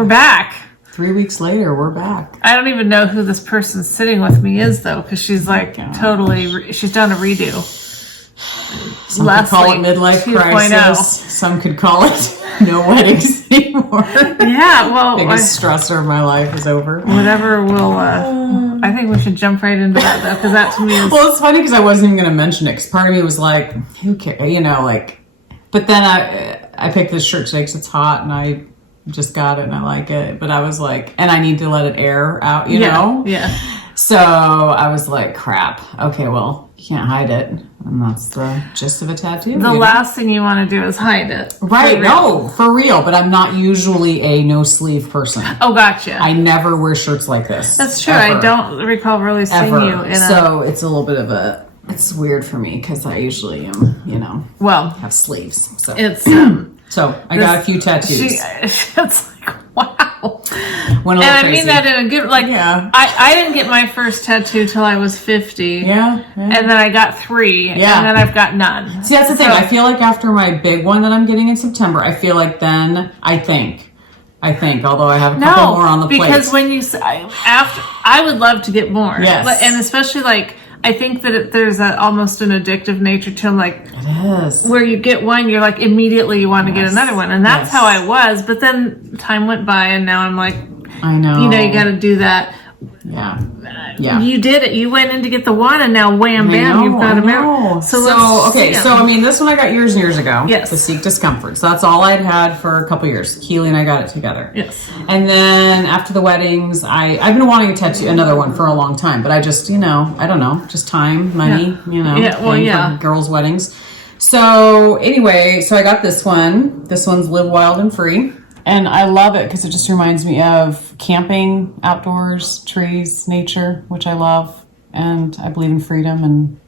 We're back. 3 weeks later, we're back. I don't even know who this person sitting with me is, though, because she's like she's done a redo. Some could call it midlife crisis. Some could call it no weddings anymore. Yeah, well, biggest stressor of my life is over. Whatever will. I think we should jump right into that, though, because that to me is. Well, it's funny because I wasn't even going to mention it because part of me was like, who cares? You know, like. But then I picked this shirt today because it's hot and I just got it and I like it. But I was like, and I need to let it air out, you know? Yeah. So I was like, crap. Okay, well, you can't hide it. And that's the gist of a tattoo. The last thing you want to do is hide it. Right. No, for real. But I'm not usually a no sleeve person. Oh, gotcha. I never wear shirts like this. That's true. Ever. I don't recall really seeing you in So it's a little bit of a, it's weird for me because I usually am, you know, have sleeves. So it's, so I got a few tattoos. It's like, wow. And I mean that in a good, like, I didn't get my first tattoo till I was 50. Yeah. And then I got 3. And then I've got none. See, that's the thing. I feel like after my big one that I'm getting in September, I feel like then I think, although I have a couple more on the plate. Because when you say, I would love to get more. Yes. And especially like, I think that there's almost an addictive nature to them, like it is. Where you get one, you're like immediately you want to get another one, and that's how I was. But then time went by, and now I'm like, I know, you know, you got to do that. Yeah. You did it. You went in to get the one, and now wham, bam, you've got a mirror. So okay, so I mean, this one I got years and years ago. Yes. The Seek Discomfort. So that's all I'd had for a couple years. Keely and I got it together. Yes. And then after the weddings, I've been wanting to tattoo another one for a long time, but I just, you know, I don't know, just time, money, you know, for girls' weddings. So anyway, so I got this one. This one's Live Wild and Free. And I love it because it just reminds me of camping, outdoors, trees, nature, which I love. And I believe in freedom and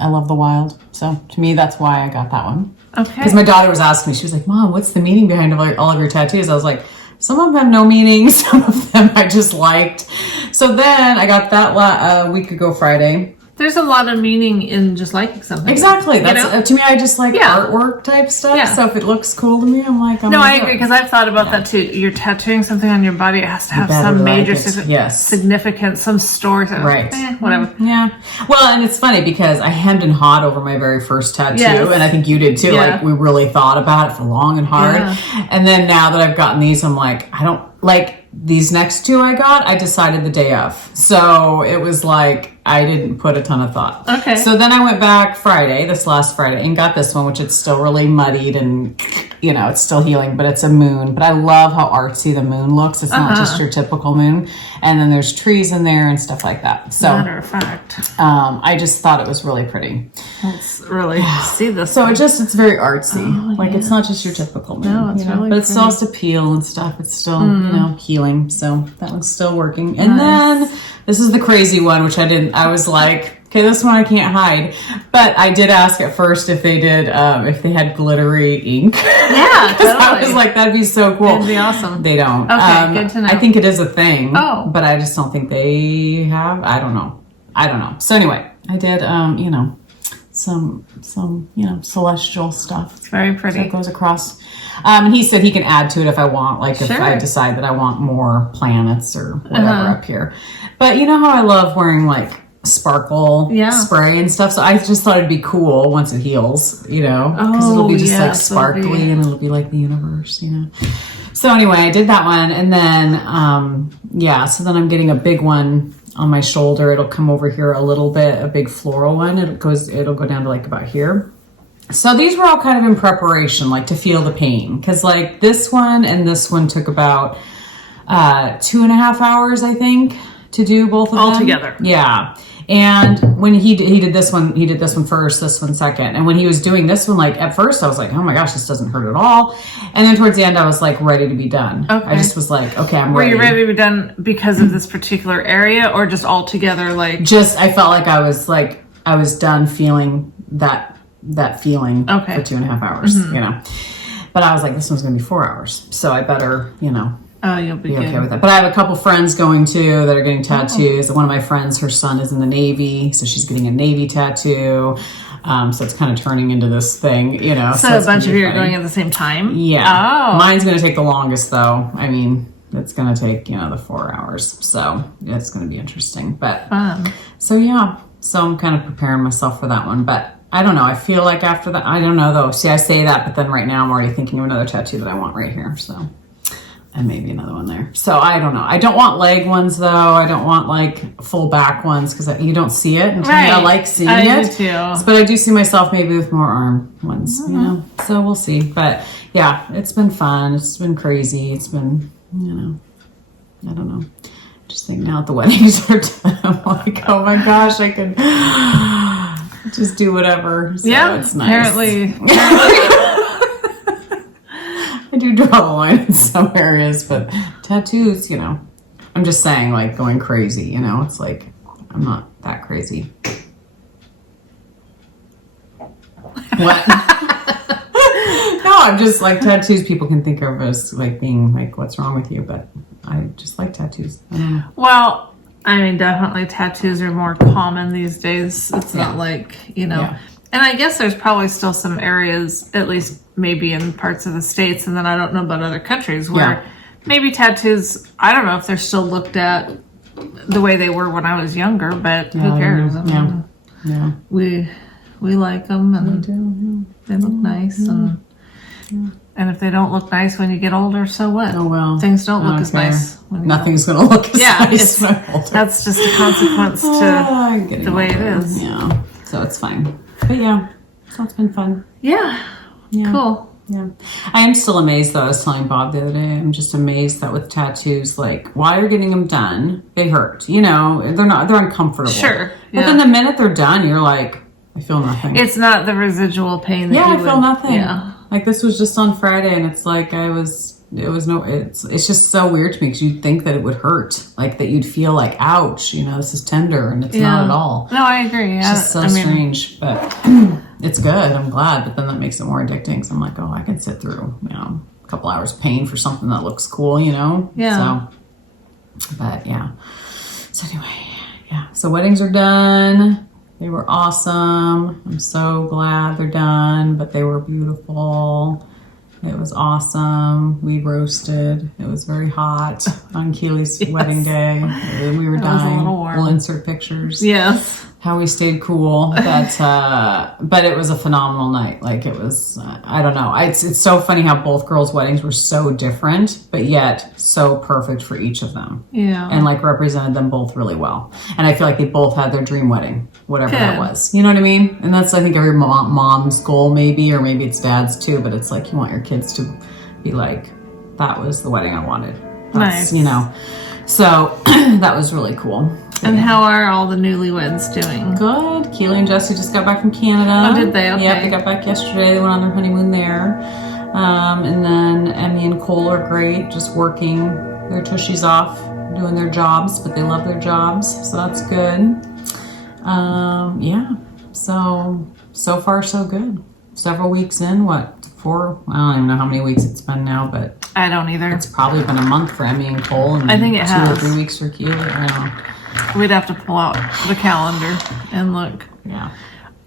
I love the wild. So to me, that's why I got that one. Okay. Because my daughter was asking me, she was like, Mom, what's the meaning behind all of your tattoos? I was like, some of them have no meaning. Some of them I just liked. So then I got that a week ago Friday. There's a lot of meaning in just liking something. Exactly. That's to me. I just like artwork type stuff. Yeah. So if it looks cool to me, I'm like, I agree because I've thought about that too. You're tattooing something on your body; it has to have some major significance, some story. Right. Whatever. Yeah. Well, and it's funny because I hemmed and hawed over my very first tattoo, and I think you did too. Like we really thought about it for long and hard. Yeah. And then now that I've gotten these, I'm like, I don't like. These next 2 I decided the day of. So it was like, I didn't put a ton of thought. Okay. So then I went back this last Friday, and got this one, which it's still really muddied and, you know, it's still healing, but it's a moon. But I love how artsy the moon looks. It's not just your typical moon. And then there's trees in there and stuff like that. So, matter of fact. I just thought it was really pretty. Let's really see this. So it's very artsy. It's not just your typical moon. No, it's really but it still has to peel and stuff. It's still, you know, healing. So that one's still working. And then this is the crazy one, which I was like, okay, this one I can't hide. But I did ask at first if they did, if they had glittery ink. Yeah, totally. I was like, that'd be so cool. That'd be awesome. They don't. Okay, good to know. I think it is a thing. Oh. But I just don't think they have. I don't know. So anyway, I did, you know, some you know, celestial stuff. It's very pretty. So it goes across. And he said he can add to it if I want, like if I decide that I want more planets or whatever up here. But you know how I love wearing like sparkle spray and stuff. So I just thought it'd be cool once it heals, you know, because it'll be just like sparkly and it'll be like the universe, you know. So anyway, I did that one, and then so then I'm getting a big one on my shoulder. It'll come over here a little bit, a big floral one. It'll go down to like about here. So these were all kind of in preparation, like to feel the pain, because like this one and this one took about 2.5 hours, I think, to do both of them all together. Yeah. And when he did this one first, this one second. And when he was doing this one, like at first I was like, oh my gosh, this doesn't hurt at all. And then towards the end I was like ready to be done. Okay. I just was like, okay, I'm ready. Were you ready to be done because of this particular area or just all together? Like just, I felt like I was done feeling that feeling for 2.5 hours, you know. But I was like, this one's going to be 4 hours. So I better, you know. Oh, you'll be okay with that. But I have a couple friends going too that are getting tattoos. One of my friends, her son is in the Navy, so she's getting a Navy tattoo. So it's kind of turning into this thing, you know. So a bunch of you are going at the same time? Yeah. Oh. Mine's going to take the longest, though. I mean, it's going to take, you know, the 4 hours. So it's going to be interesting. But so, yeah. So I'm kind of preparing myself for that one. But I don't know. I feel like after that, I don't know, though. See, I say that, but then right now I'm already thinking of another tattoo that I want right here. So, and maybe another one there. So I don't know. I don't want leg ones, though. I don't want like full back ones because you don't see it. And to me, I like seeing it. I do too. But I do see myself maybe with more arm ones, you know. So we'll see. But yeah, it's been fun. It's been crazy. It's been, you know, I don't know. Just think now that the weddings are done, I'm like, oh my gosh, I can just do whatever. So yeah, it's nice. Apparently. I do draw the line in some areas, but tattoos, you know, I'm just saying, like, going crazy, you know, it's like, I'm not that crazy. What? No, I'm just like, tattoos people can think of as like being like, what's wrong with you? But I just like tattoos. Well, I mean, definitely tattoos are more common these days. It's not like, you know, and I guess there's probably still some areas, at least maybe in parts of the States, and then I don't know about other countries, where maybe tattoos, I don't know if they're still looked at the way they were when I was younger, but who cares? I mean, we like them, and they look nice, and if they don't look nice when you get older, so what? Oh well, things don't look as nice. When Nothing's going to look as nice when I'm older. That's just a consequence to the way it is. Yeah, so it's fine. But yeah, so it's been fun. Yeah, cool. Yeah, I am still amazed though. I was telling Bob the other day, I'm just amazed that with tattoos, like while you're getting them done, they hurt. You know, they're uncomfortable. Sure. But then the minute they're done, you're like, I feel nothing. It's not the residual pain that you I feel nothing. Yeah. Like this was just on Friday, and it's like it's just so weird to me because you'd think that it would hurt, like that you'd feel like, ouch, you know, this is tender, and it's not at all. No, I agree. It's just so strange, but it's good. I'm glad, but then that makes it more addicting. So I'm like, oh, I can sit through, you know, a couple hours of pain for something that looks cool, you know? Yeah. So, but yeah. So anyway, yeah. So weddings are done. They were awesome. I'm so glad they're done, but they were beautiful. It was awesome. We roasted. It was very hot on Keely's wedding day. We were dying. We'll insert pictures. Yes. How we stayed cool. But it was a phenomenal night. Like it was, I don't know. It's so funny how both girls' weddings were so different, but yet so perfect for each of them. Yeah. And like represented them both really well. And I feel like they both had their dream wedding, whatever that was. You know what I mean? And that's, I think, every mom's goal maybe, or maybe it's dad's too, but it's like you want your kids to be like, that was the wedding I wanted. That's, nice. You know. So that was really cool. And how are all the newlyweds doing? Good. Keely and Jesse just got back from Canada. Oh, did they? Okay. Yeah, they got back yesterday. They went on their honeymoon there. And then Emmy and Cole are great, just working their tushies off, doing their jobs, but they love their jobs, so that's good. Yeah. So far so good. Several weeks in, 4? I don't even know how many weeks it's been now, but I don't either. It's probably been a month for Emmy and Cole, and I think it 2 has. or 3 weeks for Keely. I don't know. We'd have to pull out the calendar and look. Yeah.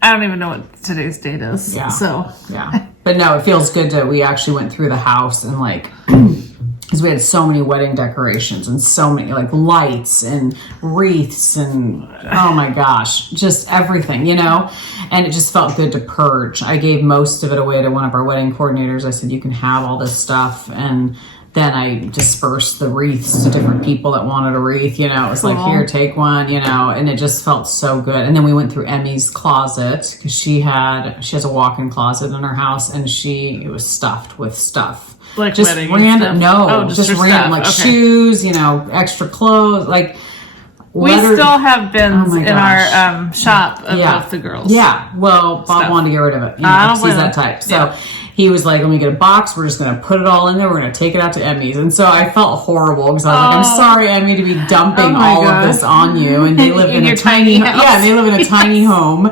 I don't even know what today's date is. Yeah. So. Yeah. But no, it feels good we actually went through the house and like, because we had so many wedding decorations and so many like lights and wreaths and oh my gosh, just everything, you know? And it just felt good to purge. I gave most of it away to one of our wedding coordinators. I said, you can have all this stuff. And then I dispersed the wreaths to different people that wanted a wreath, you know. It was like, here, take one, you know, and it just felt so good. And then we went through Emmy's closet because she has a walk-in closet in her house, and it was stuffed with stuff. Like just wedding random, stuff? no, just random, like shoes, you know, extra clothes, like. We still have bins in our shop of both the girls. Yeah, well, Bob wanted to get rid of it. You know, he's that type. So he was like, let me get a box. We're just going to put it all in there. We're going to take it out to Emmy's. And so I felt horrible because I was like, I'm sorry, Emmy, to be dumping all of this on you. And they live in a tiny house. Yeah, they live in a tiny home.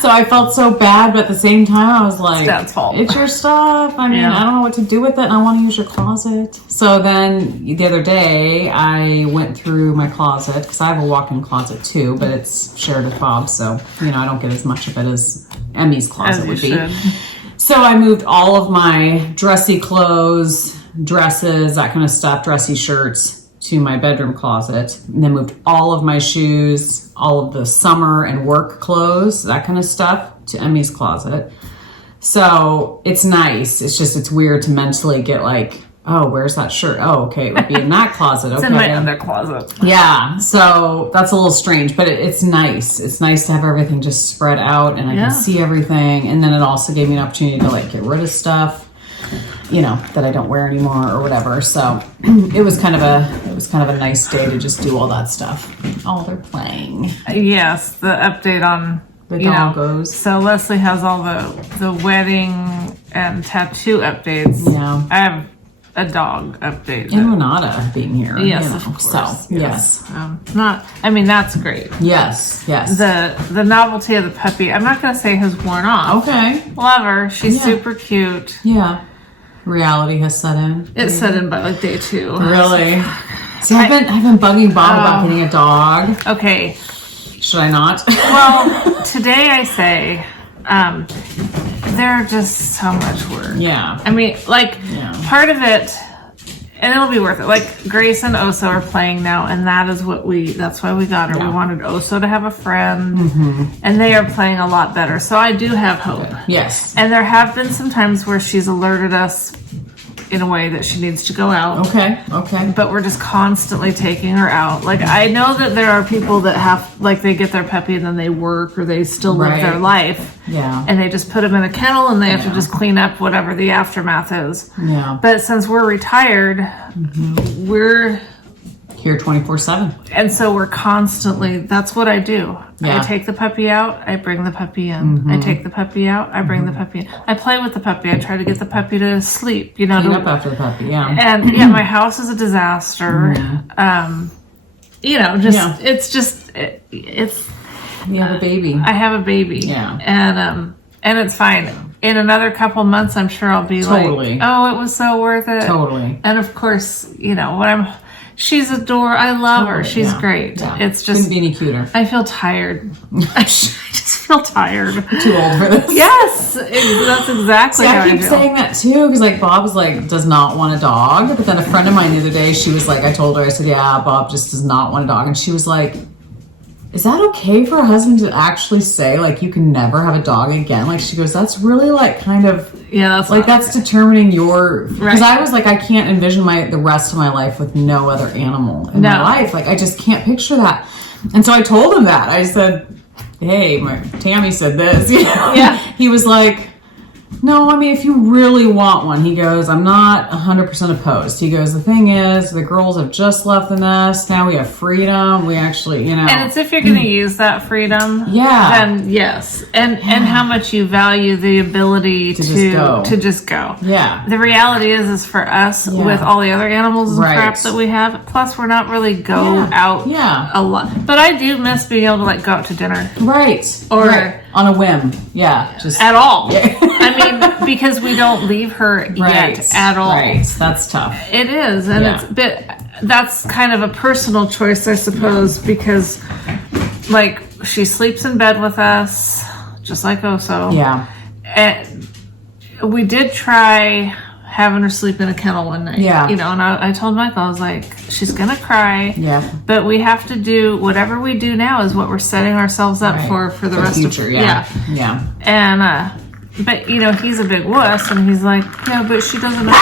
So I felt so bad, but at the same time, I was like, Dad's fault. It's your stuff. I mean, I don't know what to do with it, and I want to use your closet. So then the other day, I went through my closet because I have a walk-in closet too, but it's shared with Bob. So, you know, I don't get as much of it as Emmy's closet would be. Should. So I moved all of my dressy clothes, dresses, that kind of stuff, dressy shirts to my bedroom closet, and then moved all of my shoes, all of the summer and work clothes, that kind of stuff, to Emmy's closet. So it's nice. It's just, it's weird to mentally get like, oh, where's that shirt? Oh, okay, it would be in that closet. It's okay, in my under closet. Yeah, so that's a little strange, but it's nice. It's nice to have everything just spread out, and I can see everything. And then it also gave me an opportunity to like get rid of stuff, you know, that I don't wear anymore or whatever. So it was kind of a nice day to just do all that stuff. Oh, they're playing. Yes, the update on the doggos. So Leslie has all the wedding and tattoo updates. Yeah, I have a dog update. And Renada being here. Yes, you know, of course. So, yes. That's great. Yes. The novelty of the puppy, I'm not going to say has worn off. Okay. Love her. She's super cute. Yeah. Reality has set in. It set in by like day 2. Really? See, I've been bugging Bob about getting a dog. Okay. Should I not? Well, today I say, they're just so much work. Yeah. I mean, like, part of it, and it'll be worth it. Like, Grace and Oso are playing now, and that's why we got her. Yeah. We wanted Oso to have a friend, and they are playing a lot better. So I do have hope. Okay. Yes. And there have been some times where she's alerted us in a way that she needs to go out. Okay. But we're just constantly taking her out. Like, I know that there are people that have, like, they get their puppy and then they work or they still live their life. Yeah. And they just put them in a kennel and they have to just clean up whatever the aftermath is. Yeah. But since we're retired, we're here 24/7. And so we're constantly, that's what I do. Yeah. I take the puppy out, I bring the puppy in. I take the puppy out, I bring the puppy in. I play with the puppy. I try to get the puppy to sleep, you know. Clean up after the puppy, yeah. And my house is a disaster. You know, just, it's just, it's. You have a baby. I have a baby. Yeah. And it's fine. In another couple months, I'm sure I'll be like, oh, it was so worth it. Totally. And of course, you know, she's adorable. I love her. She's great. Yeah. It's just. Couldn't be any cuter. I feel tired. I just feel tired. You're too old for this. Yes, that's exactly how I feel. I keep saying that too, because like Bob was like, does not want a dog. But then a friend of mine the other day, she was like, I told her, I said, yeah, Bob just does not want a dog. And she was like, is that okay for a husband to actually say, like, you can never have a dog again? Like, she goes, that's really, like, kind of... Yeah, that's like, that's determining your... Because I was like, I can't envision the rest of my life with no other animal in my life. Like, I just can't picture that. And so I told him that. I said, hey, Tammy said this. You know? Yeah. He was like... No, I mean, if you really want one, he goes, I'm not 100% opposed. He goes, the thing is, the girls have just left the nest. Now we have freedom. We actually, you know. And it's if you're going to use that freedom. Yeah. Then yes. And how much you value the ability to just go. Yeah. The reality is for us, with all the other animals and crap that we have, plus we're not really out a lot. But I do miss being able to, like, go out to dinner. Right. Or... on a whim. Yeah. Just at all. Yeah. I mean, because we don't leave her yet at all. Right. That's tough. It is. And that's kind of a personal choice, I suppose, because, like, she sleeps in bed with us, just like Oso. Yeah. And we did try having her sleep in a kennel one night. Yeah. You know, and I told Michael, I was like, she's going to cry. Yeah. But we have to do, whatever we do now is what we're setting ourselves up for the rest future, of... Yeah. And, but, you know, he's a big wuss, and he's like, yeah, but she doesn't know.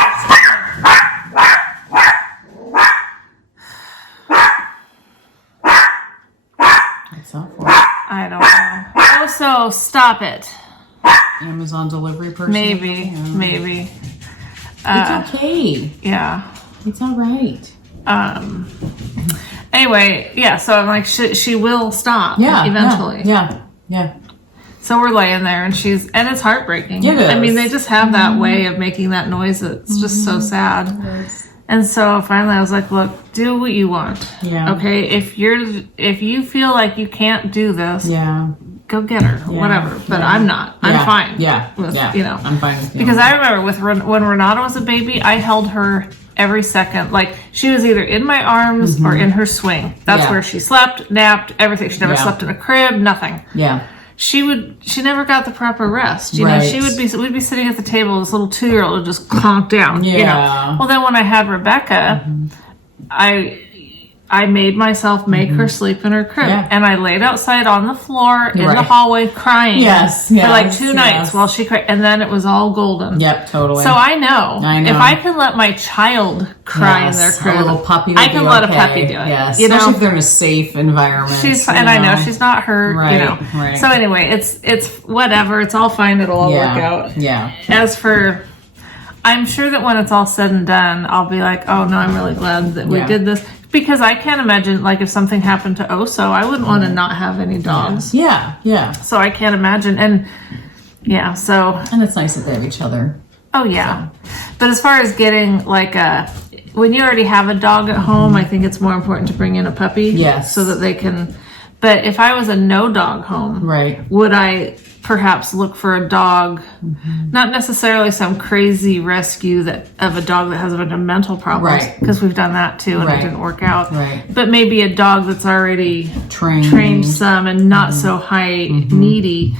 What's that for? I don't know. Also, stop it. Amazon delivery person? Maybe. It's okay. Yeah. It's all right. Anyway, so I'm like, she will stop eventually. Yeah. So we're laying there, and it's heartbreaking. It is. I mean, they just have that way of making that noise. It's just so sad. And so finally I was like, look, do what you want. Yeah. Okay? If you feel like you can't do this, go get her, whatever. But I'm not. I'm fine. You know, I'm fine with you. Because I remember when Renata was a baby, I held her every second. Like, she was either in my arms or in her swing. That's where she slept, napped, everything. She never slept in a crib, nothing. Yeah. she never got the proper rest. You know, we'd be sitting at the table, this little 2-year-old would just clonk down. Yeah. You know? Well, then when I had Rebecca, I made myself make her sleep in her crib. Yeah. And I laid outside on the floor in the hallway crying for like 2 nights while she cried. And then it was all golden. Yep, totally. So I know. If I can let my child cry in their crib, a little puppy I can let a puppy do it. Yes, you especially know? if they're in a safe environment. And I know she's not hurt. Right, you know. Right. So anyway, it's whatever. It's all fine. It'll all work out. Yeah. As for... I'm sure that when it's all said and done, I'll be like, oh no, I'm really glad that we did this. Because I can't imagine, like, if something happened to Oso, I wouldn't want to not have any dogs. Yeah. So I can't imagine. And And it's nice that they have each other. Oh, yeah. So. But as far as getting, like, when you already have a dog at home, I think it's more important to bring in a puppy. Yes. So that they can... But if I was a no-dog home, would I perhaps look for a dog, not necessarily some crazy rescue of a dog that has a bunch of mental problems, because we've done that too and it didn't work out. But maybe a dog that's already trained some and not so high needy.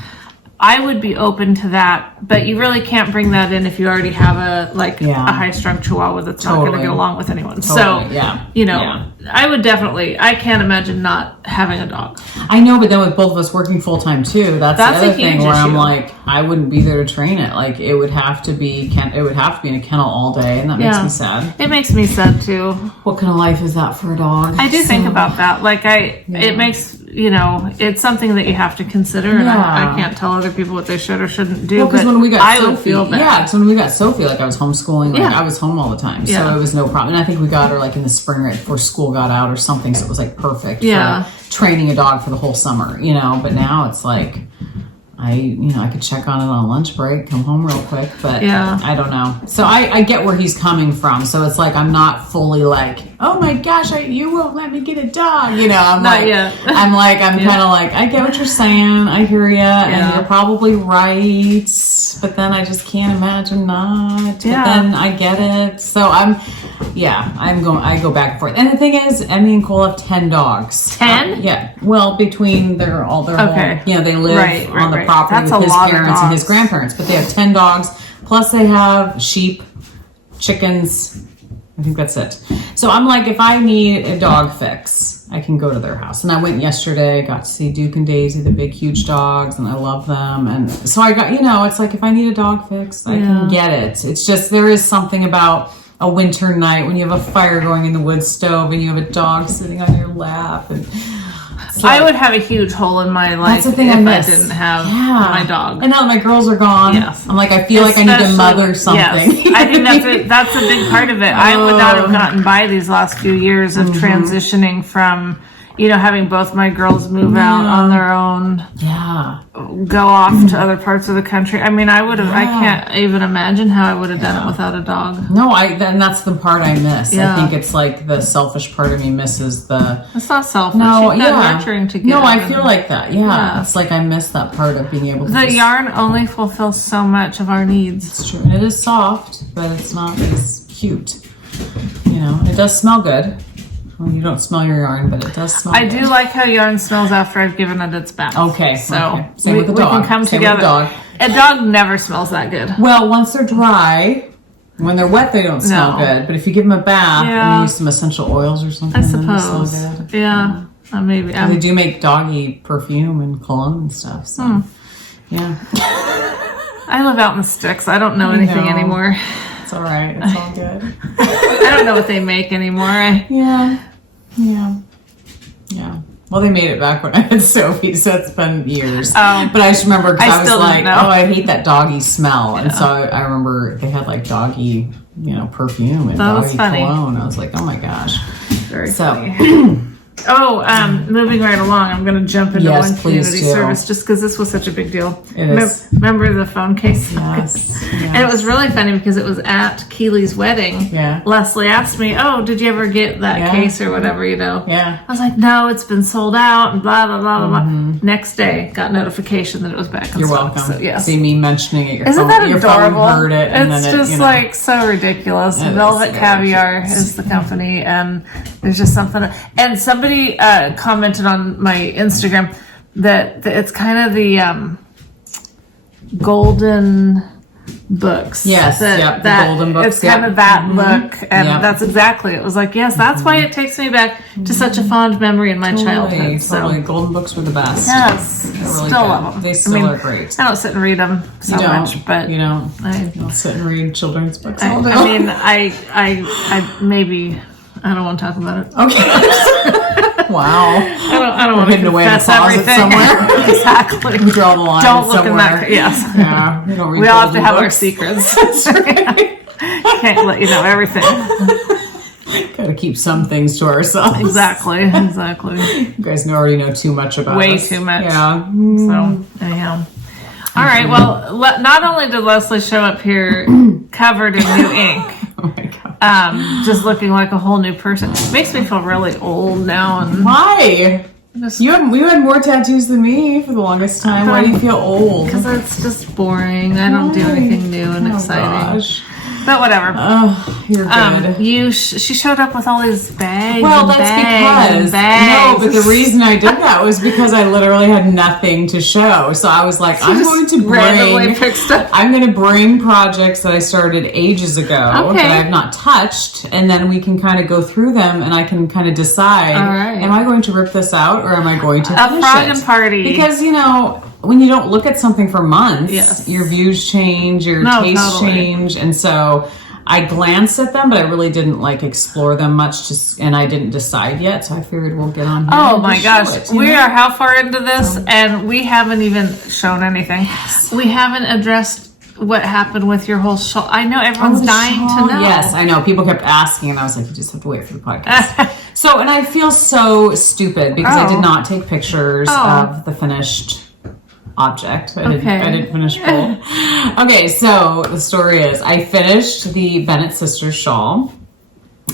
I would be open to that, but you really can't bring that in if you already have a high-strung Chihuahua that's not going to get along with anyone. So, you know, I would definitely, I can't imagine not having a dog. I know, but then with both of us working full-time too, that's the other thing where I'm like, I wouldn't be there to train it. Like, it would have to be in a kennel all day, and that makes me sad. It makes me sad too. What kind of life is that for a dog? I do think about that. Like, it makes, you know, it's something that you have to consider, and I can't tell other people what they should or shouldn't do. Because when we got I Sophie, would feel bad. Yeah, because when we got Sophie, like, I was homeschooling, like, I was home all the time, so it was no problem. And I think we got her like in the spring right before school got out or something, so it was like perfect for training a dog for the whole summer, you know. But now it's like, I could check on it on a lunch break, come home real quick, but I don't know. So I get where he's coming from. So it's like, I'm not fully like, oh my gosh, you won't let me get a dog. You know, I'm kind of like, I get what you're saying. I hear you. And you're probably right. But then I just can't imagine not. But then I get it. So I go back and forth. And the thing is, Emmy and Cole have 10 dogs. 10? Yeah. Well, between their whole, you know, they live on the property with his parents and his grandparents, but they have 10 dogs, plus they have sheep, chickens. I think that's it. So I'm like, if I need a dog fix, I can go to their house. And I went yesterday, got to see Duke and Daisy, the big, huge dogs, and I love them. And so I got, you know, it's like, if I need a dog fix, I can get it. It's just, there is something about a winter night when you have a fire going in the wood stove and you have a dog sitting on your lap, and so, I would have a huge hole in my life if I didn't have my dog. And now that my girls are gone, I'm like, I feel like I need to mother something. Yes. I think that's a big part of it. I would not have gotten by these last few years of transitioning from, you know, having both my girls move out on their own, go off to other parts of the country. I mean, I would have. I can't even imagine how I would have done it without a dog. No, and that's the part I miss. I think it's like the selfish part of me misses the. It's not selfish. No, nurturing to give. No, I feel like that. Yeah, it's like I miss that part of being able to. The yarn only fulfills so much of our needs. It's true, and it is soft, but it's not as cute. You know, it does smell good. Well, you don't smell your yarn, but it does smell good. I do like how yarn smells after I've given it its bath. Okay. So Same with the dog. We can come together. A dog never smells that good. Well, once they're dry, when they're wet, they don't smell good. But if you give them a bath and you use some essential oils or something, I suppose. They smell good. Yeah. Maybe. They do make doggy perfume and cologne and stuff. So, yeah. I live out in the sticks. I don't know anything anymore. It's all right. It's all good. I don't know what they make anymore. Yeah. Well, they made it back when I had Sophie, so it's been years. But I just remember because I was like, oh, I hate that doggy smell. And so I remember they had like doggy, you know, perfume and doggy cologne. I was like, oh my gosh. Very funny. Moving right along, I'm going to jump into one community service just because this was such a big deal. Remember the phone case? Yes. And it was really funny because it was at Keely's wedding. Yeah. Leslie asked me, oh, did you ever get that case or whatever, you know? Yeah. I was like, no, it's been sold out and blah, blah, blah, blah, blah. Next day, got notification that it was back in You're stock. welcome. So, yes. See me mentioning it. Isn't that adorable? Your phone heard it. And it's then just like so ridiculous. Velvet Caviar is the company, and there's just something. And somebody commented on my Instagram, that it's kind of the golden books. Yes, that the golden books. It's kind of that look, and that's exactly. It was like, yes, that's why it takes me back to such a fond memory in my childhood. Totally, golden books were the best. Yes, really still good. love them. They still are great. I don't sit and read them so much, but you don't sit and read children's books all day. I mean, I maybe. I don't want to talk about it. Okay. Wow. I don't want to hidden away in a closet somewhere. Exactly. We draw the line don't look somewhere. in that. Yes. Yeah. We don't read. We all have to have books. our secrets. Can't let you know everything. Got to keep some things to ourselves. Exactly. You guys already know too much about Way us. too much. Yeah. So anyhow. All right. Well, not only did Leslie show up here covered in new ink. Oh my God. Just looking like a whole new person. It makes me feel really old now. And why? You had more tattoos than me for the longest time. Why do you feel old? Because it's just boring. I don't do anything new and exciting. Gosh. But whatever. Oh, you're good. She showed up with all these bags. Well, that's because no, but the reason I did that was because I literally had nothing to show. So I was like, I'm going to bring projects that I started ages ago that I've not touched, and then we can kind of go through them, and I can kind of decide: am I going to rip this out, or am I going to finish it? Party? Because when you don't look at something for months, your views change, your tastes change, and so I glanced at them, but I really didn't explore them much, and I didn't decide yet. So I figured we'll get on here. Oh my gosh, we are how far into this, and we haven't even shown anything. Yes. We haven't addressed what happened with your whole shawl. I know everyone's dying to know. Yes, I know. People kept asking, and I was like, you just have to wait for the podcast. So, and I feel so stupid because I did not take pictures of the finished object. I didn't finish full. Okay, so the story is I finished the Bennett Sisters shawl,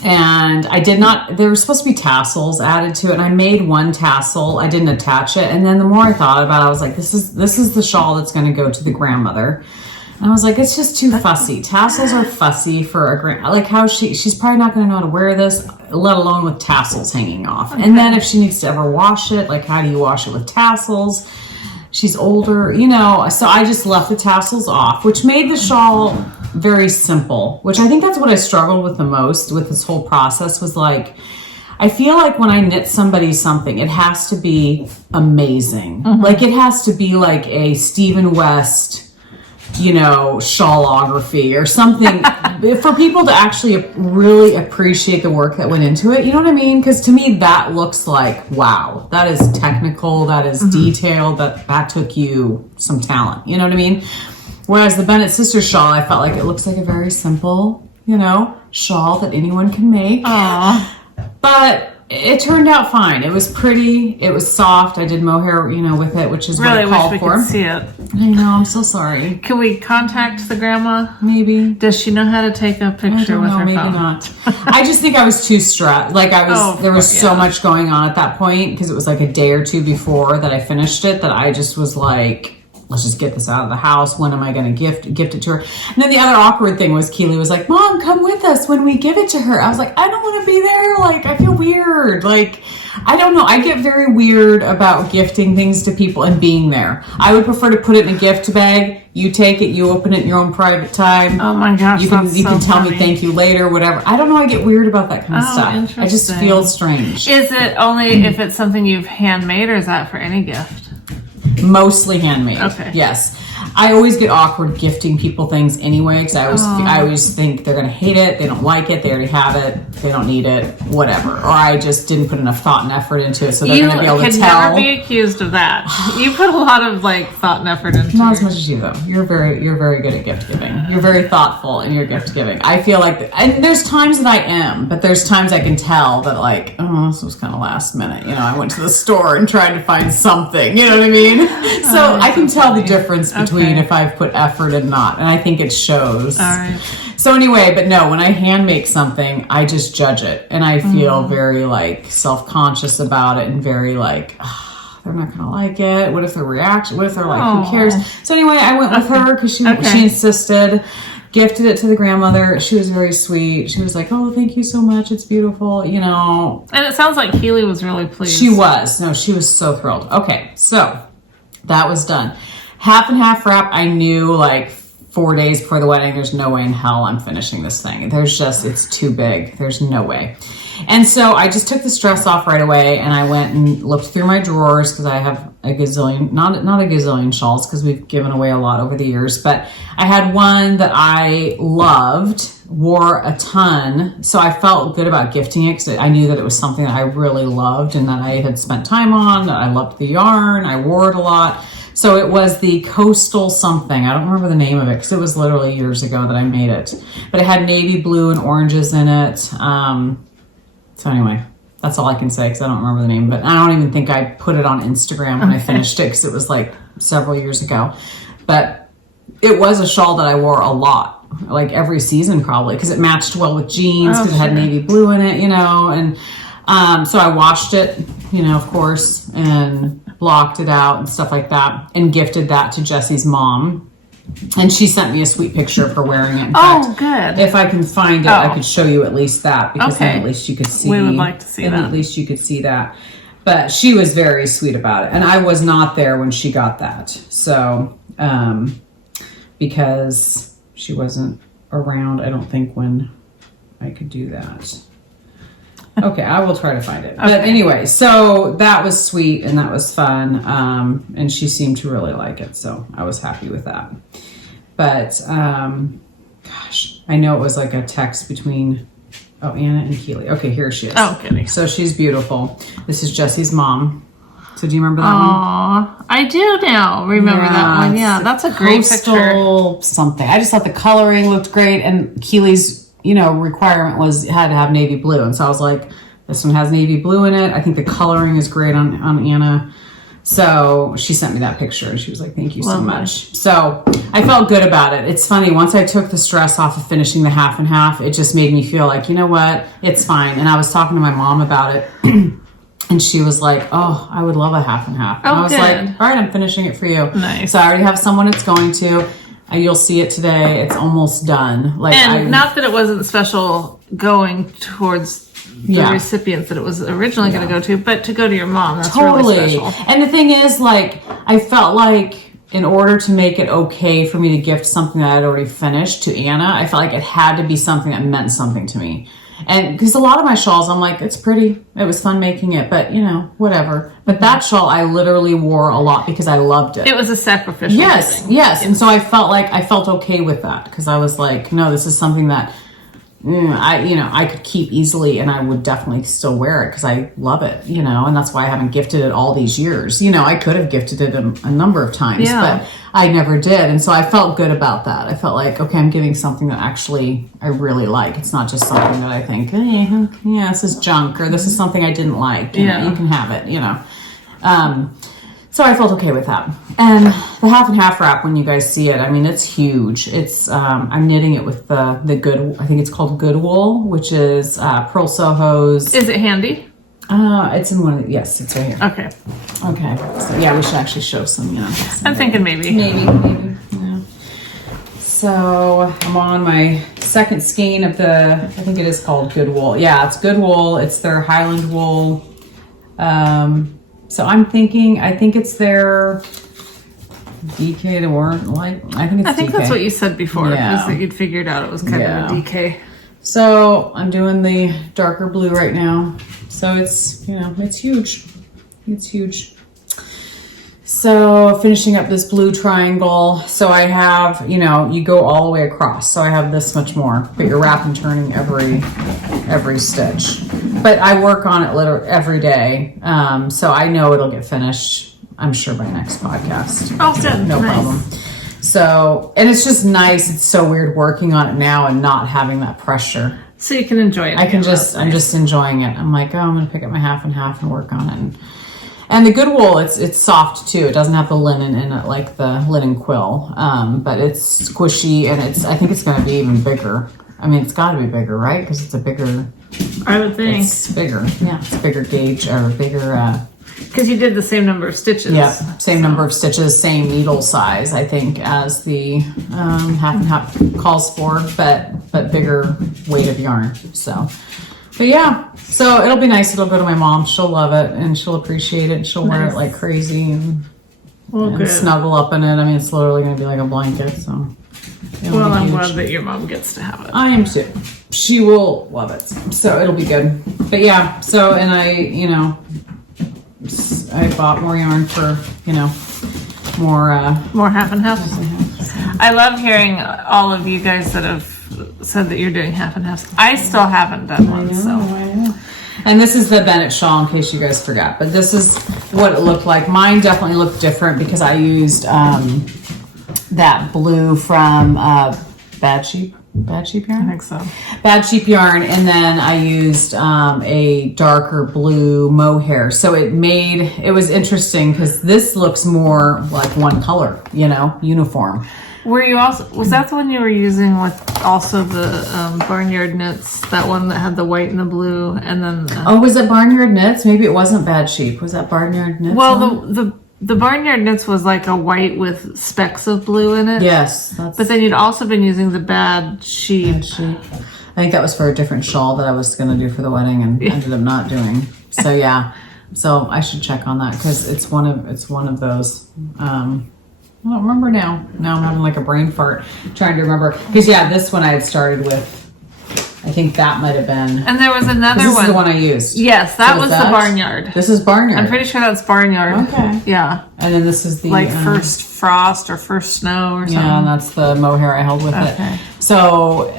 and I did not, there were supposed to be tassels added to it, and I made one tassel. I didn't attach it, and then the more I thought about it, I was like, this is the shawl that's going to go to the grandmother. And I was like, it's just too fussy. Tassels are fussy for a how she's probably not going to know how to wear this, let alone with tassels hanging off. And then if she needs to ever wash it, how do you wash it with tassels? She's older, so I just left the tassels off, which made the shawl very simple, which I think that's what I struggled with the most with this whole process was I feel like when I knit somebody something, it has to be amazing. It has to be like a Stephen West, shawlography or something for people to actually really appreciate the work that went into it. You know what I mean? Because to me, that looks like, wow, that is technical, that is detailed, that took you some talent. You know what I mean? Whereas the Bennett Sisters shawl, I felt like it looks like a very simple, shawl that anyone can make. Aww. But it turned out fine. It was pretty. It was soft. I did mohair, with it, which is really what I called wish we for. could see it. I know. I'm so sorry. Can we contact the grandma? Maybe. Does she know how to take a picture with her maybe phone? Not. I just think I was too stressed. There was so much going on at that point because it was a day or two before that I finished it that I just was like, let's just get this out of the house. When am I going to gift it to her? And then the other awkward thing was Keely was like, Mom, come with us when we give it to her. I was like, I don't want to be there. I feel weird. I don't know. I get very weird about gifting things to people and being there. I would prefer to put it in a gift bag. You take it, you open it in your own private time. Oh my gosh. You can tell me thank you later, whatever. I don't know. I get weird about that kind of stuff. I just feel strange. Is it only if it's something you've handmade, or is that for any gift? Mostly handmade. Okay. Yes. I always get awkward gifting people things anyway because I always think they're going to hate it, they don't like it, they already have it, they don't need it, whatever. Or I just didn't put enough thought and effort into it, so they're going to be able to tell. You can never be accused of that. You put a lot of thought and effort into it. Not as much as you though. You're very good at gift giving. You're very thoughtful in your gift giving. I feel like, and there's times that I am, but there's times I can tell that this was kind of last minute. I went to the store and tried to find something. You know what I mean? So I can tell the difference between if I've put effort and not, and I think it shows. All right. So anyway, but no, when I hand make something, I just judge it, and I feel very self-conscious about it, and very they're not gonna like it. What if their reaction? What if they're who cares? So anyway, I went with her because she insisted. Gifted it to the grandmother. She was very sweet. She was like, oh, thank you so much. It's beautiful, you know. And it sounds like Keely was really pleased. She was. No, she was so thrilled. Okay, so that was done. Half and half wrap, I knew like 4 days before the wedding, there's no way in hell I'm finishing this thing. It's too big. There's no way. And so I just took the stress off right away, and I went and looked through my drawers because I have a gazillion, not a gazillion shawls because we've given away a lot over the years, but I had one that I loved, wore a ton, so I felt good about gifting it because I knew that it was something that I really loved and that I had spent time on, that I loved the yarn, I wore it a lot. So it was the Coastal something. I don't remember the name of it because it was literally years ago that I made it. But it had navy blue and oranges in it. So anyway, that's all I can say because I don't remember the name. But I don't even think I put it on Instagram when I finished it because it was like several years ago. But it was a shawl that I wore a lot, like every season probably, because it matched well with jeans because it had navy blue in it, you know. And so I washed it, you know, of course, and blocked it out and stuff like that, and gifted that to Jesse's mom. And she sent me a sweet picture of her wearing it. In fact, good. If I can find it, I could show you at least that, because then at least you could see. We would like to see that. At least you could see that. But she was very sweet about it. And I was not there when she got that. So, because she wasn't around, I don't think, when I could do that. Okay, I will try to find it. Okay. But anyway, so that was sweet and that was fun. And she seemed to really like it. So I was happy with that. But, gosh, I know it was like a text between, Anna and Keely. Okay, here she is. Oh, kidding. So she's beautiful. This is Jesse's mom. So do you remember that one? Aw, I do now remember that one. Yeah, that's a great picture. Something. I just thought the coloring looked great, and Keely's, you know, requirement had to have navy blue, and so I was like, this one has navy blue in it. I think the coloring is great on Anna. So she sent me that picture, and she was like, thank you so much. So I felt good about it. It's funny, once I took the stress off of finishing the half and half, it just made me feel like, you know what, it's fine. And I was talking to my mom about it, and she was like, oh, I would love a half and half. And I was like, all right, I'm finishing it for you. Nice. So I already have someone it's going to. You'll see it today. It's almost done. Not that it wasn't special going towards the recipients that it was originally going to go to, but to go to your mom, that's really special. And the thing is, like, I felt like in order to make it okay for me to gift something that I'd already finished to Anna, I felt like it had to be something that meant something to me. And because a lot of my shawls, I'm like, it's pretty. It was fun making it, but you know, whatever. But that shawl, I literally wore a lot because I loved it. It was a sacrificial thing. Yes. And so I felt okay with that because I was like, no, this is something that I could keep easily, and I would definitely still wear it because I love it, you know, and that's why I haven't gifted it all these years. You know, I could have gifted it a number of times, but I never did. And so I felt good about that. I felt like, okay, I'm giving something that actually I really like. It's not just something that I think, this is junk, or this is something I didn't like. You know, you can have it, you know. So I felt okay with that. And the half and half wrap, when you guys see it, I mean, it's huge. It's, I'm knitting it with the good, I think it's called Good Wool, which is Purl Soho's. Is it handy? It's in one of the, yes, it's right here. Okay. So yeah, we should actually show some, you know. I'm thinking maybe. Yeah. So I'm on my second skein of I think it is called Good Wool. Yeah, it's Good Wool. It's their Highland wool. So I think it's their DK I think that's what you said before. Yeah. Is that you'd figured out it was kind of a DK. So I'm doing the darker blue right now. So it's, you know, it's huge. It's huge. So finishing up this blue triangle. So I have, you know, you go all the way across. So I have this much more, but you're wrap and turning every stitch. But I work on it literally every day. So I know it'll get finished, I'm sure, by next podcast. Oh, good. No problem. So, and it's just nice. It's so weird working on it now and not having that pressure. So you can enjoy it. I'm just enjoying it. I'm like, I'm going to pick up my half and half and work on it. And the Good Wool, it's soft too. It doesn't have the linen in it like the linen quill, but it's squishy, and I think it's going to be even bigger. I mean, it's got to be bigger, right? Because it's a bigger. I would think it's bigger. Yeah, it's bigger gauge or bigger Because you did the same number of stitches. Yeah, same number of stitches, same needle size, I think, as the half and half calls for, but bigger weight of yarn. So, but yeah, so it'll be nice. It'll go to my mom. She'll love it and she'll appreciate it. And she'll wear it like crazy and snuggle up in it. I mean, it's literally going to be like a blanket. So, well, I'm glad that your mom gets to have it. I am too. She will love it. So it'll be good. But yeah, so, and I bought more yarn for, more half and half. I love hearing all of you guys that have said that you're doing half and half. I still haven't done one, so. And this is the Bennett shawl, in case you guys forgot. But this is what it looked like. Mine definitely looked different because I used that blue from Bad Sheep yarn? I think so. Bad Sheep yarn, and then I used a darker blue mohair. So it was interesting because this looks more like one color, uniform. Was that the one you were using with also the Barnyard Knits, that one that had the white and the blue, and then was it Barnyard Knits? Maybe it wasn't Bad Sheep. Was that Barnyard Knits? Well, the Barnyard Knits was like a white with specks of blue in it. Yes. But then you'd also been using the Bad Sheep. I think that was for a different shawl that I was going to do for the wedding and ended up not doing. So yeah. So I should check on that because it's one of those. I don't remember now. Now I'm having like a brain fart trying to remember. Because yeah, this one I had started with. I think that might have been. And there was another one. This is the one I used. Yes, that was the Barnyard. This is Barnyard. I'm pretty sure that's Barnyard. Okay. Yeah. And then this is the first frost or first snow or something. Yeah, and that's the mohair I held with it. So,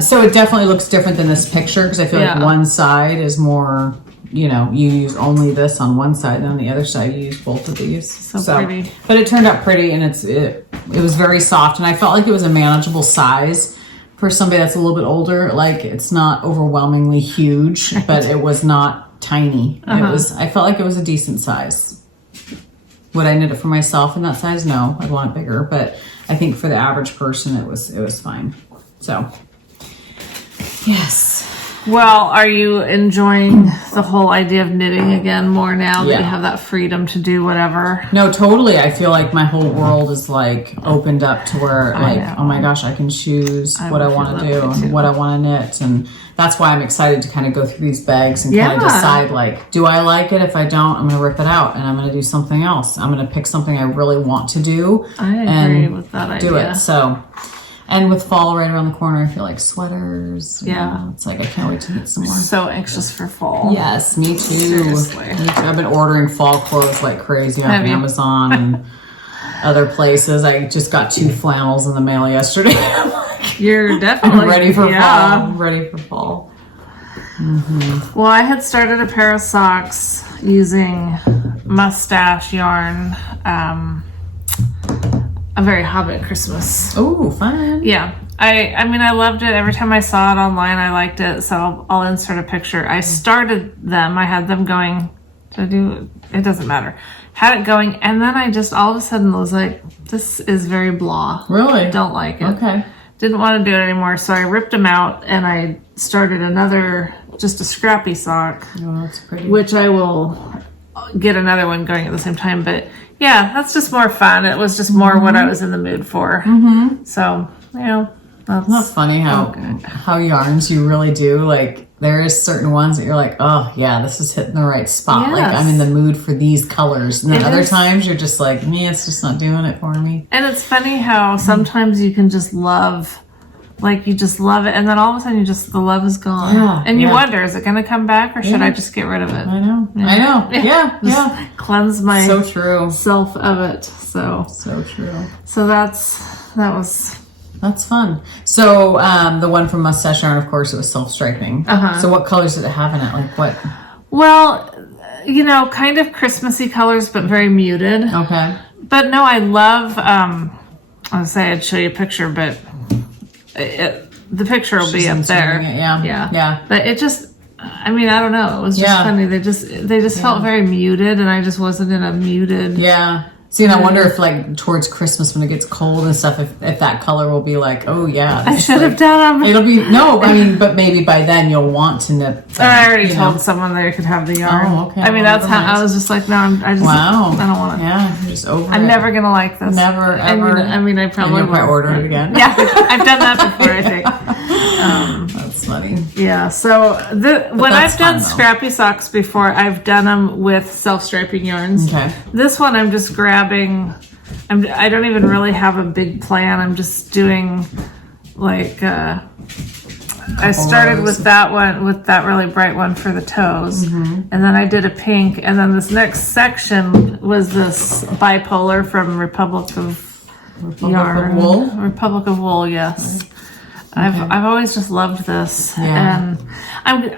so it definitely looks different than this picture because I feel like one side is more. You use only this on one side, and on the other side you use both of these. So pretty. But it turned out pretty, and it was very soft, and I felt like it was a manageable size for somebody that's a little bit older. Like it's not overwhelmingly huge, but it was not tiny. I felt like it was a decent size. Would I knit it for myself in that size? No, I'd want it bigger, but I think for the average person it was fine. So yes. Well, are you enjoying the whole idea of knitting again more now that you have that freedom to do whatever? No, totally. I feel like my whole world is like opened up to where oh my gosh, I can choose what I want to do and what I want to knit. And that's why I'm excited to kind of go through these bags and kind of decide like, do I like it? If I don't, I'm going to rip it out and I'm going to do something else. I'm going to pick something I really want to do. I agree with that idea. Do it. So... And with fall right around the corner, I feel like sweaters. It's like I can't wait to knit some more. So anxious for fall. Yes, me too. Seriously. Me too. I've been ordering fall clothes like crazy on Amazon and other places. I just got 2 flannels in the mail yesterday. You're definitely ready for fall. I'm ready for fall. Mm-hmm. Well, I had started a pair of socks using mustache yarn. A very Hobbit Christmas. Oh, fun. Yeah. I mean, I loved it. Every time I saw it online, I liked it. So I'll insert a picture. I started them. I had them going. It doesn't matter. Had it going. And then I just all of a sudden was like, this is very blah. Really? Don't like it. Okay. Didn't want to do it anymore. So I ripped them out and I started another, just a scrappy sock. Oh, that's pretty. Which I will get another one going at the same time. But yeah, that's just more fun. It was just more what I was in the mood for. Mm-hmm. So, that's funny how yarns you really do. Like there is certain ones that you're like, oh yeah, this is hitting the right spot. Yes. Like I'm in the mood for these colors. And then other times you're just like, it's just not doing it for me. And it's funny how sometimes you can just love, like you just love it, and then all of a sudden the love is gone. Yeah, and you wonder, is it going to come back or should I just get rid of it? I know. Yeah. Cleanse my so true self of it. So true. So that's fun. So the one from Mustache Yarn, of course, it was self-striping. So what colors did it have in it? Like what? Well, kind of Christmassy colors, but very muted. Okay. But no, I love. I would say I'd show you a picture, but. The picture will be up there. Yeah. But it just, I don't know. It was just funny. They just felt very muted, and I just wasn't in a muted See, and I wonder if, like, towards Christmas when it gets cold and stuff, if that color will be like, oh yeah, I should have done them. It'll be but maybe by then you'll want to knit them, I already told someone they could have the yarn. Oh, okay. I mean, that's how I was just like, no, I don't want to. Yeah, you're just over I'm never gonna like this. Never ever. I mean, I probably will order it again. Yeah, I've done that before. I think. That's funny. Yeah. So when I've done scrappy socks before, I've done them with self-striping yarns. Okay. This one, I'm just grabbing. I don't even really have a big plan. I'm just doing like I started with that one, with that really bright one for the toes, and then I did a pink, and then this next section was this bipolar from Republic of Wool. Republic of Wool, yes. Okay. I've always just loved this, and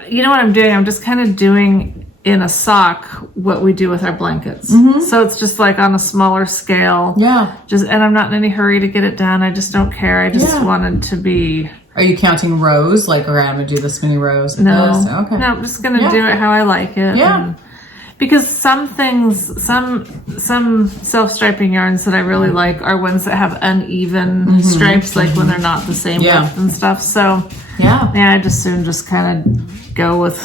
you know what I'm doing? I'm just kind of doing in a sock what we do with our blankets. So it's just like on a smaller scale. Yeah. And I'm not in any hurry to get it done. I just don't care. I just wanted to be. Are you counting rows? Like, okay, I'm gonna do this many rows. No. Okay. No, I'm just gonna do it how I like it. Yeah. Because some things, some self-striping yarns that I really like are ones that have uneven stripes, like when they're not the same width and stuff. So I just soon just kind of go with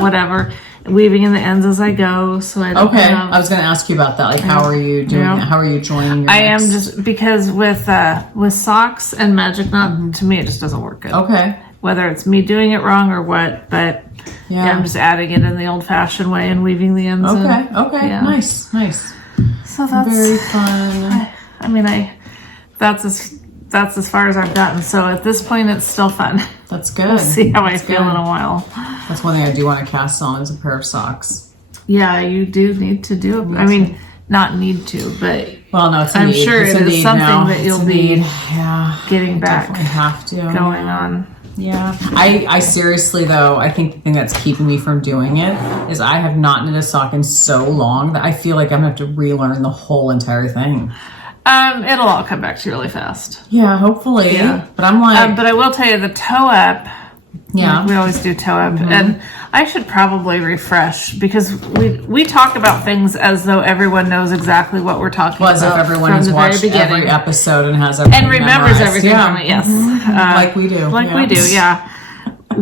whatever. Weaving in the ends as I go, so I don't have, I was going to ask you about that. Like, how are you doing it? How are you joining your I am just, because with socks and magic knot, to me, it just doesn't work good. Okay. Whether it's me doing it wrong or what, but I'm just adding it in the old-fashioned way and weaving the ends in. Okay. Nice. So that's very fun. I mean, that's as far as I've gotten. So at this point, it's still fun. That's good. We'll see how I feel in a while. That's one thing I do want to cast on is a pair of socks. Yeah, you do need to do it. I mean, not need to, but it's I'm need. sure it's it is something now. that you'll be definitely getting back. Have to going on. Yeah. I seriously though, I think the thing that's keeping me from doing it is I have not knit a sock in so long that I feel like I'm gonna have to relearn the whole entire thing. It'll all come back to you really fast. Yeah, hopefully. Yeah. But I'm like... but I will tell you, the toe up... Yeah. We always do toe up. And I should probably refresh, because we talk about things as though everyone knows exactly what we're talking about. As if everyone has watched every episode and has everything and remembers memorized. everything from it, yes. Like we do. We do,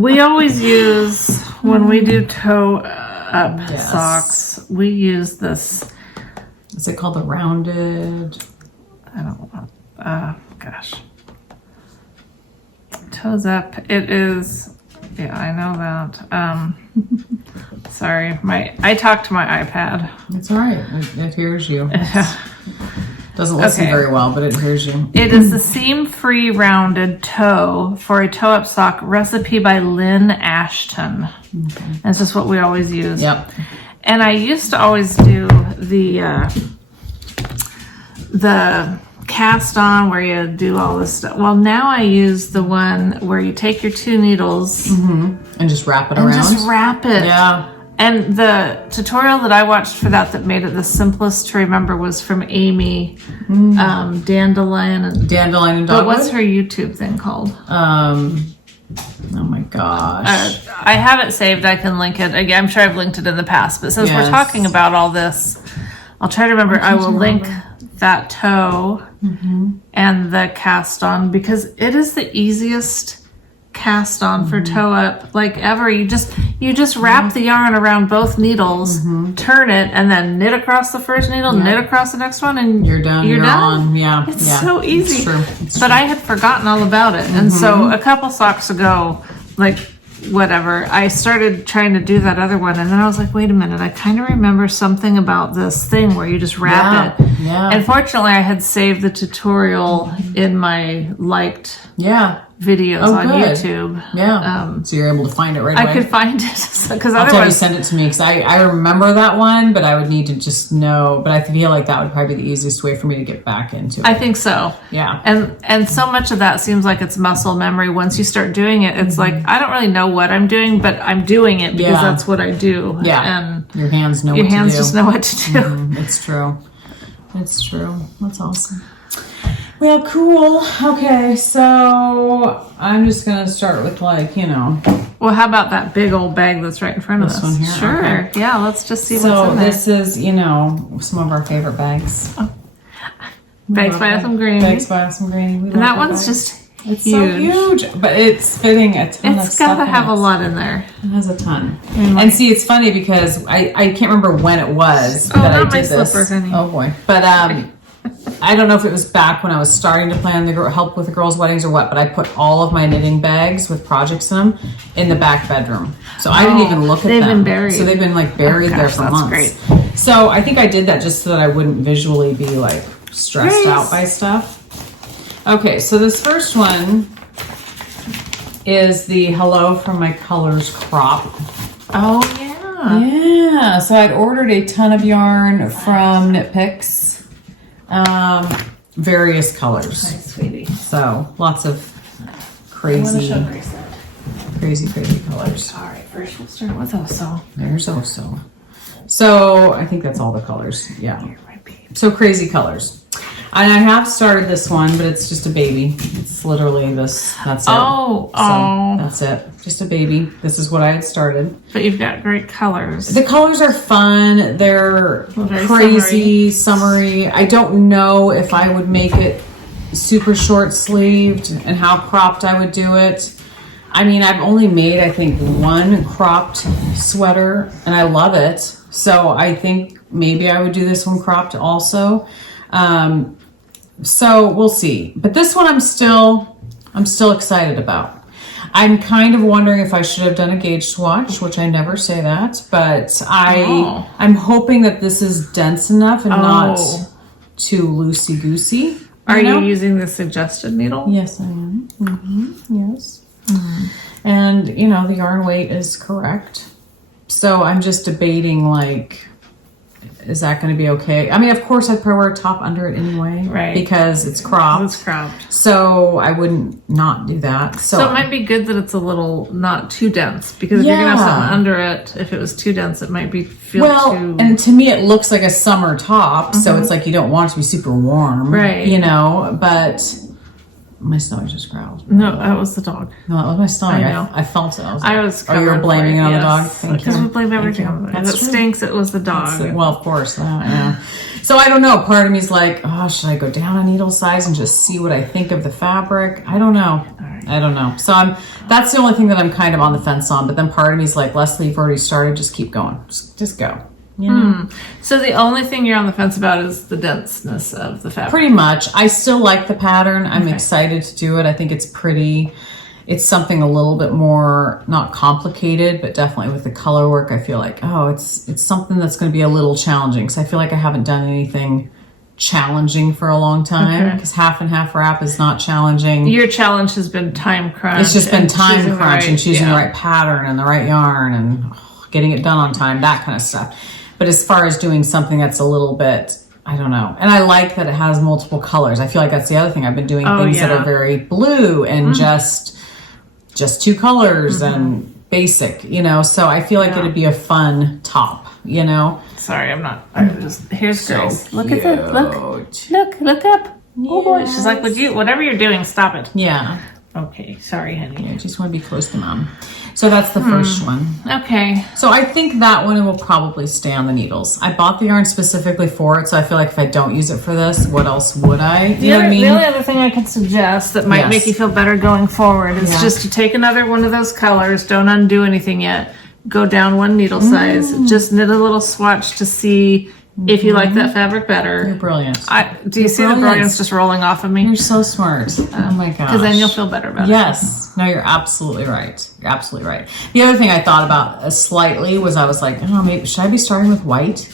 we always use, when we do toe up socks, we use this... Is it called the rounded... I don't know. Gosh. Toes up. It is. Yeah, I know that. Sorry, I talk to my iPad. It's all right. It hears you. Doesn't listen very well, but it hears you. It is the seam-free rounded toe for a toe-up sock recipe by Lynn Ashton. Okay. That's just what we always use. Yep. And I used to always do the cast on where you do all this stuff. Well, now I use the one where you take your two needles and just wrap it around. Just wrap it. Yeah. And the tutorial that I watched for that made it the simplest to remember was from Amy Dandelion and Dogwood. But what's her YouTube thing called? Oh my gosh. I have it saved. I can link it. Again, I'm sure I've linked it in the past. But since we're talking about all this, I'll try to remember. I will link that toe and the cast on, because it is the easiest cast on for toe up like ever. You just wrap the yarn around both needles, turn it, and then knit across the first needle, knit across the next one, and you're done. You're done. On. It's so easy. It's true. But I had forgotten all about it, and so a couple socks ago, like whatever, I started trying to do that other one, and then I was like, wait a minute, I kind of remember something about this thing where you just wrap it. Yeah. And fortunately, I had saved the tutorial in my liked videos on YouTube. Yeah. So you're able to find it right away. I could find it because I'll tell you, send it to me, because I remember that one, but I would need to just know. But I feel like that would probably be the easiest way for me to get back into it. I think so. Yeah. And so much of that seems like it's muscle memory. Once you start doing it, it's like, I don't really know what I'm doing, but I'm doing it because that's what I do. Yeah. And your hands know what to do. Your hands just know what to do. It's true. It's true. That's awesome. Well, cool. Okay, so I'm just going to start with Well, how about that big old bag that's right in front of us? This one here? Sure. Okay. Yeah, let's just see what's in there. So this is, some of our favorite bags. Oh, Bags by Awesome Granny. Bags by Awesome Granny. And that one's just it's so huge, but it's fitting a ton of stuff. It's got to have a lot in there. It has a ton. And see, it's funny because I can't remember when it was that I did this. Slipper, honey. Oh boy. But I don't know if it was back when I was starting to plan the help with the girls' weddings or what, but I put all of my knitting bags with projects in them in the back bedroom. So I didn't even look at them. They've been buried. So they've been like buried there for months. Great. So I think I did that just so that I wouldn't visually be like stressed out by stuff. Okay, so this first one is the Hello from My Colors crop. Oh, yeah. Yeah, so I'd ordered a ton of yarn from Knit Picks, various colors. Nice, sweetie. So lots of crazy colors. All right, first we'll start with XOXO. There's XOXO. So I think that's all the colors. Yeah. So crazy colors. And I have started this one, but it's just a baby. It's literally this. That's it. Oh, that's it. Just a baby. This is what I had started. But you've got great colors. The colors are fun. They're crazy, summery. I don't know if I would make it super short sleeved and how cropped I would do it. I mean, I've only made, I think, one cropped sweater, and I love it. So I think maybe I would do this one cropped also. So we'll see. But this one I'm still excited about. I'm kind of wondering if I should have done a gauge swatch, which I never say that, but I'm hoping that this is dense enough and not too loosey-goosey. Are you using the suggested needle? Yes, I am. Yes. And, you know, the yarn weight is correct. So I'm just debating, like, is that going to be okay? I mean, of course, I'd probably wear a top under it anyway. Right. Because it's cropped. It's cropped. So I wouldn't not do that. So it might be good that it's a little not too dense. Because if you're going to have something under it, if it was too dense, it might feel too... and to me, it looks like a summer top. So it's like you don't want it to be super warm. Right. You know, but... My stomach just growled. No, that was the dog. No, that was my stomach. I know. I felt it. I was you were blaming it on the dog? Because we blame everything on it. If it stinks, it was the dog. Well, of course. Yeah. So I don't know. Part of me is like, oh, should I go down a needle size and just see what I think of the fabric? I don't know. I don't know. So that's the only thing that I'm kind of on the fence on. But then part of me is like, Leslie, you've already started. Just keep going. Just go. Yeah. So the only thing you're on the fence about is the denseness of the fabric. Pretty much. I still like the pattern. I'm excited to do it. I think it's pretty. It's something a little bit more, not complicated, but definitely with the color work, I feel like, it's something that's going to be a little challenging. Because I feel like I haven't done anything challenging for a long time. Because half and half wrap is not challenging. Your challenge has been time crunch. It's just been time crunch and choosing the right pattern and the right yarn and getting it done on time, that kind of stuff. But as far as doing something that's a little bit, I don't know. And I like that it has multiple colors. I feel like that's the other thing. I've been doing things that are very blue and just two colors and basic, you know. So I feel like it'd be a fun top, you know. Sorry, I'm not. Here's Grace. Look at that. Look up. Oh boy. She's like, whatever you're doing, stop it. Yeah. Okay. Sorry, honey. Yeah, I just want to be close to Mom. So that's the first one. Okay. So I think that one will probably stay on the needles. I bought the yarn specifically for it, so I feel like if I don't use it for this, what else would I? You know what I mean? The only other thing I could suggest that might make you feel better going forward is just to take another one of those colors. Don't undo anything yet. Go down one needle size. Just knit a little swatch to see if you like that fabric better. You're brilliant. Do you see the brilliance just rolling off of me? You're so smart. Oh my gosh. Because then you'll feel better about it. Yes. No, you're absolutely right. You're absolutely right. The other thing I thought about slightly was I was like, maybe should I be starting with white?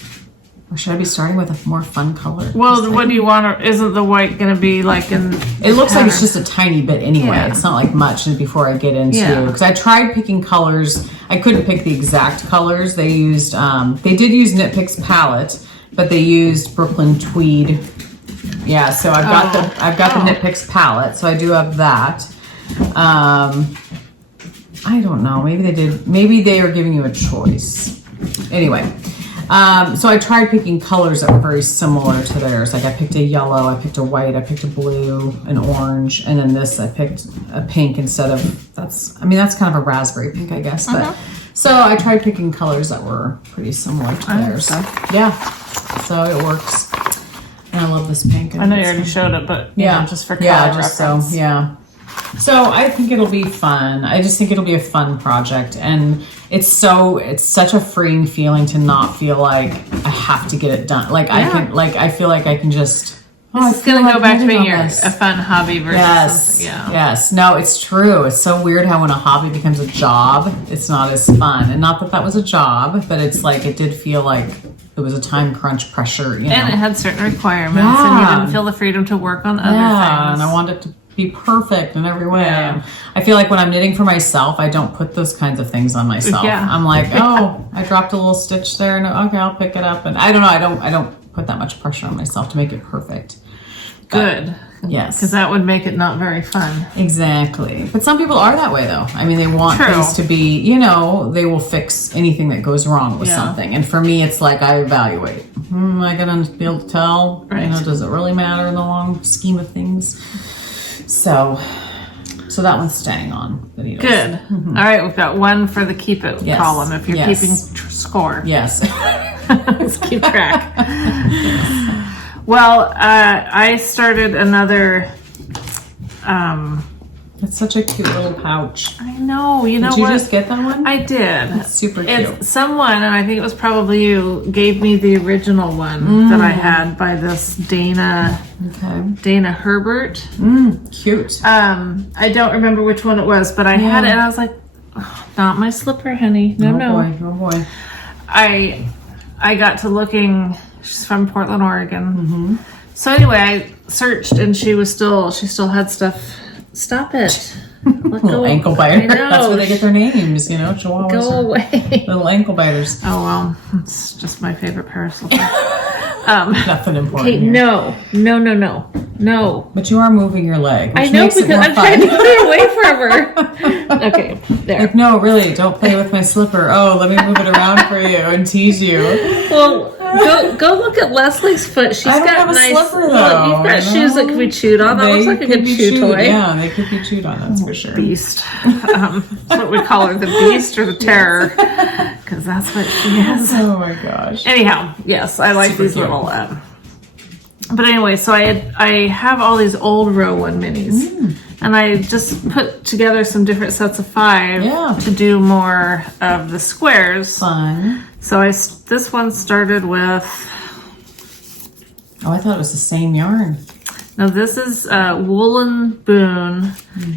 Or should I be starting with a more fun color? Well, what do you want? Isn't the white going to be like in... It looks like it's just a tiny bit anyway. Yeah. It's not like much before I get into... Because I tried picking colors. I couldn't pick the exact colors. They used... they did use Knit Picks palette, but they used Brooklyn Tweed. Yeah, so I've got the Knit Picks palette, so I do have that. I don't know. Maybe they are giving you a choice. Anyway, so I tried picking colors that were very similar to theirs. Like I picked a yellow, I picked a white, I picked a blue, an orange, and then this I picked a pink instead of that's kind of a raspberry pink, I guess. But so I tried picking colors that were pretty similar to theirs. Yeah, so it works. And I love this pink. I know you already showed it, but you know, just for color reference. So I think it'll be fun. I just think it'll be a fun project, and it's such a freeing feeling to not feel like I have to get it done. Like I feel like I can just. It's going to go back to being a fun hobby versus Yes. No, it's true. It's so weird how when a hobby becomes a job, it's not as fun. And not that that was a job, but it's like it did feel like it was a time crunch pressure. You know? And it had certain requirements, and you didn't feel the freedom to work on other things. And I wanted it to be perfect in every way. Yeah. I feel like when I'm knitting for myself, I don't put those kinds of things on myself. Yeah. I'm like, oh, I dropped a little stitch there. No, okay, I'll pick it up. And I don't know. I don't put that much pressure on myself to make it perfect. Good. Yes. Because that would make it not very fun. Exactly. But some people are that way, though. I mean, they want things to be, you know, they will fix anything that goes wrong with something. And for me, it's like I evaluate. Am I going to be able to tell? Right. You know, does it really matter in the long scheme of things? So that one's staying on the needles. Good. Mm-hmm. All right. We've got one for the keep it column if you're keeping score. Yes. Let's keep track. Well, I started another. It's such a cute little pouch. I know. You know what? Did you just get that one? I did. It's super cute. Someone, and I think it was probably you, gave me the original one that I had by this Dana Herbert. Cute. I don't remember which one it was, but I had it, and I was like, oh, not my slipper, honey. No. Oh boy. I got to looking. She's from Portland, Oregon. So anyway, I searched, and she still had stuff. Stop it. Little ankle biter. That's where they get their names, you know, chihuahuas. Go away. Little ankle biters. Oh, well, it's just my favorite pair of slippers. Nothing important here. No. But you are moving your leg, which I know, makes because it more I'm fun. trying to put it away from her. Okay, there. Like, no, really, don't play with my slipper. Oh, let me move it around for you and tease you. Well, go look at Leslie's foot. She's got nice slipper, though. Well, you've got shoes that can be chewed on. That looks like a good chew toy. Yeah, they could be chewed on. That's for sure. Beast. That's what we call her, the Beast or the Terror, because that's what she is. Oh my gosh. Anyhow, yes, I like these little. But anyway, so I have all these old row 1 minis, and I just put together some different sets of 5 to do more of the squares. Fun. So this one started with. Oh, I thought it was the same yarn. No, this is Woolen Boon,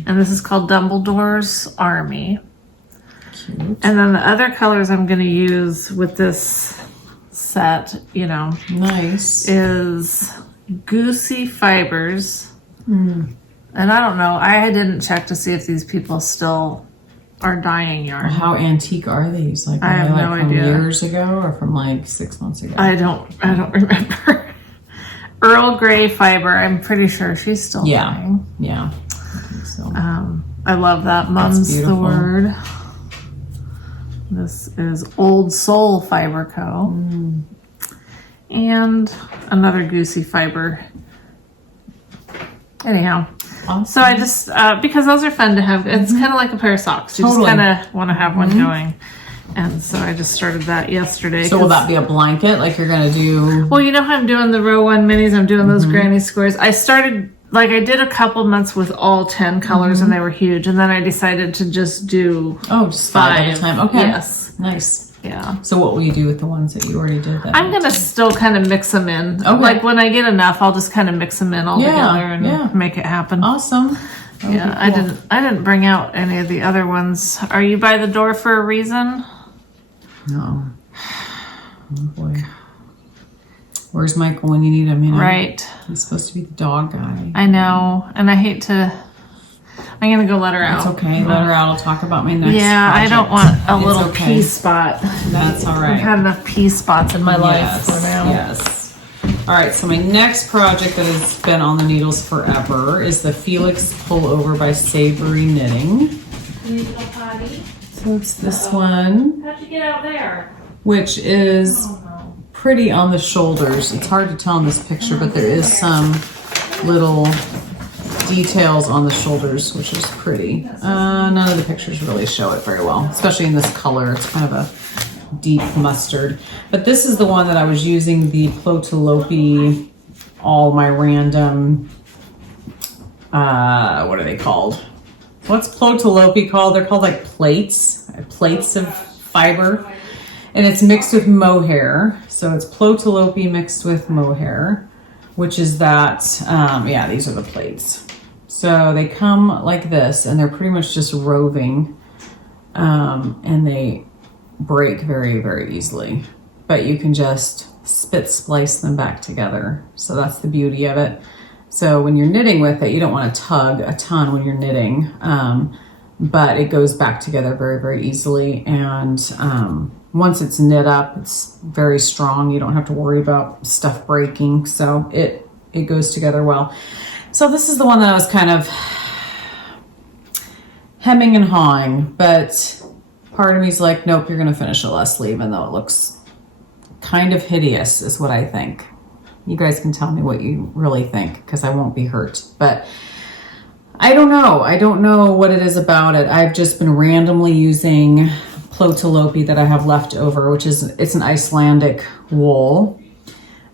and this is called Dumbledore's Army. Cute. And then the other colors I'm going to use with this set, you know, is Goosey Fibers. And I don't know, I didn't check to see if these people still are dyeing yarn. Well, how antique are these? Like, I have no idea. From years ago or from like 6 months ago? I don't remember. Earl Grey Fiber, I'm pretty sure she's still dyeing. Yeah. I think so. I love that. Mum's the word. This is Old Soul Fiber Co. And another Goosey Fiber. Anyhow. Awesome. So I just, because those are fun to have, it's kind of like a pair of socks. You just kind of want to have one going. And so I just started that yesterday. So will that be a blanket like you're going to do? Well, you know how I'm doing the row 1 minis? I'm doing those granny squares. I started, like I did a couple months with all 10 colors and they were huge. And then I decided to just do just 5 at a time. Okay. Yes. Nice. Yeah. So what will you do with the ones that you already did? I'm going to still kind of mix them in. Okay. Like when I get enough, I'll just kind of mix them in all together and make it happen. Awesome. Yeah, cool. I didn't bring out any of the other ones. Are you by the door for a reason? No. Oh boy. Where's Michael when you need him? You know? Right. He's supposed to be the dog guy. I know, and I hate to. I'm gonna go let her out. It's okay. Let her out. I'll talk about my next. Yeah, project. I don't want a little pea spot. That's all right. I've had enough pea spots in my life for now. Yes. All right. So my next project that has been on the needles forever is the Felix Pullover by Savory Knitting. So it's this one. How'd you get out there? Which is pretty on the shoulders. It's hard to tell in this picture, but there is some little details on the shoulders, which is pretty. None of the pictures really show it very well, especially in this color. It's kind of a deep mustard. But this is the one that I was using the Plotelope all my random, what are they called? What's Plotelope called? They're called like plates of fiber. And it's mixed with mohair. So it's Plotelope mixed with mohair, which is that, yeah, these are the plates. So they come like this, and they're pretty much just roving, and they break very, very easily. But you can just spit splice them back together. So that's the beauty of it. So when you're knitting with it, you don't want to tug a ton when you're knitting, but it goes back together very, very easily. And once it's knit up, it's very strong. You don't have to worry about stuff breaking. So it goes together well. So this is the one that I was kind of hemming and hawing, but part of me's like, nope, you're going to finish it, Leslie, even though it looks kind of hideous is what I think. You guys can tell me what you really think, because I won't be hurt. But I don't know. I don't know what it is about it. I've just been randomly using Plotelope that I have left over, which is, it's an Icelandic wool.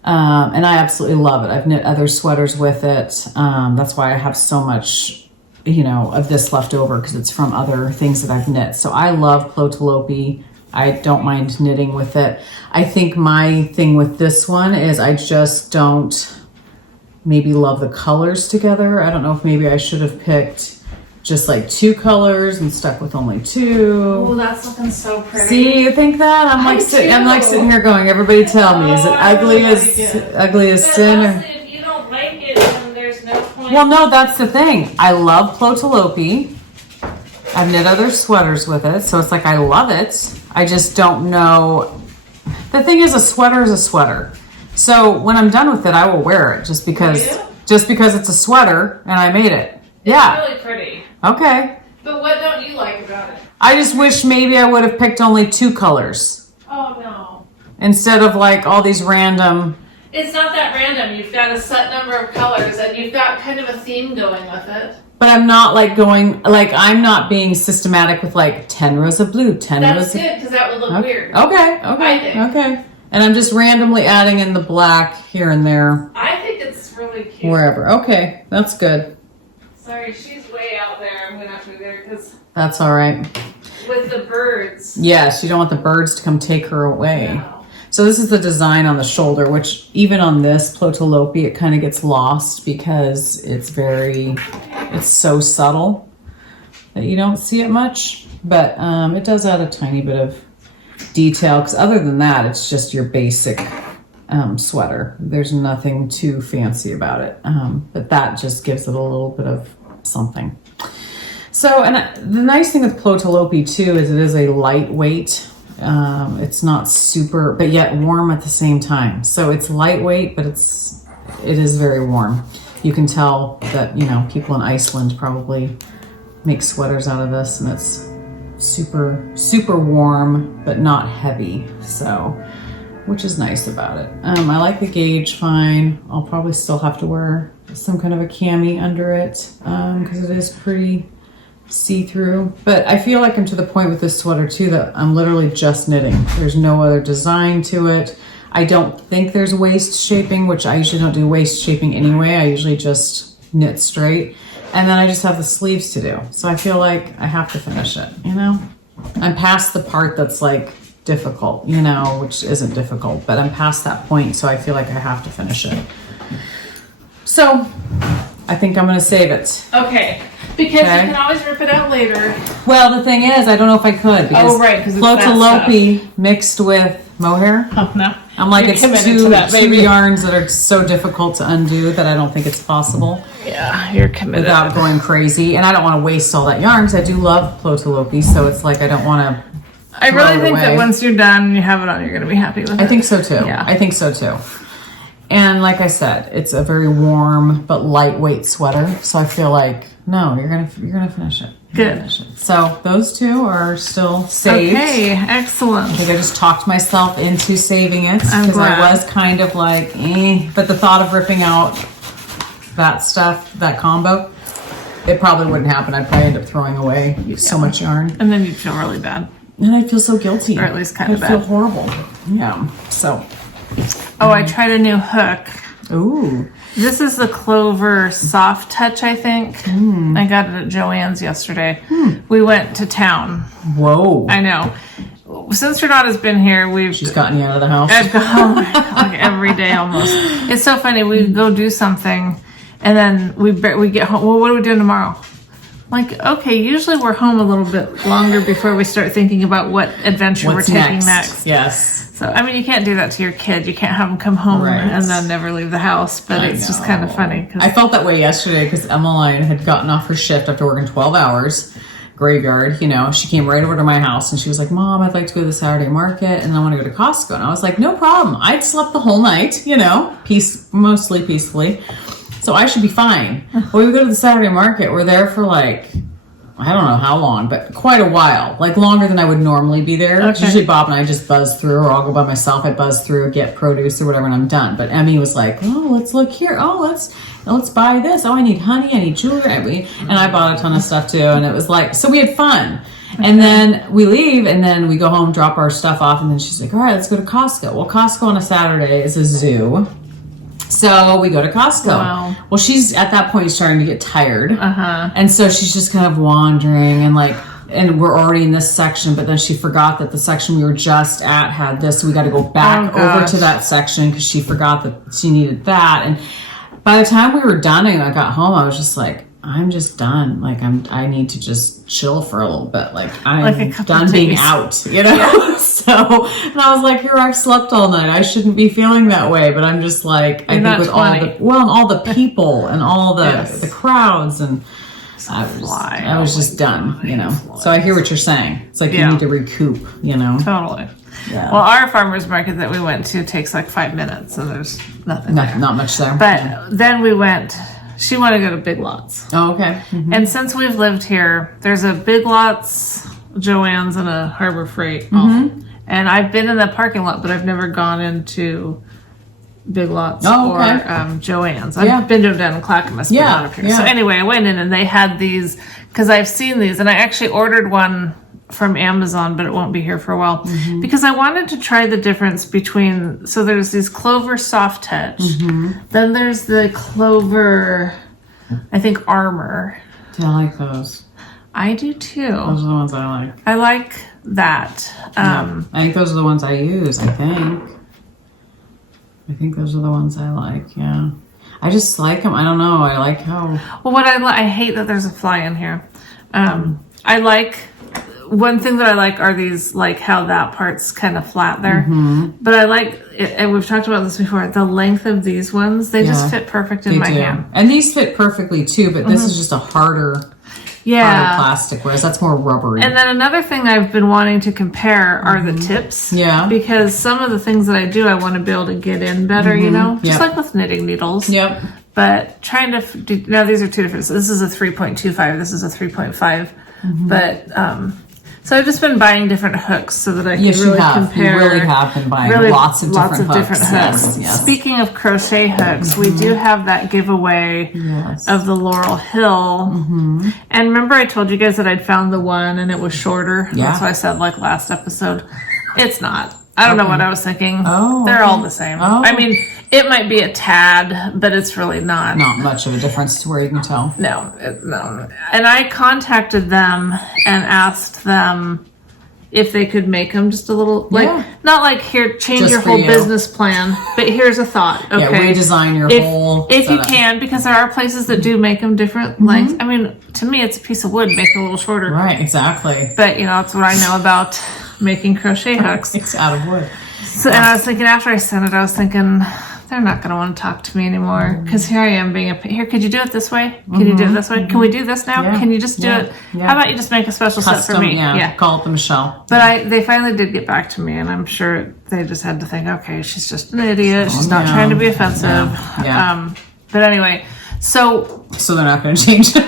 And I absolutely love it. I've knit other sweaters with it. That's why I have so much, you know, of this left over, because it's from other things that I've knit. So I love Plotelope. I don't mind knitting with it. I think my thing with this one is I just don't maybe love the colors together. I don't know if maybe I should have picked just like 2 colors and stuck with only 2. Oh, that's looking so pretty. See, you think that? I'm like sitting here going, everybody tell me, is it ugly as sin? Honestly, if you don't like it, then there's no point. Well, no, that's the thing. I love Plotelope. I've knit other sweaters with it, so it's like I love it. I just don't know. The thing is, a sweater is a sweater. So when I'm done with it, I will wear it just because it's a sweater and I made it. Yeah. It's really pretty. Okay. But what don't you like about it? I just wish maybe I would have picked only 2 colors. Oh, no. Instead of like all these random. It's not that random. You've got a set number of colors and you've got kind of a theme going with it. But I'm not like going, like I'm not being systematic with like 10 rows of blue, 10 rows of... That's good, because that would look weird. Okay. Okay. And I'm just randomly adding in the black here and there. I think it's really cute. Wherever. Okay, that's good. Sorry, she's way out there. I'm going to have to be there because... That's all right. With the birds. Yes, you don't want the birds to come take her away. No. So this is the design on the shoulder, which even on this Plotelope, it kind of gets lost because it's so subtle that you don't see it much. But it does add a tiny bit of detail, because other than that, it's just your basic sweater. There's nothing too fancy about it. But that just gives it a little bit of something. So, and the nice thing with Plotelope too is it is a lightweight. It's not super, but yet warm at the same time. So it's lightweight, but it is very warm. You can tell that, you know, people in Iceland probably make sweaters out of this, and it's super, super warm, but not heavy. So, which is nice about it. I like the gauge fine. I'll probably still have to wear some kind of a cami under it, because it is pretty see-through. But I feel like I'm to the point with this sweater too that I'm literally just knitting. There's no other design to it. I don't think there's waist shaping, which I usually don't do waist shaping anyway. I usually just knit straight. And then I just have the sleeves to do. So I feel like I have to finish it, you know? I'm past the part that's like difficult, you know, which isn't difficult, but I'm past that point, so I feel like I have to finish it. So I think I'm going to save it. Okay. Because you can always rip it out later. Well, the thing is, I don't know if I could. Because because Plotelope mixed with mohair. Oh, no. I'm like, it's two yarns that are so difficult to undo that I don't think it's possible. Yeah, you're committed. Without going crazy. And I don't want to waste all that yarn, because I do love Plotelope, so it's like I don't want to I really think that once you're done and you have it on, you're going to be happy with it. I think so too. Yeah. I think so too. And like I said, it's a very warm but lightweight sweater, so I feel like you're gonna finish it. Good. So those 2 are still saved. Okay, excellent. I think I just talked myself into saving it, because I was kind of like, but the thought of ripping out that stuff, that combo, it probably wouldn't happen. I'd probably end up throwing away so much yarn, and then you'd feel really bad, and I'd feel so guilty, or at least kind of bad. I'd feel horrible. Yeah. So. Oh, I tried a new hook. Ooh. This is the Clover Soft Touch, I think. I got it at Joann's yesterday. We went to town. Whoa. I know. Since Renada's been here, she's gotten you out of the house. I've gone like every day almost. It's so funny. We go do something, and then we get home. Well, what are we doing tomorrow? Like, okay, usually we're home a little bit longer before we start thinking about what adventure we're taking next. Yes. So, I mean, you can't do that to your kid. You can't have them come home and then never leave the house. But it's just kind of funny. I felt that way yesterday because Emmeline had gotten off her shift after working 12 hours, graveyard. You know, she came right over to my house and she was like, Mom, I'd like to go to the Saturday market and I want to go to Costco. And I was like, no problem. I'd slept the whole night, you know, mostly peacefully. So I should be fine. Well, we go to the Saturday market. We're there for like, I don't know how long, but quite a while. Like longer than I would normally be there. Okay. Usually Bob and I just buzz through, or I'll go by myself. I buzz through, get produce or whatever, and I'm done. But Emmy was like, oh, let's look here. Oh, let's buy this. Oh, I need honey. I need jewelry. And I bought a ton of stuff too. And it was like, so we had fun. Okay. And then we leave and then we go home, drop our stuff off. And then she's like, all right, let's go to Costco. Well, Costco on a Saturday is a zoo. So we go to Costco. Wow. Well, she's at that point starting to get tired. And so she's just kind of wandering and we're already in this section, but then she forgot that the section we were just at had this. So we got to go back over to that section because she forgot that she needed that. And by the time we were done and I got home, I was just like, I'm just done. Like I need to just chill for a little bit. Like I'm done being out, you know? Yeah. So, and I was like, here, I've slept all night. I shouldn't be feeling that way. But I'm just like, I think with all the people and all the crowds and I was just done, you know? So I hear what you're saying. It's like you need to recoup, you know? Totally. Yeah. Well, our farmer's market that we went to takes like 5 minutes. So there's nothing there. Not much there. But then we went... She wanted to go to Big Lots. Oh, okay. Mm-hmm. And since we've lived here, there's a Big Lots, Joann's, and a Harbor Freight. And I've been in that parking lot, but I've never gone into Big Lots or Joann's. I've been to them down in Clackamas, but not up here. So anyway, I went in and they had these, because I've seen these, and I actually ordered one from Amazon, but it won't be here for a while because I wanted to try the difference between, so there's these Clover Soft Touch, then there's the Clover, I think Armor. I like those. I do too. Those are the ones I like. I like that. I think those are the ones I use. I think those are the ones I like. Yeah. I just like them. I don't know. I like how. Well, what I hate that there's a fly in here. I like. One thing that I like are these, like how that part's kind of flat there. But I like, and we've talked about this before, the length of these ones, they just fit perfect in my hand. And these fit perfectly too, but this is just a harder plastic, whereas that's more rubbery. And then another thing I've been wanting to compare are the tips. Yeah. Because some of the things that I do, I want to be able to get in better, you know? Just like with knitting needles. Yep. But trying to do, now these are two different, so this is a 3.25, this is a 3.5. But, so I've just been buying different hooks so that I can really compare. You really have been buying lots of different hooks. Yes. Speaking of crochet hooks, we do have that giveaway of the Laurel Hill. And remember I told you guys that I'd found the one and it was shorter? Yeah. That's what I said like last episode. It's not. I don't know what I was thinking. They're all the same. I mean, it might be a tad, but it's really not. Not much of a difference to where you can tell. No. And I contacted them and asked them if they could make them just a little, like, not like here, change just your whole business plan, but here's a thought. Okay. Yeah, redesign your whole If you can, because there are places that do make them different lengths. I mean, to me, it's a piece of wood, make it a little shorter. Right, exactly. But, you know, that's what I know about making crochet hooks. It's out of wood. So, and I was thinking, after I sent it, I was thinking, they're not going to want to talk to me anymore. Because here I am being here, could you do it this way? Can you do it this way? Can we do this now? Can you just do it? How about you just make a special set for me? Call it the Michelle. But they finally did get back to me, and I'm sure they just had to think, okay, she's just an idiot. She's not trying to be offensive. But anyway, so they're not going to change it.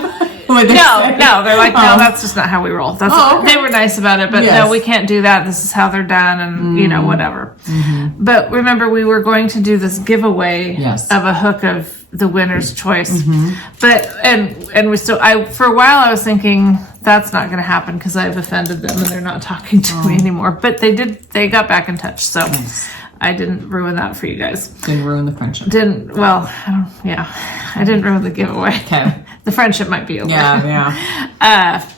No, they're like, no, that's just not how we roll. They were nice about it, but no, we can't do that. This is how they're done, and you know, whatever. But remember, we were going to do this giveaway of a hook of the winner's choice. But and we still, for a while, I was thinking that's not going to happen because I've offended them and they're not talking to me anymore. But they got back in touch. So I didn't ruin that for you guys. Didn't ruin the friendship. I didn't ruin the giveaway. Okay. The friendship might be over. Yeah.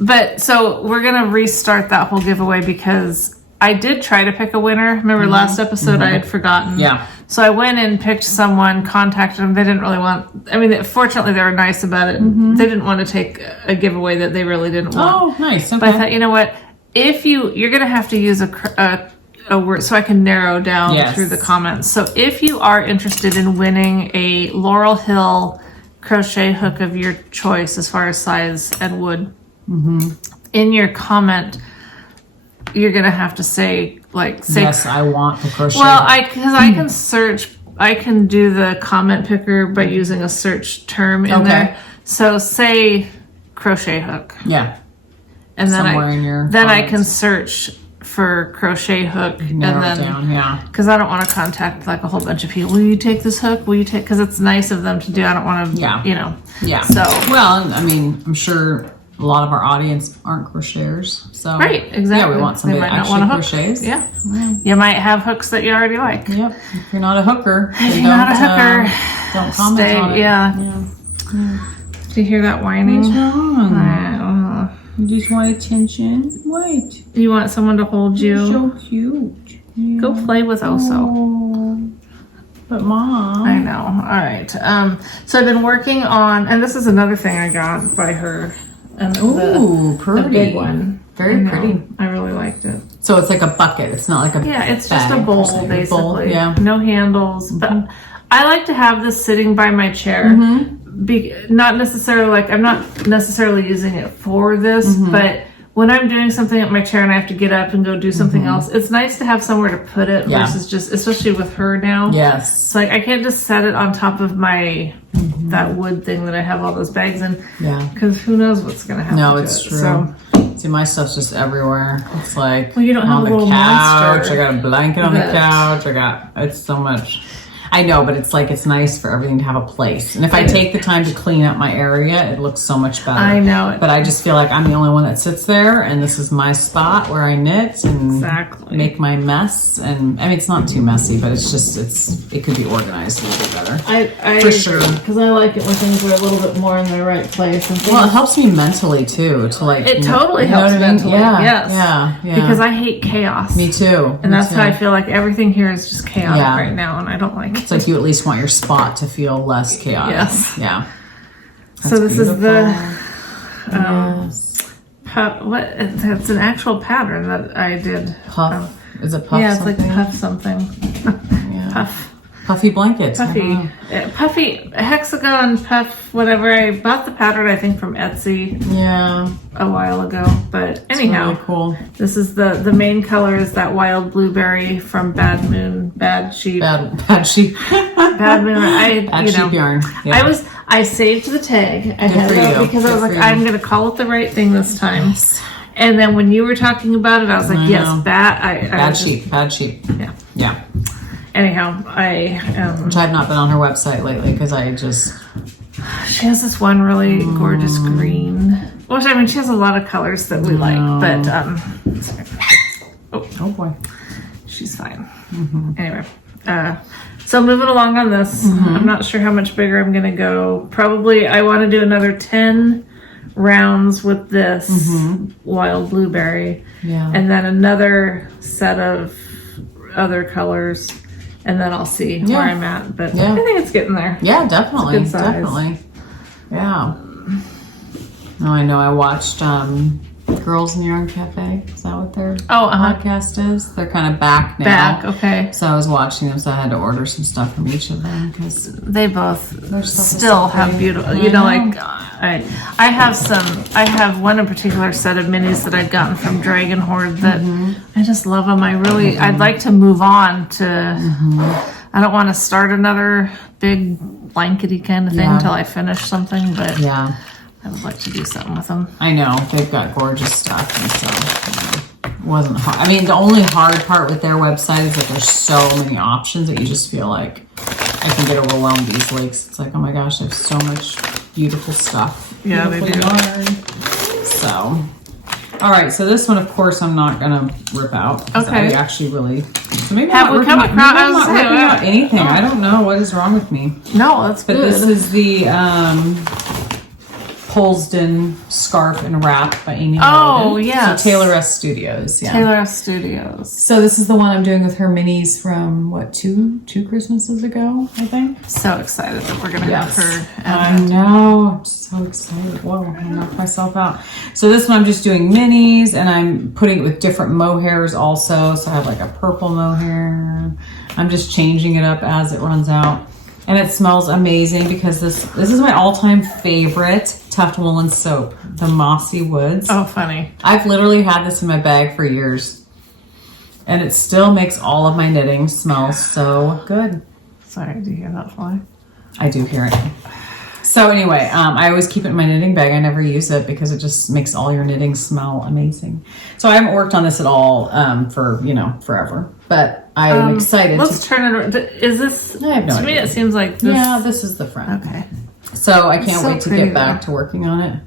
But so we're going to restart that whole giveaway because I did try to pick a winner. Remember last episode I had forgotten. Yeah. So I went and picked someone, contacted them. They didn't really want, I mean, fortunately they were nice about it. They didn't want to take a giveaway that they really didn't want. Oh, nice. Okay. But I thought, you know what? If you're going to have to use a word so I can narrow down through the comments. So if you are interested in winning a Laurel Hill crochet hook of your choice as far as size and wood, in your comment, you're going to have to say, yes, I want to crochet. Well, because I can search, I can do the comment picker by using a search term in there. So say crochet hook. Yeah. And then I can search for crochet hook Narrow it down, because I don't want to contact like a whole bunch of people. Will you take this hook? Will you take? Because it's nice of them to do. I don't want to. Yeah. So I mean, I'm sure a lot of our audience aren't crocheters. So right, exactly. Yeah, we want somebody that actually crochets. Yeah. You might have hooks that you already like. Yep. If you're not a hooker, don't comment on it. Yeah. Do you hear that whining? What's wrong? You just want attention? Wait. You want someone to hold you? You're so cute. Yeah. Go play with Oso. Oh, but Mom. I know. All right. So I've been working on, and this is another thing I got by her. And pretty. The big one. Very pretty. I really liked it. So it's like a bucket. It's not like a it's just a bowl, basically. Bowl, yeah. No handles. But I like to have this sitting by my chair. Not necessarily I'm not necessarily using it for this, but when I'm doing something at my chair and I have to get up and go do something else, it's nice to have somewhere to put it versus just, especially with her now. Yes. It's like I can't just set it on top of my that wood thing that I have all those bags in. Yeah. Because who knows what's going to happen. No, it's true. So, see, my stuff's just everywhere. It's like you don't have on a the little couch. monster. I got a blanket on the couch. It's so much. I know, but it's nice for everything to have a place. And if I take the time to clean up my area, it looks so much better. I know it. But I just feel like I'm the only one that sits there, and this is my spot where I knit and make my mess. And I mean, it's not too messy, but it could be organized a little bit better. For sure. Because I like it when things are a little bit more in the right place. And well, it helps me mentally too. It totally helps mentally. Yeah. Because I hate chaos. Me too. And that's how I feel like everything here is just chaotic right now, and I don't like it. It's like you at least want your spot to feel less chaotic. Yes. Yeah. So this is the what? It's an actual pattern that I did. Puff. Is it puff? Yeah, something? It's like puff something. Puff. Puffy blankets. Puffy hexagon puff. Whatever. I bought the pattern I think from Etsy. Yeah. A while ago, but anyhow, really cool. This is the main color is that wild blueberry from Bad Sheep. Bad Sheep. Bad Moon. Bad Sheep yarn. Yeah. I saved the tag. I had it because I was like, I'm going to call it the right thing this time. Yes. And then when you were talking about it, I was like, yes, Bad Sheep. Yeah. Yeah. Anyhow, which I've not been on her website lately because she has this one really gorgeous green. Which I mean, she has a lot of colors that we like, but oh boy, she's fine. Anyway, so moving along on this, I'm not sure how much bigger I'm gonna go. Probably I want to do another 10 rounds with this wild blueberry, and then another set of other colors. And then I'll see where I'm at, but I think it's getting there. Yeah, definitely, it's a good size. Definitely. Yeah. Oh, I know. I watched Girls in the Yarn Cafe. Is that what their podcast is? They're kind of back now. Okay. So I was watching them, so I had to order some stuff from each of them because they both still have beautiful. I have one in particular set of minis that I'd gotten from Dragon Horde that I just love them. I'd like to move on to. I don't want to start another big blankety kind of thing until I finish something, but I would like to do something with them. I know they've got gorgeous stuff, and so it wasn't hard. I mean, the only hard part with their website is that there's so many options that you just feel like I can get overwhelmed easily. It's like, oh my gosh, there's so much beautiful stuff. Yeah, they do. So, All right, so this one, of course, I'm not gonna rip out. Okay. I actually really. So maybe Have I'm we not come ripping across? maybe I'm not ripping out anything. I don't know what is wrong with me. No, that's But good. this is the Pulsden Scarf and Wrap by Amy. Oh, Loden. yes. So Taylor S Studios. Yeah. Taylor S Studios. So this is the one I'm doing with her minis from what, two Christmases ago, I think. So excited that we're gonna have her. I know. I'm so excited. Whoa, I knocked myself out. So this one I'm just doing minis, and I'm putting it with different mohairs also. So I have like a purple mohair. I'm just changing it up as it runs out. And it smells amazing because this is my all-time favorite Tuft Woolen soap, the Mossy Woods. Oh, funny. I've literally had this in my bag for years. And it still makes all of my knitting smell so good. Sorry, do you hear that fly? I do hear it. So anyway, I always keep it in my knitting bag. I never use it because it just makes all your knitting smell amazing. So I haven't worked on this at all for, forever. But I'm excited. Let's turn it. Is this? I have no idea. To me, it seems like this. Yeah, this is the front. Okay. So I can't wait to get back to working on it.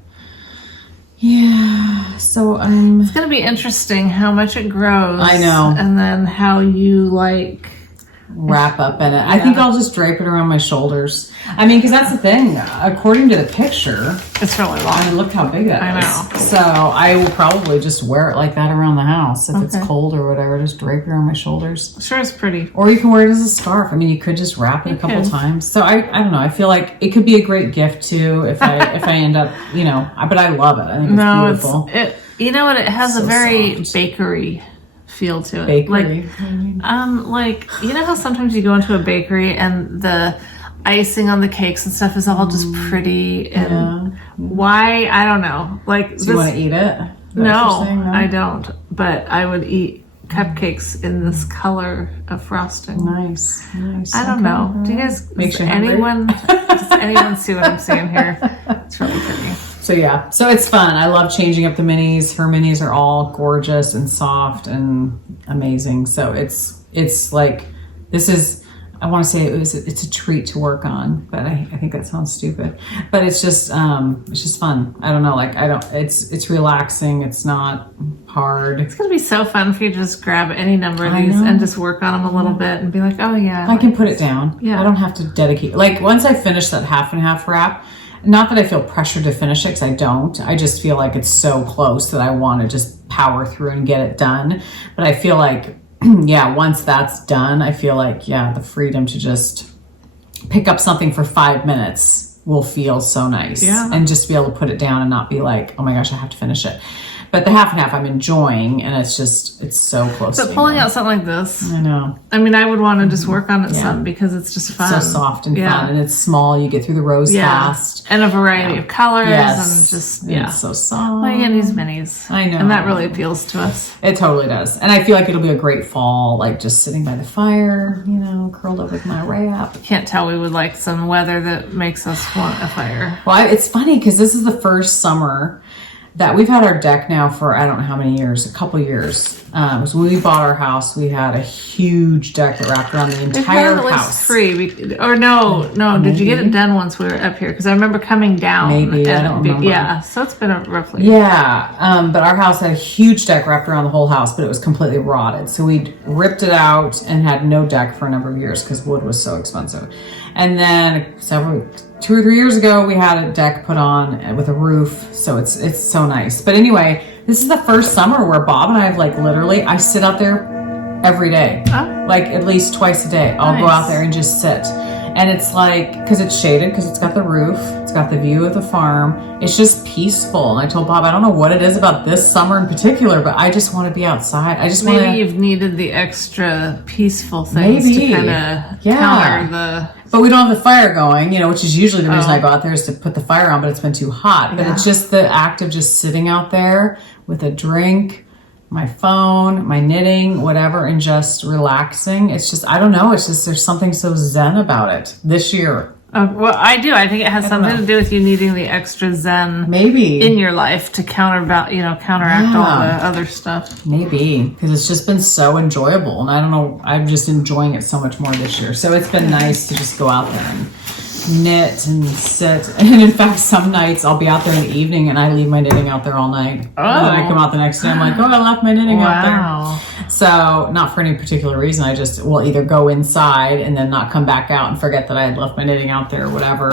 Yeah. So It's gonna be interesting how much it grows. I know. And then how you wrap up in it. I think I'll just drape it around my shoulders. I mean, because that's the thing. According to the picture, it's really long. I mean, look how big that is. I know. So I will probably just wear it like that around the house. If it's cold or whatever, just drape it around my shoulders. Sure, it's pretty. Or you can wear it as a scarf. I mean, you could just wrap it a couple times. So I don't know. I feel like it could be a great gift too if I end up, but I love it. I think it's beautiful. You know what? It has So a very soft. bakery feel to it. Bakery. You know how sometimes you go into a bakery and the icing on the cakes and stuff is all just pretty and why? I don't know. Do you want to eat it? No, I don't. But I would eat cupcakes in this color of frosting. Nice. I don't know. Do you guys? Does anyone see what I'm seeing here? It's really pretty. So yeah, so it's fun. I love changing up the minis. Her minis are all gorgeous and soft and amazing. So it's like, this is, I want to say it's a treat to work on, but I think that sounds stupid, but it's just fun. I don't know. It's relaxing. It's not hard. It's going to be so fun if you just grab any number of these and just work on them a little bit and be like, oh yeah. I can put it down. Yeah. I don't have to dedicate, once I finish that half and half wrap, not that I feel pressured to finish it, because I don't. I just feel like it's so close that I want to just power through and get it done. But I feel like, once that's done, I feel like, the freedom to just pick up something for 5 minutes will feel so nice. Yeah. And just be able to put it down and not be like, oh my gosh, I have to finish it. But the half and half I'm enjoying, and it's so close. But pulling out something like this, I know. I mean, I would want to just work on it some because it's just fun. So soft and fun, and it's small. You get through the rows fast, and a variety of colors, and just it's so soft. Well, yeah, these minis, I know, and that really appeals to us. It totally does, and I feel like it'll be a great fall, just sitting by the fire, curled up with my wrap. Can't tell we would like some weather that makes us want a fire. Well, it's funny because this is the first summer that we've had our deck now for I don't know how many years, a couple years. So when we bought our house, we had a huge deck that wrapped around the entire house. No. Did you get it done once we were up here? Because I remember coming down. Maybe, I don't remember. Yeah, so it's been roughly. Yeah, but our house had a huge deck wrapped around the whole house, but it was completely rotted. So we ripped it out and had no deck for a number of years because wood was so expensive. And then 2 or 3 years ago, we had a deck put on with a roof, so it's so nice. But anyway, this is the first summer where Bob and I have literally, I sit out there every day, at least twice a day. I'll go out there and just sit. And it's because it's shaded, because it's got the roof, it's got the view of the farm. It's just peaceful. And I told Bob, I don't know what it is about this summer in particular, but I just want to be outside. Maybe you've needed the extra peaceful things to kind of counter the... But we don't have the fire going, which is usually the reason I go out there is to put the fire on, but it's been too hot. But it's just the act of just sitting out there with a drink, my phone, my knitting, whatever, and just relaxing. It's just, I don't know. It's just, there's something so zen about it this year. Well, I do. I think it has something to do with you needing the extra zen in your life to counteract all the other stuff. Maybe, because it's just been so enjoyable. And I don't know, I'm just enjoying it so much more this year. So it's been nice to just go out there and knit and sit. And in fact, some nights I'll be out there in the evening and I leave my knitting out there all night. Oh. And then I come out the next day, I'm like, oh, I left my knitting out there. So not for any particular reason. I just will either go inside and then not come back out and forget that I had left my knitting out there or whatever.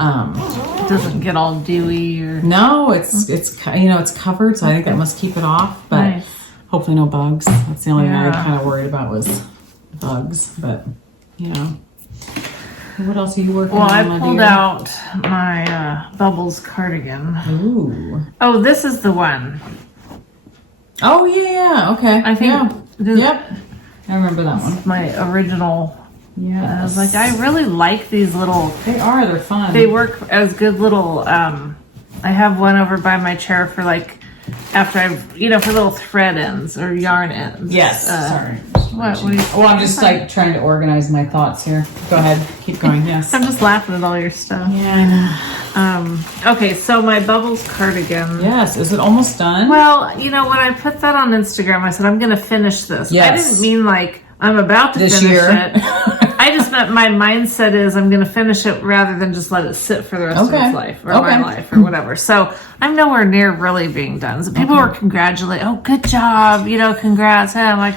It doesn't get all dewy or... No, it's covered, so I think that must keep it off. But hopefully no bugs. That's the only thing I kind of worried about was bugs. But what else are you working on? Well, I pulled out my Bubbles cardigan. Ooh. Oh, this is the one. Oh yeah. Okay. I think. Yep. I remember that one. My original. Yeah. I was like, I really like these little. They're fun. They work as good little. I have one over by my chair for like, after I've, for little thread ends or yarn ends. Yes. Sorry. What are you? Well, I'm just like trying to organize my thoughts here. Go ahead. Keep going. Yes. I'm just laughing at all your stuff. Yeah, I know. Okay, so my Bubbles cardigan. Yes. Is it almost done? Well, when I put that on Instagram, I said, I'm going to finish this. Yes. I didn't mean like I'm about to finish it. I just meant my mindset is I'm going to finish it rather than just let it sit for the rest of its life or my life or whatever. So I'm nowhere near really being done. So people were congratulating, oh, good job, congrats. And I'm like,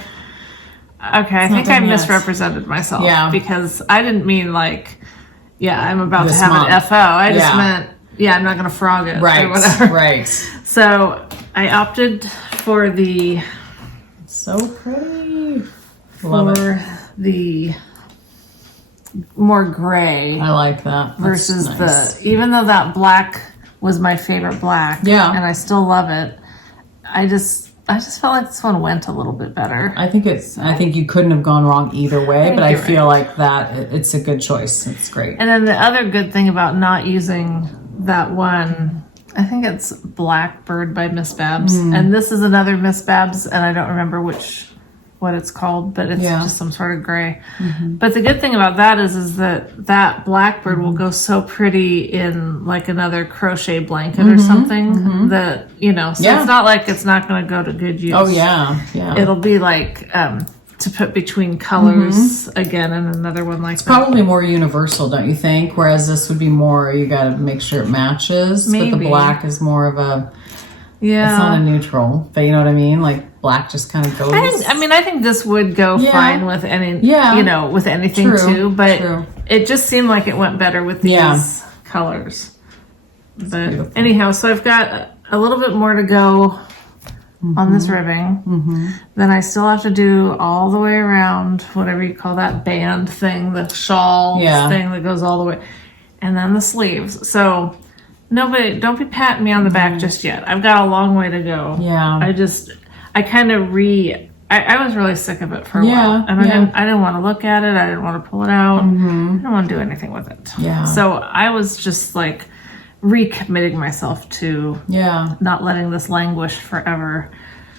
okay, I think I misrepresented myself because I didn't mean like, I'm about to have an FO. I just meant, I'm not going to frog it or whatever. Right. So I opted for the... So pretty. The more gray. I like that. Versus even though that black was my favorite black. Yeah. And I still love it. I just felt like this one went a little bit better. I think you couldn't have gone wrong either way, but I feel like that it's a good choice. It's great. And then the other good thing about not using that one, I think it's Blackbird by Miss Babs. And this is another Miss Babs, and I don't remember what it's called, but it's just some sort of gray. But the good thing about that is that Blackbird will go so pretty in like another crochet blanket or something that, so it's not like it's not going to go to good use. Oh yeah. It'll be like to put between colors again and another one like that. It's probably more universal, don't you think? Whereas this would be more, you got to make sure it matches. Maybe. But the black is more of a, it's not a neutral, but you know what I mean? Like black just kind of goes. I think this would go fine with any, with anything too, but it just seemed like it went better with these colors. But anyhow, so I've got a little bit more to go on this ribbing. Then I still have to do all the way around, whatever you call that band thing, the shawl thing that goes all the way, and then the sleeves. So nobody, don't be patting me on the back just yet. I've got a long way to go. Yeah. I kind of I was really sick of it for a while. And I didn't want to look at it. I didn't want to pull it out. I didn't want to do anything with it. Yeah. So I was just like recommitting myself to not letting this languish forever.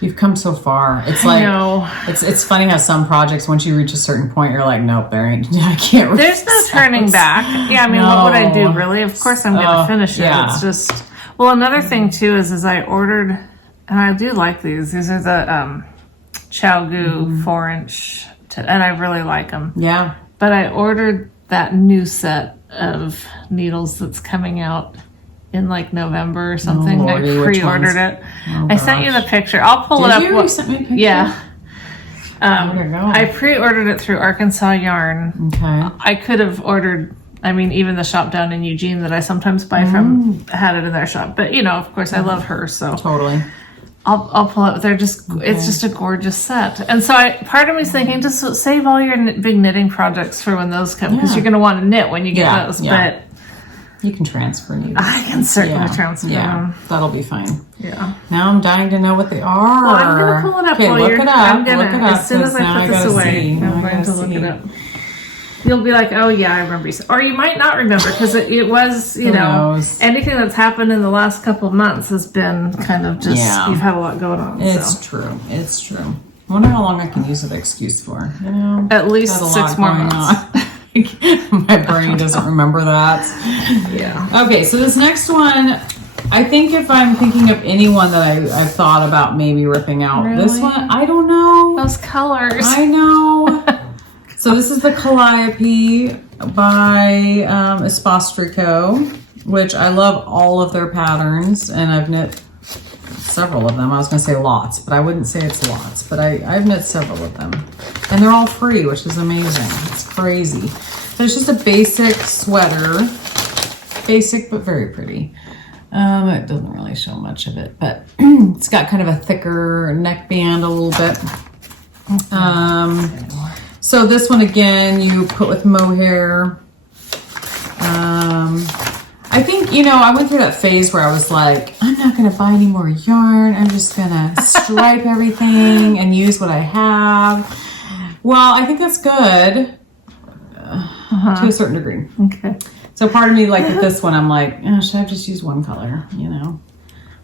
You've come so far. It's like, it's funny how some projects, once you reach a certain point, you're like, nope, I can't. There's no turning back. Yeah, what would I do, really? Of course I'm going to finish it. It's just, another thing, too, is I ordered, and I do like these. These are the Gu 4-inch, and I really like them. Yeah. But I ordered that new set of needles that's coming out in like November or something. Oh, Lordy, I pre-ordered it. I sent you the picture. I'll pull it up. You sent me a picture? Yeah. I pre-ordered it through Arkansas Yarn. Okay. I could have ordered, even the shop down in Eugene that I sometimes buy from had it in their shop. But, of course, I love her, so. Totally. I'll pull up. It's just a gorgeous set. And so part of me is thinking, just save all your big knitting projects for when those come, because you're going to want to knit when you get those. Yeah. But you can transfer needles. I can certainly transfer them. That'll be fine. Yeah. Now I'm dying to know what they are. Well, I'm going to pull it up. Okay, look it up. Look it up. As soon as I put this away, I'm going to look it up. You'll be like, oh yeah, I remember. Or you might not remember, because it was, anything that's happened in the last couple of months has been kind of just, you've had a lot going on. It's true. It's true. I wonder how long I can use that excuse for. At least 6 more months. My brain doesn't remember that. Yeah. Okay, so this next one, I think if I'm thinking of anyone that I've thought about maybe ripping out, this one, I don't know. Those colors. I know. So this is the Calliope by Espostrico, which I love all of their patterns, and I've knit several of them. I was going to say lots, but I wouldn't say it's lots, but I've knit several of them. And they're all free, which is amazing. It's crazy. So it's just a basic sweater. Basic, but very pretty. It doesn't really show much of it, but it's got kind of a thicker neckband a little bit. So this one, again, you put with mohair. I think, you know, I went through that phase where I was like, I'm not going to buy any more yarn. I'm just going to stripe everything and use what I have. Well, I think that's good to a certain degree. Okay. So part of me, like with this one, I'm like, oh, should I just use one color, you know?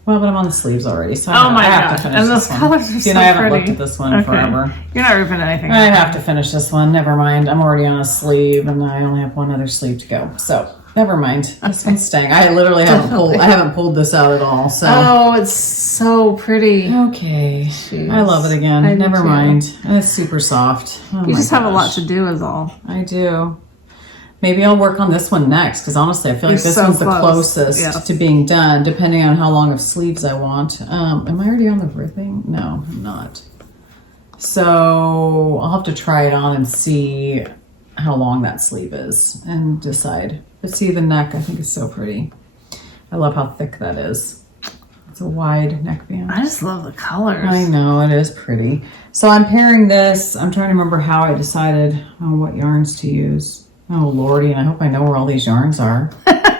Well, but I'm on the sleeves already, so I have to finish and those this one. colors are so I haven't pretty. looked at this one forever. You're not ripping anything. I have to finish this one. Never mind. I'm already on a sleeve, and I only have one other sleeve to go. So never mind. This one's staying. I literally haven't pulled this out at all. So it's so pretty. Okay, jeez. I love it again. Never mind. And it's super soft. Oh you just have a lot to do, is all. I do. Maybe I'll work on this one next, because honestly, I feel like this one's the closest to being done, depending on how long of sleeves I want. Am I already on the ribbing? No, I'm not. So I'll have to try it on and see how long that sleeve is and decide. But see, the neck, I think, is so pretty. I love how thick that is. It's a wide neckband. I just love the colors. I know, it is pretty. So I'm pairing this. I'm trying to remember how I decided on what yarns to use. Oh, Lordy, and I hope I know where all these yarns are.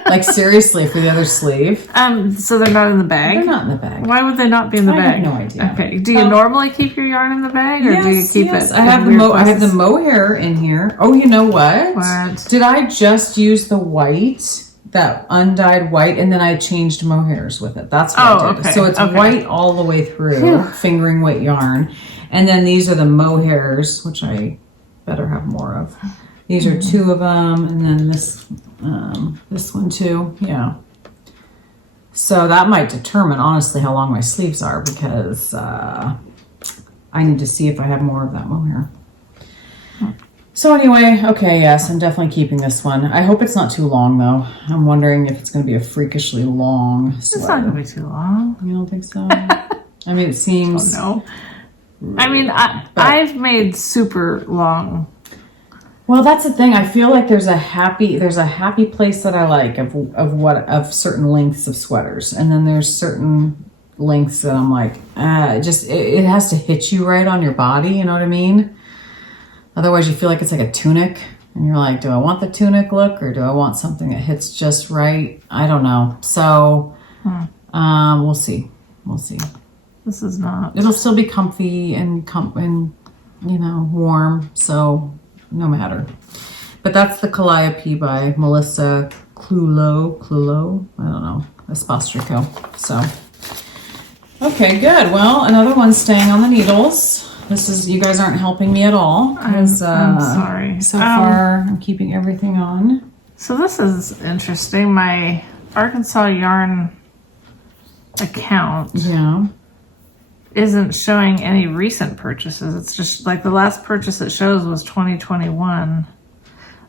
Like, seriously, for the other sleeve. So they're not in the bag? They're not in the bag. Why would they not be in the bag? I have no idea. Okay. Do you normally keep your yarn in the bag, or do you keep it? I have the mohair in here. Oh, you know what? What? Did I just use the white, that undyed white, and then I changed mohairs with it? That's what I did. Okay. So it's white all the way through, fingering weight yarn. And then these are the mohairs, which I better have more of. These are two of them, and then this one too. Yeah. So that might determine, honestly, how long my sleeves are, because I need to see if I have more of that mohair. So anyway, okay, yes, I'm definitely keeping this one. I hope it's not too long, though. I'm wondering if it's going to be a freakishly long sweater. It's not going to be too long. You don't think so? I mean, it seems... Oh, no. I mean, I've made super long. Well, that's the thing. I feel like there's a happy place that I like of certain lengths of sweaters, and then there's certain lengths that I'm like, it has to hit you right on your body. You know what I mean? Otherwise, you feel like it's like a tunic, and you're like, do I want the tunic look, or do I want something that hits just right? I don't know. So, we'll see. We'll see. This is not. It'll still be comfy and warm. So. No matter. But that's the Calliope by Melissa Clulo. I don't know. Espostrico. So. Okay, good. Well, another one staying on the needles. You guys aren't helping me at all. I'm sorry. So far, I'm keeping everything on. So this is interesting. My Arkansas Yarn account. Yeah. Isn't showing any recent purchases. It's just like the last purchase it shows was 2021,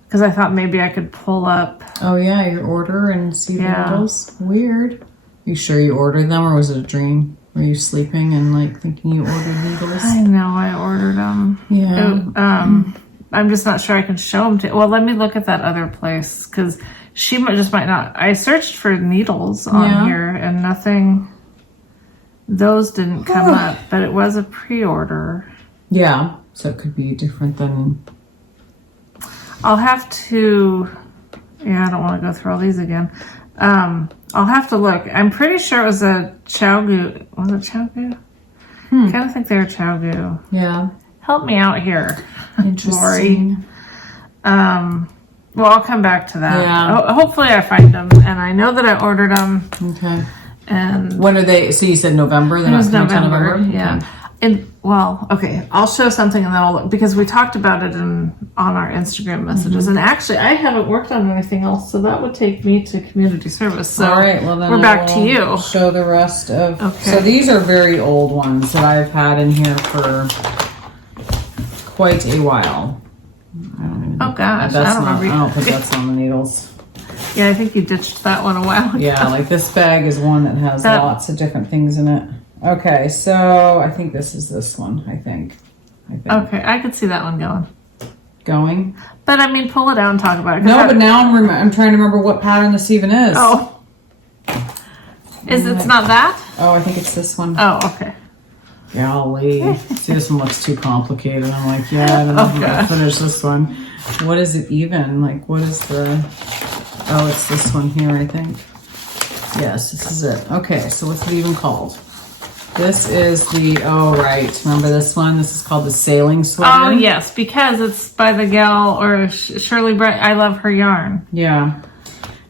because I thought maybe I could pull up. Oh yeah, your order and see the needles. Weird. Are you sure you ordered them, or was it a dream? Were you sleeping and like thinking you ordered needles? I know I ordered them. Yeah. I'm just not sure I can show them to. Well, let me look at that other place, because she might not. I searched for needles on here and nothing. Those didn't come up, but it was a pre-order. Yeah, so it could be different than... I'll have to... Yeah, I don't want to go through all these again. I'll have to look. I'm pretty sure it was a Chowgu. Was it Chowgu? I kind of think they were Chowgu. Yeah. Help me out here, Interesting. Lori. Well, I'll come back to that. Yeah. Hopefully I find them, and I know that I ordered them. Okay. And when are they? So you said November? It was November. Yeah. Okay. And okay. I'll show something and then I'll look, because we talked about it on our Instagram messages. And actually, I haven't worked on anything else, so that would take me to community service. So all right. Well, then we're back to you. Show the rest of. Okay. So these are very old ones that I've had in here for quite a while. Oh gosh, I don't remember. think that's on the needles. Yeah, I think you ditched that one a while ago. Yeah, like this bag is one that has lots of different things in it. Okay, so I think this is this one, I think. Okay, I could see that one going. But I mean, pull it out and talk about it. No, but now I'm trying to remember what pattern this even is. Oh. It's not that? Oh, I think it's this one. Oh, okay. Golly. See, this one looks too complicated. I'm like, yeah, I don't know if I'm going to finish this one. What is it even? Like, what is the... Oh, it's this one here, I think. Yes, this is it. Okay, so what's it even called? This is the... Oh, right. Remember this one? This is called the Sailing Sweater. Oh, yes, because it's by the gal, or Shirley Brett. I love her yarn. Yeah.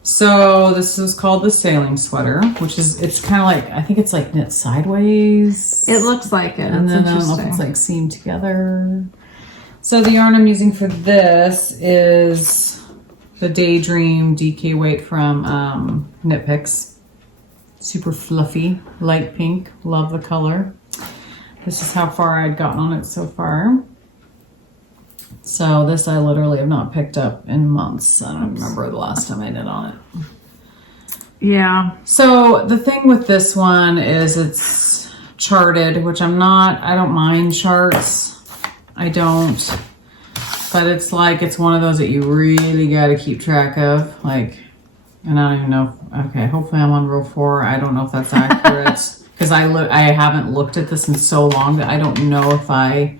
So this is called the Sailing Sweater, which is, it's kind of like, I think it's like knit sideways. It looks like it. And then I don't know if it's like seamed together. So the yarn I'm using for this is the Daydream DK weight from Knit Picks. Super fluffy, light pink. Love the color. This is how far I'd gotten on it so far. So this I literally have not picked up in months. I don't remember the last time I knit on it. Yeah. So the thing with this one is it's charted, which I don't mind charts. I don't. But it's like, it's one of those that you really got to keep track of. Like, and I don't even know. Okay, hopefully I'm on row 4. I don't know if that's accurate. Because I haven't looked at this in so long that I don't know if I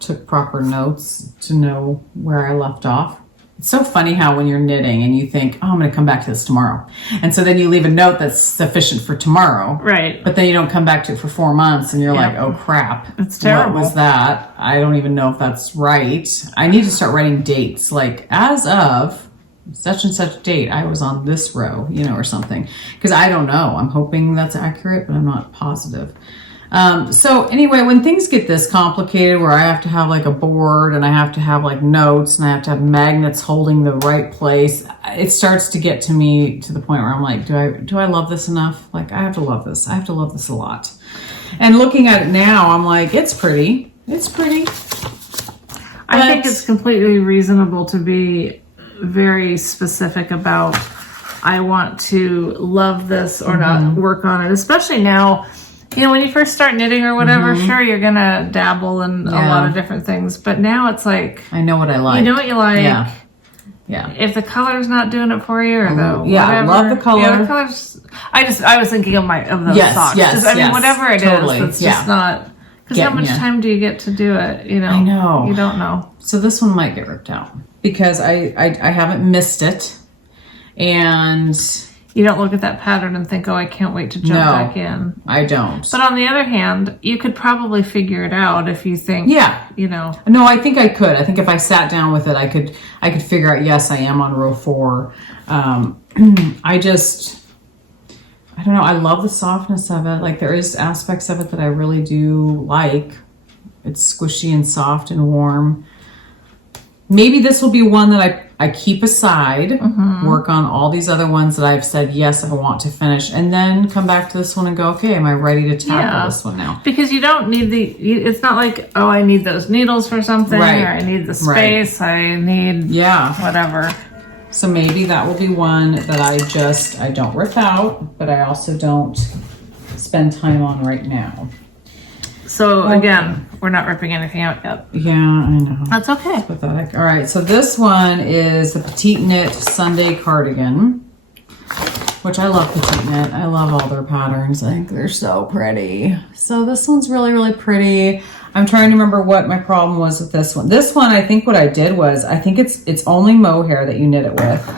took proper notes to know where I left off. It's so funny how when you're knitting and you think, oh, I'm going to come back to this tomorrow. And so then you leave a note that's sufficient for tomorrow. Right. But then you don't come back to it for 4 months and you're like, oh crap. It's terrible. What was that? I don't even know if that's right. I need to start writing dates. Like as of such and such date, I was on this row, or something. Because I don't know. I'm hoping that's accurate, but I'm not positive. So anyway, when things get this complicated where I have to have like a board and I have to have like notes and I have to have magnets holding the right place, it starts to get to me to the point where I'm like, do I love this enough? Like I have to love this. I have to love this a lot. And looking at it now, I'm like, it's pretty. It's pretty. I think it's completely reasonable to be very specific about, I want to love this or not work on it, especially now. When you first start knitting or whatever, sure, you're going to dabble in a lot of different things. But now it's like... I know what I like. You know what you like. Yeah. If the color's not doing it for you or whatever. I love the color. Yeah, the colors... I was thinking of those socks. Yes, whatever it is, it's just not... Because how much time do you get to do it? I know. You don't know. So this one might get ripped out. Because I haven't missed it. And... You don't look at that pattern and think, oh, I can't wait to jump back in. I don't. But on the other hand, you could probably figure it out if you think, No, I think I could. I think if I sat down with it, I could figure out, yes, I am on row 4. I don't know. I love the softness of it. Like there is aspects of it that I really do like. It's squishy and soft and warm. Maybe this will be one that I keep aside, work on all these other ones that I've said, yes, I want to finish, and then come back to this one and go, okay, am I ready to tackle this one now? Because you don't need it's not like, oh, I need those needles for something, or I need the space, I need whatever. So maybe that will be one that I don't rip out, but I also don't spend time on right now. So again, we're not ripping anything out yet. Yeah, I know. That's okay. It's pathetic. All right, so this one is the Petite Knit Sunday Cardigan, which I love Petite Knit. I love all their patterns. I think they're so pretty. So this one's really, really pretty. I'm trying to remember what my problem was with this one. This one, I think what I did was, I think it's only mohair that you knit it with.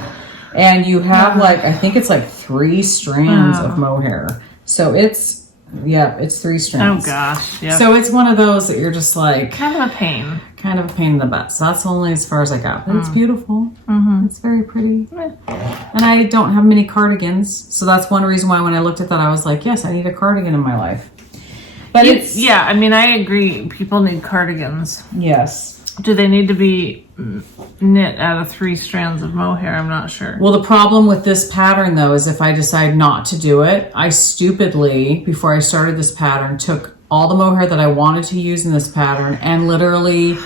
And you have I think it's like 3 strands of mohair. So it's 3 strands. Oh gosh, yeah. So it's one of those that you're just like... Kind of a pain. Kind of a pain in the butt. So that's only as far as I got. But it's beautiful. It's very pretty. And I don't have many cardigans. So that's one reason why when I looked at that, I was like, yes, I need a cardigan in my life. But I agree. People need cardigans. Yes. Do they need to be knit out of 3 strands of mohair? I'm not sure. Well, the problem with this pattern, though, is if I decide not to do it, I stupidly, before I started this pattern, took all the mohair that I wanted to use in this pattern and literally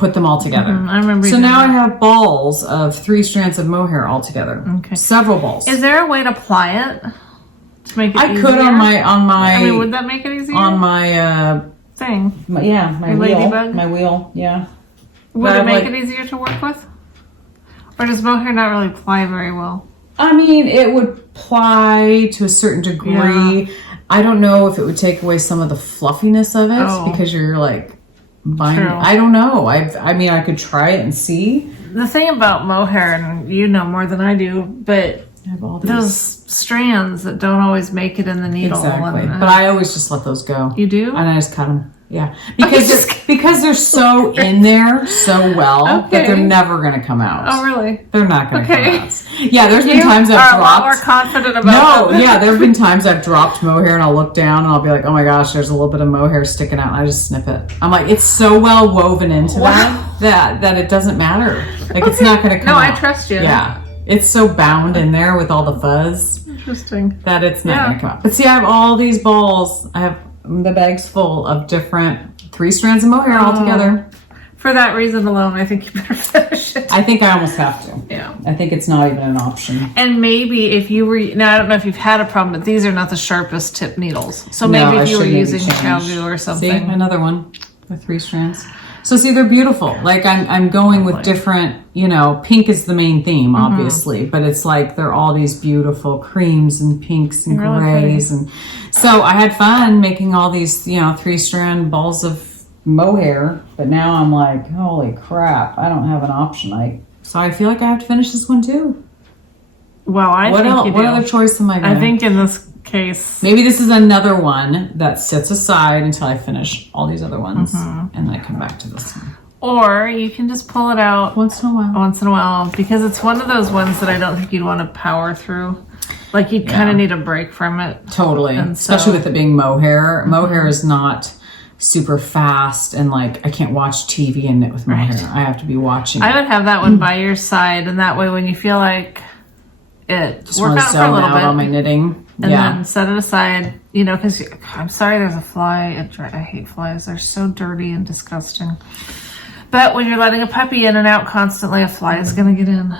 put them all together. I remember. So now I have balls of 3 strands of mohair all together. Okay. Several balls. Is there a way to ply it to make it easier? I could on my. I mean, would that make it easier? On my thing. My wheel. Ladybug? My wheel. Yeah. Would it make it easier to work with? Or does mohair not really ply very well? I mean, it would ply to a certain degree. Yeah. I don't know if it would take away some of the fluffiness of it because you're like binding. I don't know. I mean, I could try it and see. The thing about mohair, and you know more than I do, but I have all those strands that don't always make it in the needle. Exactly. But I always just let those go. You do? And I just cut them. Yeah. Because they're so in there so well that they're never going to come out. Oh, really? They're not going to come out. Yeah, there's been times I've dropped. A lot more confident about yeah, there have been times I've dropped mohair and I'll look down and I'll be like, oh my gosh, there's a little bit of mohair sticking out, and I just snip it. I'm like, it's so well woven into that it doesn't matter. Like, it's not going to come out. No, I trust you. Yeah. It's so bound in there with all the fuzz. Interesting. That it's not going to come out. But see, I have all these balls. I have the bag's full of different 3 strands of mohair all together. For that reason alone, I think you better finish it. I think I almost have to. Yeah. I think it's not even an option. And maybe if you were, now I don't know if you've had a problem, but these are not the sharpest tip needles. So maybe if you were using Chowgu or something. See, another one with 3 strands. So see, they're beautiful. Like I'm going with different, pink is the main theme, obviously, but it's like they're all these beautiful creams and pinks and grays. And so I had fun making all these, 3-strand balls of mohair, but now I'm like, holy crap, I don't have an option. So I feel like I have to finish this one too. Well, what other choice am I going to? I think in this case, maybe this is another one that sits aside until I finish all these other ones, and then I come back to this one. Or you can just pull it out once in a while, because it's one of those ones that I don't think you'd want to power through. Like, you'd kind of need a break from it. Totally, especially with it being mohair. Mohair is not super fast, and like I can't watch TV and knit with mohair. I have to be watching. I would have that one by your side, and that way when you feel like it, just work out for a little bit on my knitting. And then set it aside, because I'm sorry there's a fly. I hate flies. They're so dirty and disgusting. But when you're letting a puppy in and out constantly, a fly is going to get in.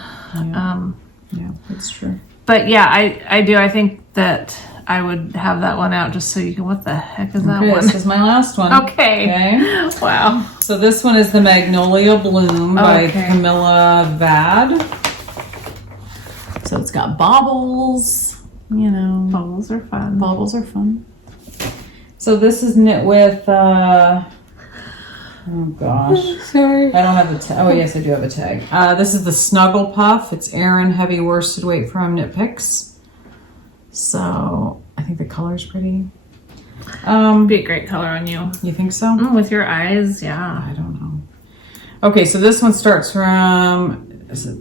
Yeah, that's true. But yeah, I do. I think that I would have that one out just so you can, what the heck is that one? This is my last one. Okay. Wow. So this one is the Magnolia Bloom by Camilla Vad. So it's got baubles. Baubles are fun. Baubles are fun. So this is knit with, oh gosh. Sorry. I don't have the tag. Oh, yes, I do have a tag. This is the Snuggle Puff. It's Aran Heavy Worsted Weight from Knit Picks. So I think the color's pretty. Be a great color on you. You think so? With your eyes, yeah. I don't know. Okay, so this one starts from,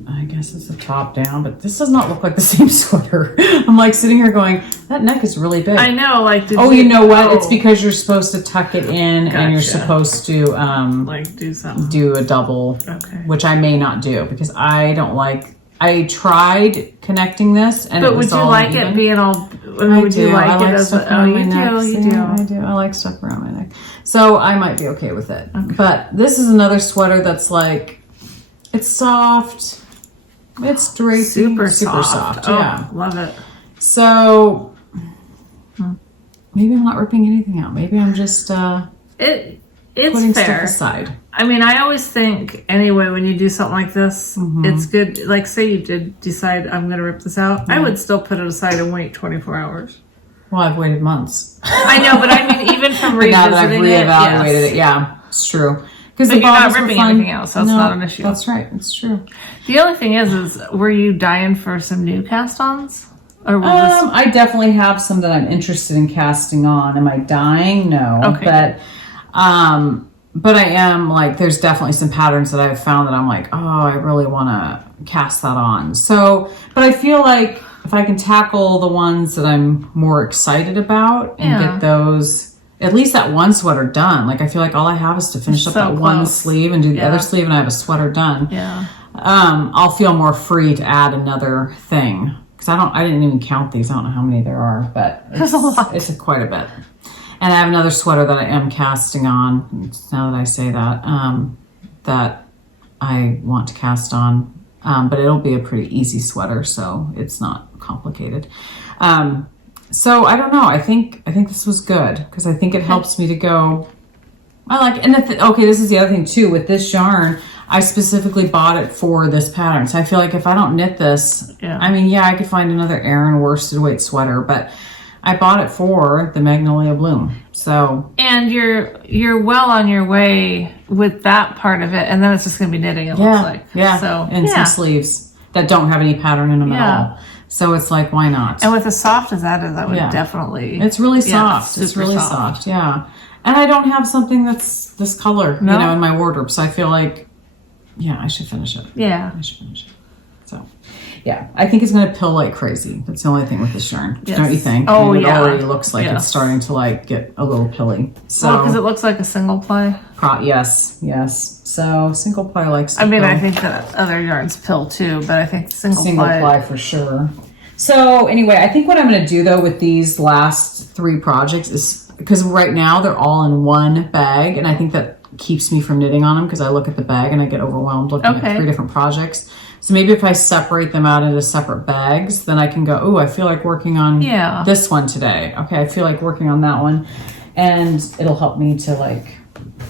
I guess it's a top down, but this does not look like the same sweater. I'm like sitting here going, that neck is really big. I know, like, you know what? It's because you're supposed to tuck it in and you're supposed to do a double, which I may not do because I don't like. I tried connecting this, and it was all would you like it being all? Would you like it as? Oh, you do. I do. I like stuff around my neck, so I might be okay with it. Okay. But this is another sweater that's like, it's soft, it's drapey, super soft. Yeah, love it. So maybe I'm not ripping anything out. Maybe I'm just it's putting fair. stuff aside. I mean, I always think, anyway, when you do something like this, it's good. Like, say you did decide, I'm going to rip this out. I would still put it aside and wait 24 hours. Well, I've waited months. I know, but I mean, even from revisiting now that I've reevaluated it, yeah, it's true. Because you're not ripping anything else, so it's not an issue. That's right, it's true. The only thing is were you dying for some new cast-ons? Or I definitely have some that I'm interested in casting on. Am I dying? No. Okay. But I am, like, there's definitely some patterns that I've found that I'm like, oh, I really want to cast that on. So, but I feel like if I can tackle the ones that I'm more excited about and get those, at least that one sweater done. Like, I feel like all I have is to finish up that one sleeve and do the other sleeve, and I have a sweater done. Yeah. I'll feel more free to add another thing. Because I didn't even count these. I don't know how many there are, but it's quite a bit. And I have another sweater that I am casting on, now that I say that. that I want to cast on. But it'll be a pretty easy sweater, so it's not complicated. So I don't know. I think this was good because I think it helps me to go. Okay, this is the other thing too. With this yarn, I specifically bought it for this pattern. So I feel like if I don't knit this, I mean, I could find another Aran worsted weight sweater, but I bought it for the Magnolia Bloom. So, and you're well on your way with that part of it, and then it's just going to be knitting. It looks like some sleeves that don't have any pattern in them at all. So it's like, why not? And with as soft as that is, I would definitely. It's really soft. It's really soft. Yeah. And I don't have something that's this color, in my wardrobe. So I feel like, I should finish it. Yeah. I should finish it. So, I think it's going to pill like crazy. That's the only thing with this yarn. Yes. Don't you think? Oh, it already looks like it's starting to like get a little pilly. So, because it looks like a single ply. Yes. So single ply likes to pill. I think that other yarns pill too, but I think single ply for sure. So anyway, I think what I'm going to do though with these last 3 projects is, because right now they're all in one bag, and I think that keeps me from knitting on them because I look at the bag and I get overwhelmed looking at 3 different projects. So maybe if I separate them out into separate bags, then I can go, oh, I feel like working on this one today. Okay, I feel like working on that one. And it'll help me to like,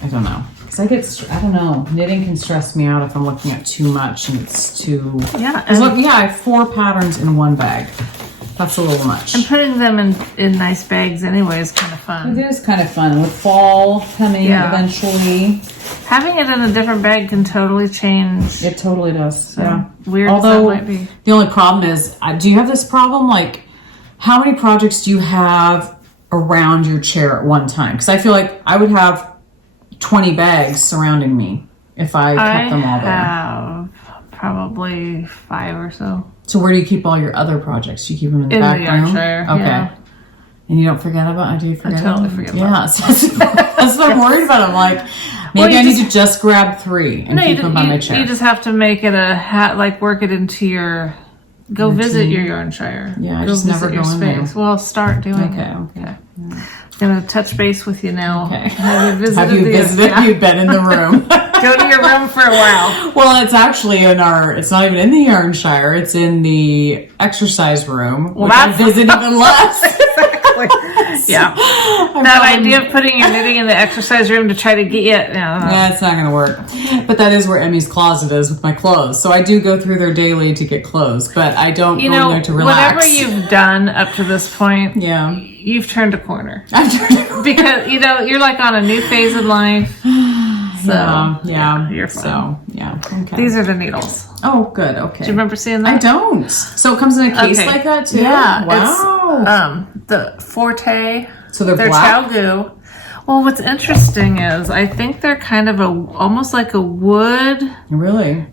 I don't know. Because I don't know, knitting can stress me out if I'm looking at too much and it's too... I have 4 patterns in one bag. That's a little much. And putting them in nice bags anyway is kind of fun. It is kind of fun. With fall coming eventually. Having it in a different bag can totally change. It totally does. So weird Although, as that might be. The only problem is, do you have this problem? Like, how many projects do you have around your chair at one time? Because I feel like I would have 20 bags surrounding me if I kept them all there. I have probably 5 or so. So where do you keep all your other projects? Do you keep them in the back room? Okay. And you don't forget about it? Do you forget I totally forget about it. That's what I'm worried about. I'm like, maybe I need to just grab 3 and keep them by my chair. You just have to make it work it into your... Go visit your yarn shire. Yeah, I just never go in there. Well, start doing it. Okay. Yeah. I'm going to touch base with you now. Okay. Have you visited? You've been in the room. Go to your room for a while. Well, it's actually it's not even in the yarn shire. It's in the exercise room, which I visit even less. Exactly. Yeah. That idea of putting your knitting in the exercise room to try to get you... Yeah, it's not going to work. But that is where Emmy's closet is with my clothes. So I do go through there daily to get clothes, but I don't go in there to relax. Whatever you've done up to this point, you've turned a corner. I've turned a corner. Because, you're like on a new phase of life. So, you're fine. Okay. These are the needles. Oh, good. Okay. Do you remember seeing that? I don't. So it comes in a case like that too? Yeah. Wow. It's, the Forte. So they're Chow black? Goo. Well, what's interesting is I think they're kind of almost like a wood. Really?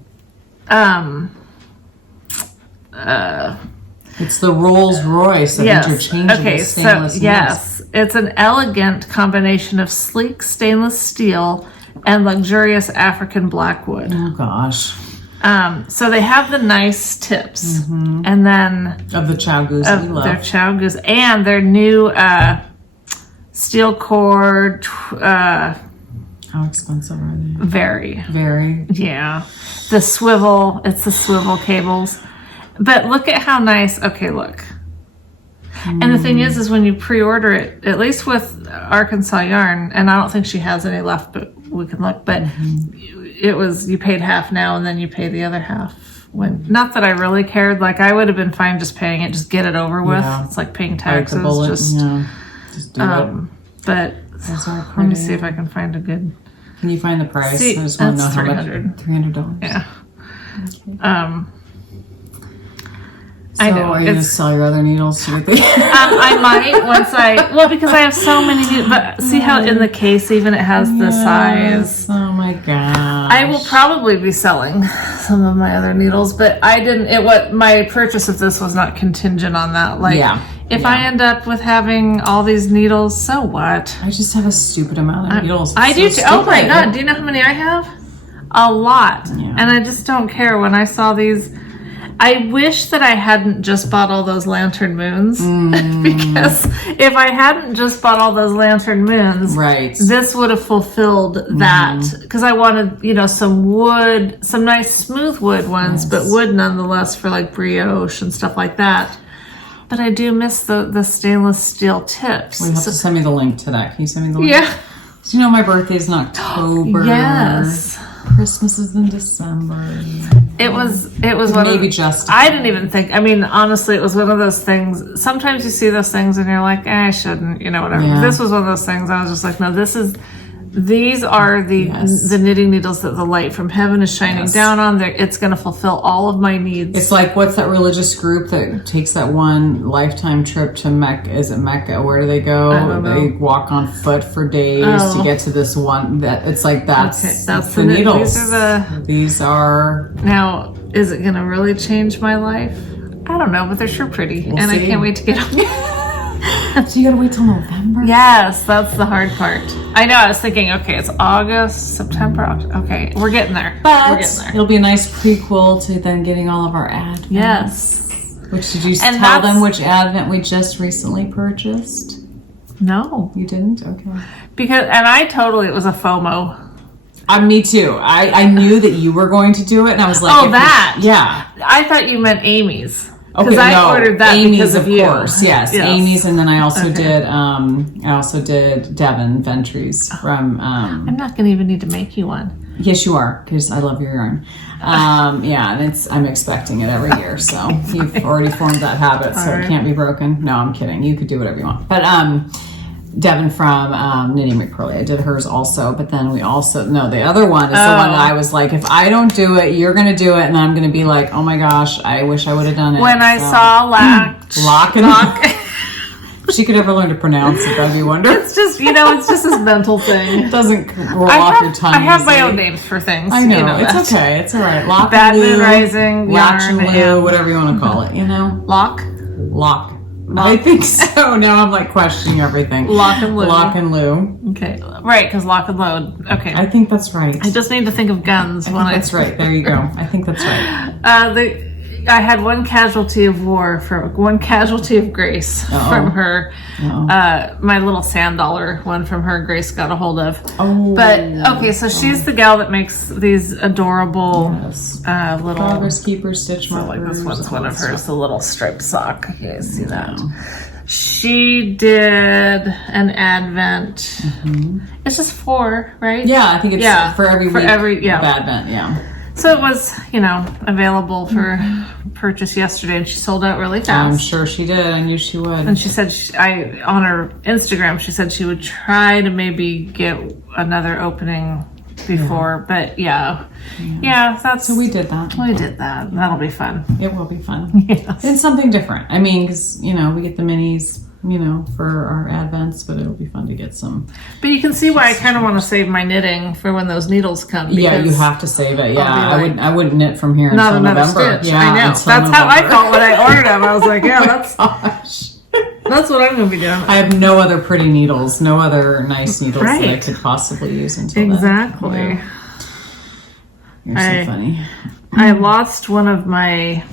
It's the Rolls Royce of interchangeable stainless yes. It's an elegant combination of sleek stainless steel and luxurious African blackwood. Oh gosh. So they have the nice tips, and then of the Chow Goos that you love. Their Chow Goos and their new steel cord. How expensive are they? Very. Yeah, it's the swivel cables. But look at how nice. Okay, look. And the thing is when you pre-order it, at least with Arkansas Yarn, and I don't think she has any left, but we can look. But you paid half now, and then you pay the other half. Not that I really cared. Like I would have been fine just paying it, just get it over with. Yeah. It's like paying taxes. Just do it. But let me see if I can find a good. Can you find the price? I just want to know how much. $300. Yeah. Okay. I know. Are you going to sell your other needles? I might because I have so many needles. But see how in the case even it has the size. Oh my gosh. I will probably be selling some of my other needles, but I didn't. My purchase of this was not contingent on that. If I end up with having all these needles, so what? I just have a stupid amount of needles. I do too. Oh my god! Do you know how many I have? A lot, and I just don't care. When I saw these. I wish that I hadn't just bought all those Lantern Moons because if I hadn't just bought all those Lantern Moons, this would have fulfilled that because I wanted, you know, some wood, some nice smooth wood ones, but wood nonetheless for like brioche and stuff like that. But I do miss the stainless steel tips. Well, you have to send me the link to that. Can you send me the link? Yeah. Do you know my birthday's in October? Yes. Christmas is in December. It was one maybe of, just. I didn't even think. I mean, honestly, it was one of those things. Sometimes you see those things and you're like, I shouldn't, you know, whatever. Yeah. This was one of those things. I was just like, no, these are the knitting needles that the light from heaven is shining down on. It's going to fulfill all of my needs. It's like, what's that religious group that takes that one lifetime trip to Mecca? Is it Mecca? Where do they go? I don't know. They walk on foot for days to get to this one. That it's like that's the needles. These are. Now, is it going to really change my life? I don't know, but they're sure pretty, We'll and see. I can't wait to get them. So you gotta wait till November? Yes, that's the hard part. I know, I was thinking, okay, it's August, September, okay, we're getting there. But it'll be a nice prequel to then getting all of our advents. Yes. Which, did you tell them which advent we just recently purchased? No. You didn't? Okay. And it was a FOMO. Me too. I knew that you were going to do it, and I was like, oh, that? Yeah. I thought you meant Amy's. Okay, I ordered that Amy's, because of you. Course, yes. Amy's, and then I also did Devon Ventries from. I'm not going to even need to make you one. Yes, you are, because I love your yarn. And I'm expecting it every year, so you've already formed that habit, so it can't be broken. No, I'm kidding. You could do whatever you want, but Devon from Knitting McPurley. I did hers also, but then the other one is the one that I was like, if I don't do it, you're going to do it, and I'm going to be like, oh my gosh, I wish I would have done it. When I saw Lock. If she could ever learn to pronounce it, that'd be wonderful. It's just, it's just this mental thing. It doesn't roll off your tongue. I have my own names for things. I know. It's okay. It's all right. Lock Bad and Lou, Moon Rising, Latch Yarn, and Lou, whatever you want to call it, Lock. I think so. Now I'm like questioning everything. Lock and Lou. Okay. Right, because lock and load. Okay. I think that's right. I just need to think of guns. That's right. There you go. I think that's right. I had one casualty of grace from her. My little sand dollar one from her, Grace got a hold of. So she's the gal that makes these adorable little Progress Keeper stitch markers. Like this one's one of hers, the little striped sock. You guys see that? She did an advent. It's just 4, right? Yeah, I think it's for every week of advent. Yeah. So it was, available for purchase yesterday, and she sold out really fast. I'm sure she did. I knew she would. And she said, on her Instagram, she said she would try to maybe get another opening before, but that's. So we did that. That'll be fun. It will be fun. Yes. It's something different. I mean, because, we get the minis, for our advents, but it'll be fun to get some. But you can see why I kind of want to save my knitting for when those needles come. Yeah, you have to save it. Yeah, I wouldn't knit from here until November. Stitch. Yeah, I know. That's how I felt when I ordered them. I was like, that's what I'm going to be doing. I have no other pretty needles, no other nice needles that I could possibly use until exactly. Then. You're so funny. I lost one of my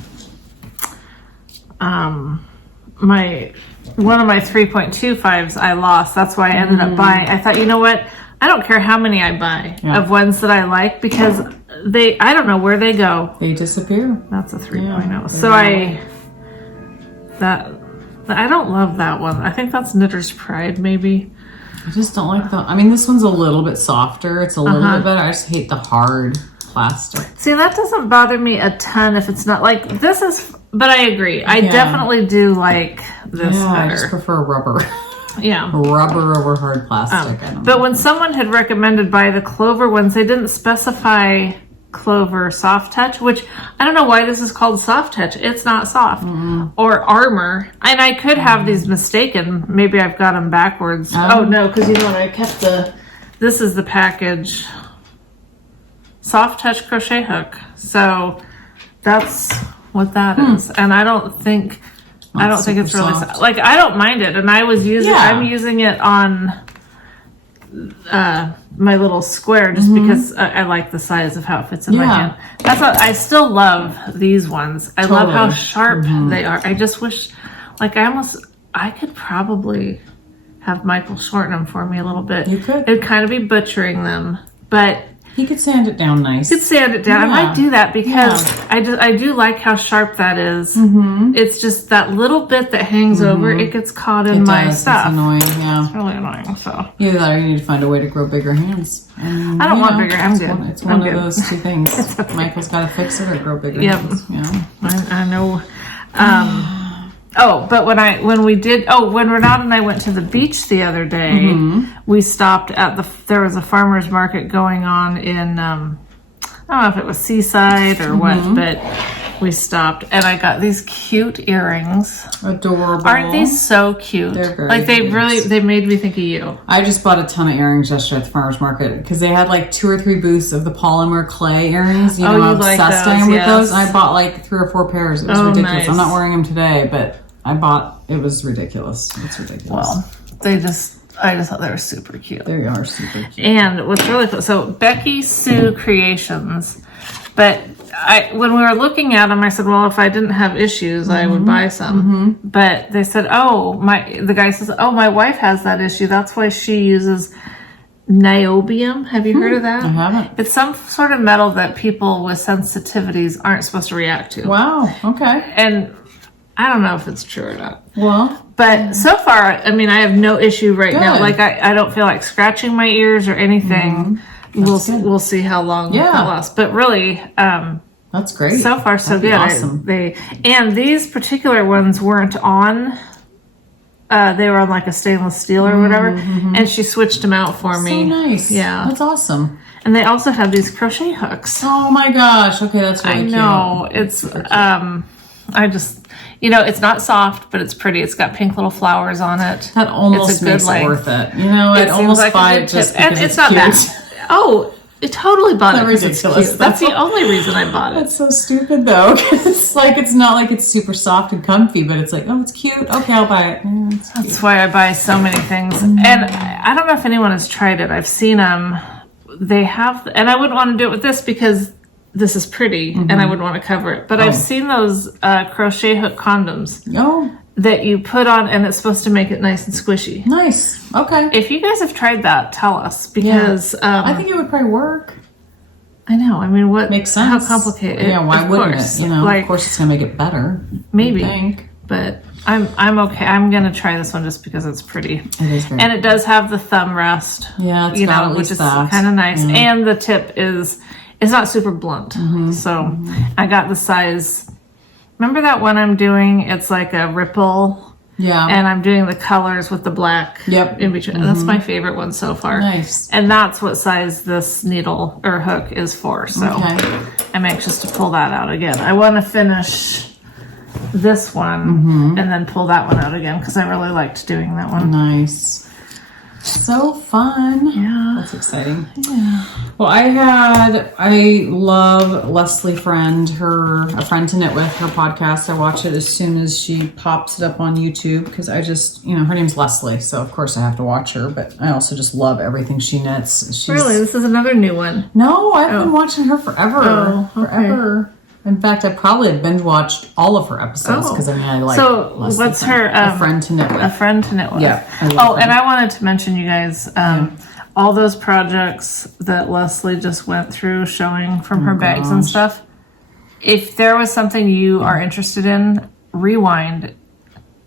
one of my 3.25s I lost. That's why I ended up buying. I thought, you know what? I don't care how many I buy of ones that I like because I don't know where they go. They disappear. That's a 3.0. So I don't love that one. I think that's Knitter's Pride, maybe. I just don't like this one's a little bit softer. It's a little bit better. I just hate the hard plastic. See, that doesn't bother me a ton if it's not like this is. But I agree. I definitely do like this better. I just prefer rubber. Yeah. Rubber over hard plastic. But when someone had recommended buy the Clover ones, they didn't specify Clover Soft Touch, which I don't know why this is called Soft Touch. It's not soft. Or Armor. And I could have these mistaken. Maybe I've got them backwards. Oh no, because you know what? I kept this is the package. Soft Touch Crochet Hook. So that's what that is. And I don't think it's really soft. like I don't mind it, and I'm using it on my little square just because I like the size of how it fits in my hand. That's what I still love these ones. I love how sharp they are. I just wish, like, I could probably have Michael shorten them for me a little bit. You could. It'd kind of be butchering them, but he could sand it down nice. He could sand it down. I might do that because I do like how sharp that is. It's just that little bit that hangs over. It gets caught in my stuff. It's annoying. Yeah, it's really annoying. So either that or you need to find a way to grow bigger hands. I don't want bigger. I'm good. It's one of those two things. Michael's got to fix it or grow bigger hands. Yeah, I know. But when Renata and I went to the beach the other day, we stopped at there was a farmer's market going on in, I don't know if it was Seaside or what, but we stopped and I got these cute earrings. Adorable. Aren't these so cute? They're very cute. They made me think of you. I just bought a ton of earrings yesterday at the farmer's market because they had like 2 or 3 booths of the polymer clay earrings. You know, I'm obsessed I am with those. I bought like 3 or 4 pairs. It was ridiculous. Nice. I'm not wearing them today, but it was ridiculous. It's ridiculous. Well, I just thought they were super cute. They are super cute. And what's really cool, so Becky Sue Creations, but when we were looking at them, I said, well, if I didn't have issues, I would buy some. But they said, the guy says, my wife has that issue. That's why she uses niobium. Have you heard of that? I haven't. It's some sort of metal that people with sensitivities aren't supposed to react to. Wow. Okay. And I don't know if it's true or not. Well, but so far, I mean, I have no issue right now. Like I don't feel like scratching my ears or anything. We'll see how long that lasts. But really, that's great. So far, so good. Awesome. And these particular ones weren't on. They were on like a stainless steel or whatever, and she switched them out for me. So nice. Yeah, that's awesome. And they also have these crochet hooks. Oh my gosh! Okay, that's really cute. I know it's. I just, it's not soft, but it's pretty. It's got pink little flowers on it. That almost makes it worth it. I'd almost buy it just because it's not cute. That. Oh, I totally bought it because it's cute. That's the only reason I bought it. That's so stupid though, because it's not like it's super soft and comfy, but it's like, oh, it's cute. Okay, I'll buy it. Yeah, that's why I buy so many things. And I don't know if anyone has tried it. I've seen them. They have, and I wouldn't want to do it with this because this is pretty and I wouldn't want to cover it. But I've seen those crochet hook condoms that you put on and it's supposed to make it nice and squishy. Nice. Okay. If you guys have tried that, tell us because I think it would probably work. I know. I mean, what makes sense? How complicated? Yeah. Why wouldn't it? Of course, it's gonna make it better. Maybe. But I'm okay. I'm gonna try this one just because it's pretty. It is very and it does have the thumb rest. Yeah. It's which is kind of nice. Yeah. And the tip is. It's not super blunt. So I got the size. Remember that one I'm doing? It's like a ripple. Yeah. And I'm doing the colors with the black in between. That's my favorite one so far. Nice. And that's what size this needle or hook is for. So I'm anxious to pull that out again. I want to finish this one and then pull that one out again because I really liked doing that one. Nice. So fun. Yeah. That's exciting. Yeah. Well, I love Leslie Friend, a friend to knit with, her podcast. I watch it as soon as she pops it up on YouTube because I just, her name's Leslie. So of course I have to watch her, but I also just love everything she knits. Really? This is another new one? No, I've been watching her forever. Oh, okay. Forever. In fact, I probably have binge watched all of her episodes because I like. So, Leslie what's her a friend to knit with? A friend to knit with. Yeah. And I wanted to mention you guys all those projects that Leslie just went through, showing from her bags and stuff. If there was something you are interested in, rewind,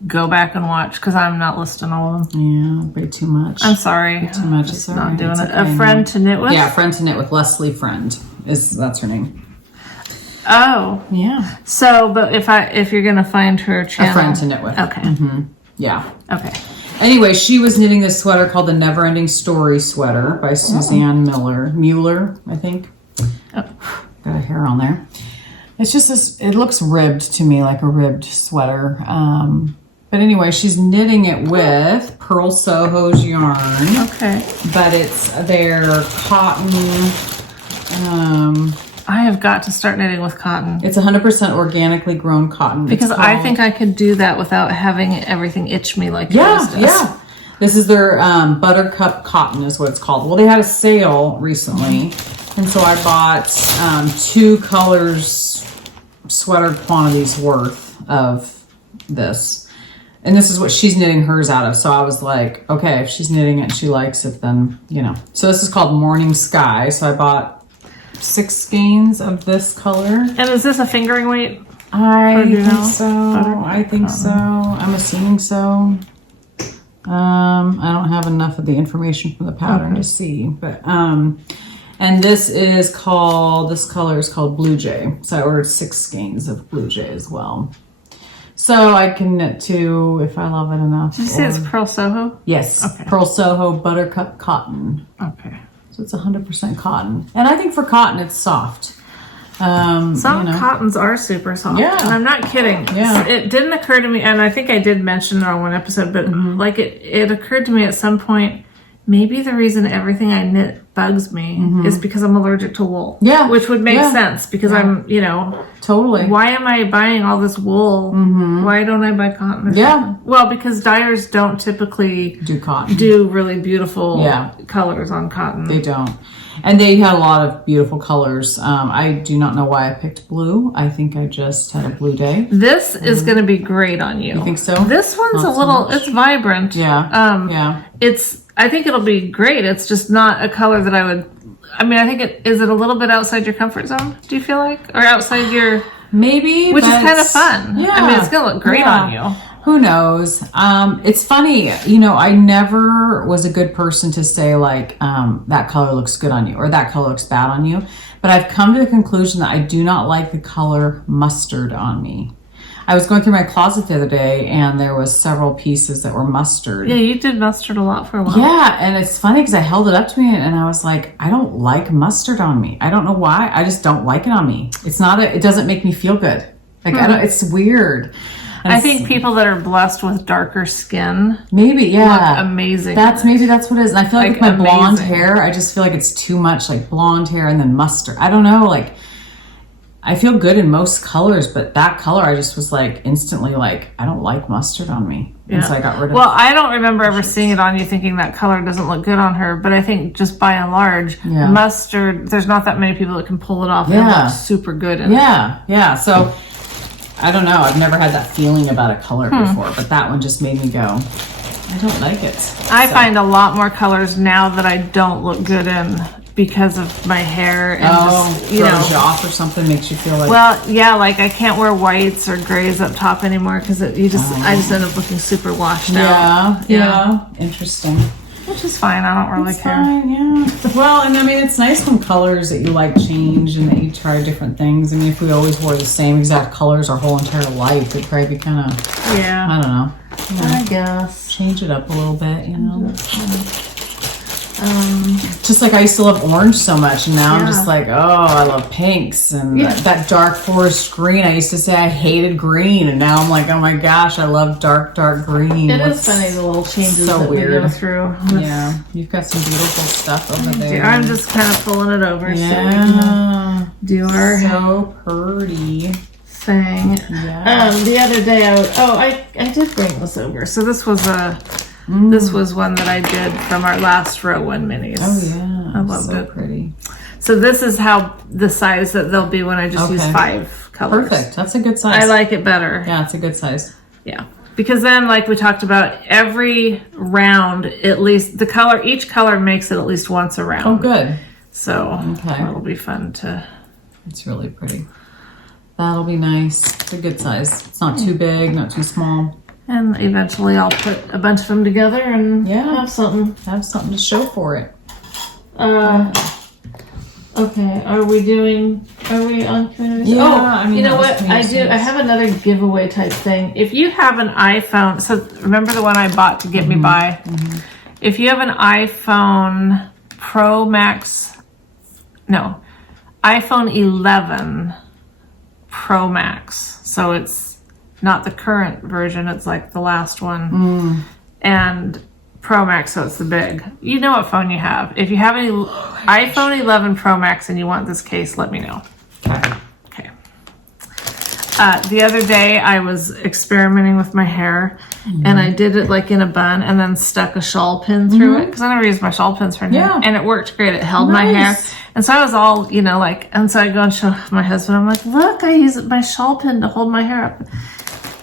go back and watch because I'm not listing all of them. Yeah, way too much. I'm sorry. Way too much. Just not doing it. Okay. A friend to knit with. Yeah, friend to knit with. Leslie Friend that's her name. Oh. Yeah. So, but if you're going to find her channel. A friend to knit with. Okay. Yeah. Okay. Anyway, she was knitting this sweater called the Never Ending Story sweater by Suzanne Mueller, I think. Got a hair on there. It's just this, it looks ribbed to me, like a ribbed sweater. But anyway, she's knitting it with Pearl Soho's yarn. Okay. But it's their cotton, I have got to start knitting with cotton. It's 100% organically grown cotton. Because I think I could do that without having everything itch me like yours does. Yeah. This is their Buttercup Cotton is what it's called. Well, they had a sale recently, and so I bought 2 colors, sweater quantities worth of this. And this is what she's knitting hers out of. So I was like, okay, if she's knitting it and she likes it, then, you know. So this is called Morning Sky. So I bought 6 skeins of this color. And is this a fingering weight? I think so. I think so. I'm assuming so. I don't have enough of the information from the pattern to see, but and this color is called Blue Jay. So I ordered 6 skeins of Blue Jay as well. So I can knit 2 if I love it enough. Did you say it's Pearl Soho? Yes. Okay. Pearl Soho Buttercup Cotton. Okay. So it's 100% cotton. And I think for cotton, it's soft. Some cottons are super soft. Yeah. And I'm not kidding. Yeah. It didn't occur to me, and I think I did mention it on one episode, but like it occurred to me at some point, maybe the reason everything I knit bugs me is because I'm allergic to wool. Yeah. Which would make sense because I'm, Totally. Why am I buying all this wool? Why don't I buy cotton? Yeah. Well, because dyers don't typically do cotton. Do really beautiful colors on cotton. They don't. And they had a lot of beautiful colors. I do not know why I picked blue. I think I just had a blue day. This is going to be great on you. You think so? This one's Not a little, so it's vibrant. Yeah. I think it'll be great. It's just not a color that I would, I think is it a little bit outside your comfort zone? Do you feel like? Or outside your... Maybe. Which is kind of fun. Yeah. It's going to look great on you. Who knows? It's funny, I never was a good person to say like, that color looks good on you or that color looks bad on you. But I've come to the conclusion that I do not like the color mustard on me. I was going through my closet the other day and there was several pieces that were mustard. Yeah, you did mustard a lot for a while. Yeah, and it's funny because I held it up to me and I was like, I don't like mustard on me. I don't know why. I just don't like it on me. It doesn't make me feel good. Like, it's weird. I think people that are blessed with darker skin look amazing. Maybe that's what it is. And I feel like with my blonde hair, I just feel like it's too much like blonde hair and then mustard. I don't know, like I feel good in most colors, but that color I just was like instantly like, I don't like mustard on me. Yeah. And so I got rid of it. Well, I don't remember ever seeing it on you thinking that color doesn't look good on her, but I think just by and large, mustard, there's not that many people that can pull it off and look super good in it. Yeah. So I don't know. I've never had that feeling about a color before, but that one just made me go, I don't like it. I find a lot more colors now that I don't look good in because of my hair and throws you off or something, makes you feel like... Well, yeah, like I can't wear whites or grays up top anymore because I just end up looking super washed out. Yeah. Interesting. Which is fine. I don't really care. Fine, yeah. Well, and it's nice when colors that you like change and that you try different things. If we always wore the same exact colors our whole entire life, it'd probably be kind of... Yeah. I don't know. I guess. Change it up a little bit, just like I used to love orange so much, and now I'm just like, I love pinks and that dark forest green. I used to say I hated green, and now I'm like, oh my gosh, I love dark green. It is funny the little changes that we go through. Yeah, you've got some beautiful stuff over there. I'm just kind of pulling it over so we can do our pretty thing. Yeah. The other day I did bring this over. So this was this was one that I did from our last row one minis. Oh yeah, I loved it. Pretty. So this is how the size that they'll be when I just use 5 colors. Perfect. That's a good size. I like it better. Yeah, it's a good size. Yeah, because then, like we talked about, every round, at least each color makes it at least once a round. Oh, good. So it'll be fun to. It's really pretty. That'll be nice. It's a good size. It's not too big, not too small. And eventually I'll put a bunch of them together and have something. Have something to show for it. Okay, are we on community? Yeah, you know what? I have another giveaway type thing. If you have an iPhone, so remember the one I bought to get me by? If you have an iPhone Pro Max, iPhone 11 Pro Max. So it's not the current version, it's like the last one. And Pro Max, so it's the big. You know what phone you have. If you have any iPhone 11 Pro Max and you want this case, let me know. Okay. The other day I was experimenting with my hair and I did it like in a bun and then stuck a shawl pin through it because I never used my shawl pins for hair. And it worked great. It held my hair. And so I was all, you know, like, and so I go and show my husband, I'm like, look, I use my shawl pin to hold my hair up.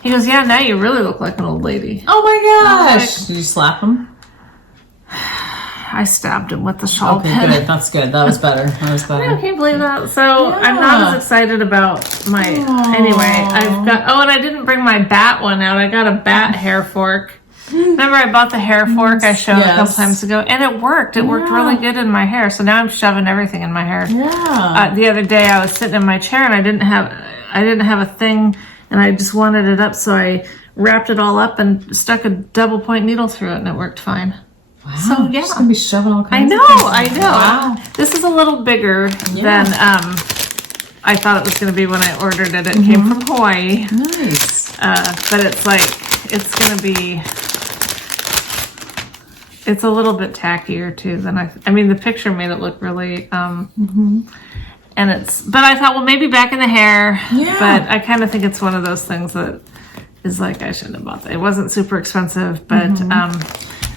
He goes, yeah, now you really look like an old lady. Oh my gosh. Like, did you slap him? I stabbed him with the shawl pin. Okay, good. That's good. That was better. I can't believe that. So I'm not as excited about my, anyway, I've got, and I didn't bring my bat one out. I got a bat hair fork. Remember I bought the hair fork I showed a couple times ago, and it worked. It worked really good in my hair. So now I'm shoving everything in my hair. The other day I was sitting in my chair and I didn't have a thing, and I just wanted it up, so I wrapped it all up and stuck a double point needle through it, and it worked fine. Wow, so yeah, just gonna be shoving all kinds. I know. Wow. This is a little bigger than I thought it was gonna be when I ordered it. It came from Hawaii. Nice. But it's like it's a little bit tackier too than I mean the picture made it look really and but I thought, well, maybe back in the hair. But I kind of think it's one of those things that is like, I shouldn't have bought that. It wasn't super expensive, but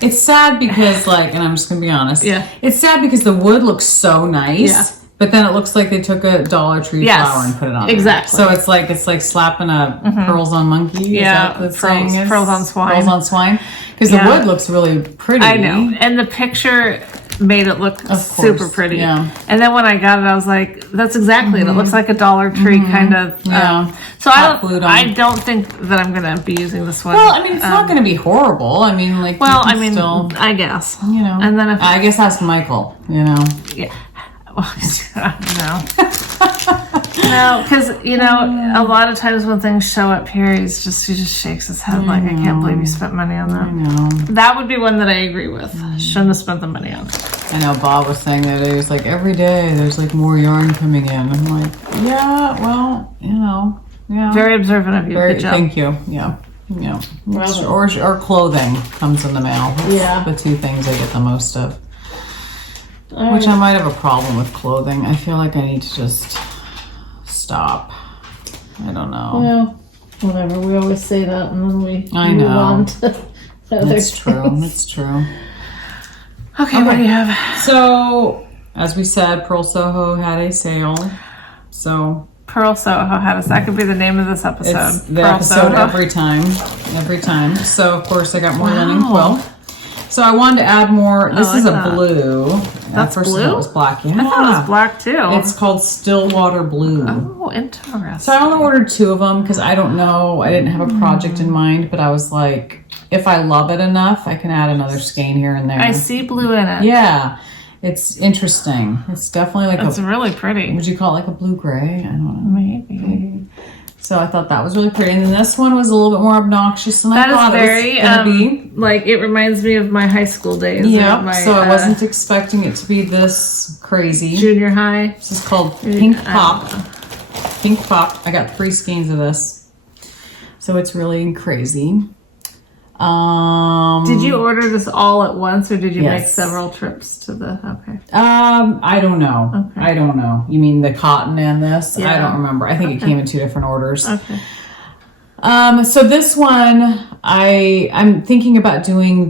it's sad because, like, and I'm just gonna be honest. It's sad because the wood looks so nice, but then it looks like they took a Dollar Tree flower and put it on. Exactly. So it's like slapping a pearls on monkey. Yeah, is that the pearls on swine. Pearls on swine. Because the wood looks really pretty. I know, and the picture made it look super pretty. And then when I got it, I was like, that's exactly it. It looks like a Dollar Tree kind of. So I don't think that I'm going to be using this one. Well, I mean, it's not going to be horrible. I mean, like, still, I guess. You know. And then I guess ask Michael, you know. Yeah. No, because, you know, a lot of times when things show up here, he just shakes his head like, I can't believe you spent money on that. I know. That would be one that I agree with. Shouldn't have spent the money on. I know Bob was saying that it was like every day there's like more yarn coming in. I'm like, yeah, well, you know, yeah. Very observant of you. Good job. Thank you. Yeah. Yeah. Or clothing comes in the mail. That's the two things I get the most of. Which I might have a problem with clothing. I feel like I need to just stop. I don't know. Well, whatever. We always say that, and then we move on to other That's true. That's true. Okay, what do you have? So, as we said, Pearl Soho had a sale. So Pearl Soho had us. That could be the name of this episode. It's the episode every time. Every time. So, of course, I got more linen quill. So I wanted to add more. This is a blue. That's first blue? I thought it was black. Yeah. I thought it was black too. It's called Stillwater Blue. Oh, interesting. So I only ordered 2 of them because I don't know. I didn't have a project in mind, but I was like, if I love it enough, I can add another skein here and there. I see blue in it. Yeah. It's interesting. It's definitely like It's really pretty. Would you call it like a blue-gray? I don't know. Maybe. So I thought that was really pretty. And then this one was a little bit more obnoxious than I thought it was going to be. Like, it reminds me of my high school days. Yeah, so I wasn't expecting it to be this crazy. Junior high. This is called Pink Pop. Pink Pop. I got 3 skeins of this. So it's really crazy. Did you order this all at once, or did you make several trips to the? Okay. I don't know. Okay. I don't know. You mean the cotton and this? Yeah. I don't remember. I think it came in 2 different orders. Okay. So this one, I'm thinking about doing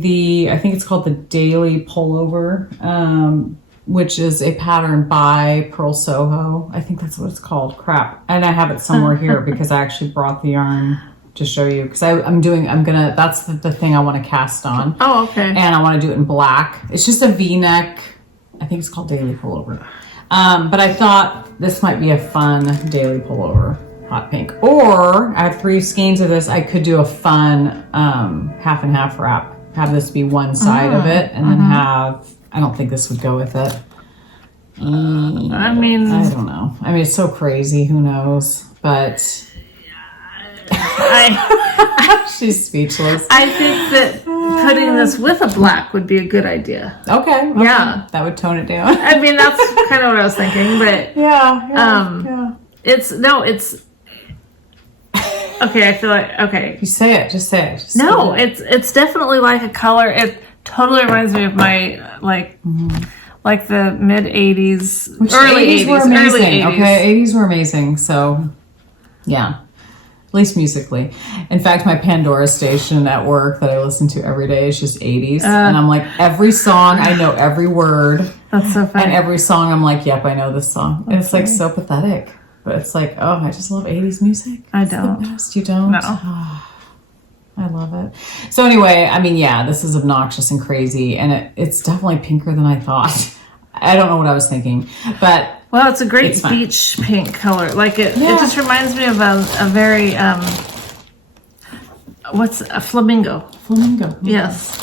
I think it's called the Daily Pullover, which is a pattern by Pearl Soho. I think that's what it's called. Crap. And I have it somewhere here because I actually brought the yarn to show you, because that's the thing I want to cast on. Oh, okay. And I want to do it in black. It's just a V-neck. I think it's called Daily Pullover. But I thought this might be a fun Daily Pullover, hot pink. Or I have 3 skeins of this. I could do a fun half and half wrap. Have this be one side of it, and then I don't think this would go with it. I mean, I don't know. I mean, it's so crazy. Who knows? But she's speechless. I think that putting this with a black would be a good idea. Okay. Yeah. That would tone it down. I mean, that's kind of what I was thinking, but yeah. It's okay, I feel like, okay. You say it, just say it. It's definitely like a color. It totally reminds me of my, like the mid 80s, early 80s. Were amazing, early 80s. Okay, 80s were amazing, so yeah. At least musically. In fact, my Pandora station at work that I listen to every day is just 80s. And I'm like, every song, I know every word. That's so funny. And every song, I'm like, yep, I know this song. And it's like so pathetic. But it's like, oh, I just love 80s music. I don't. You don't? No. Oh, I love it. So anyway, I mean, yeah, this is obnoxious and crazy. And it's definitely pinker than I thought. I don't know what I was thinking. But well, it's a great beach pink color. Like it just reminds me of a very, what's a flamingo. Flamingo. Yes.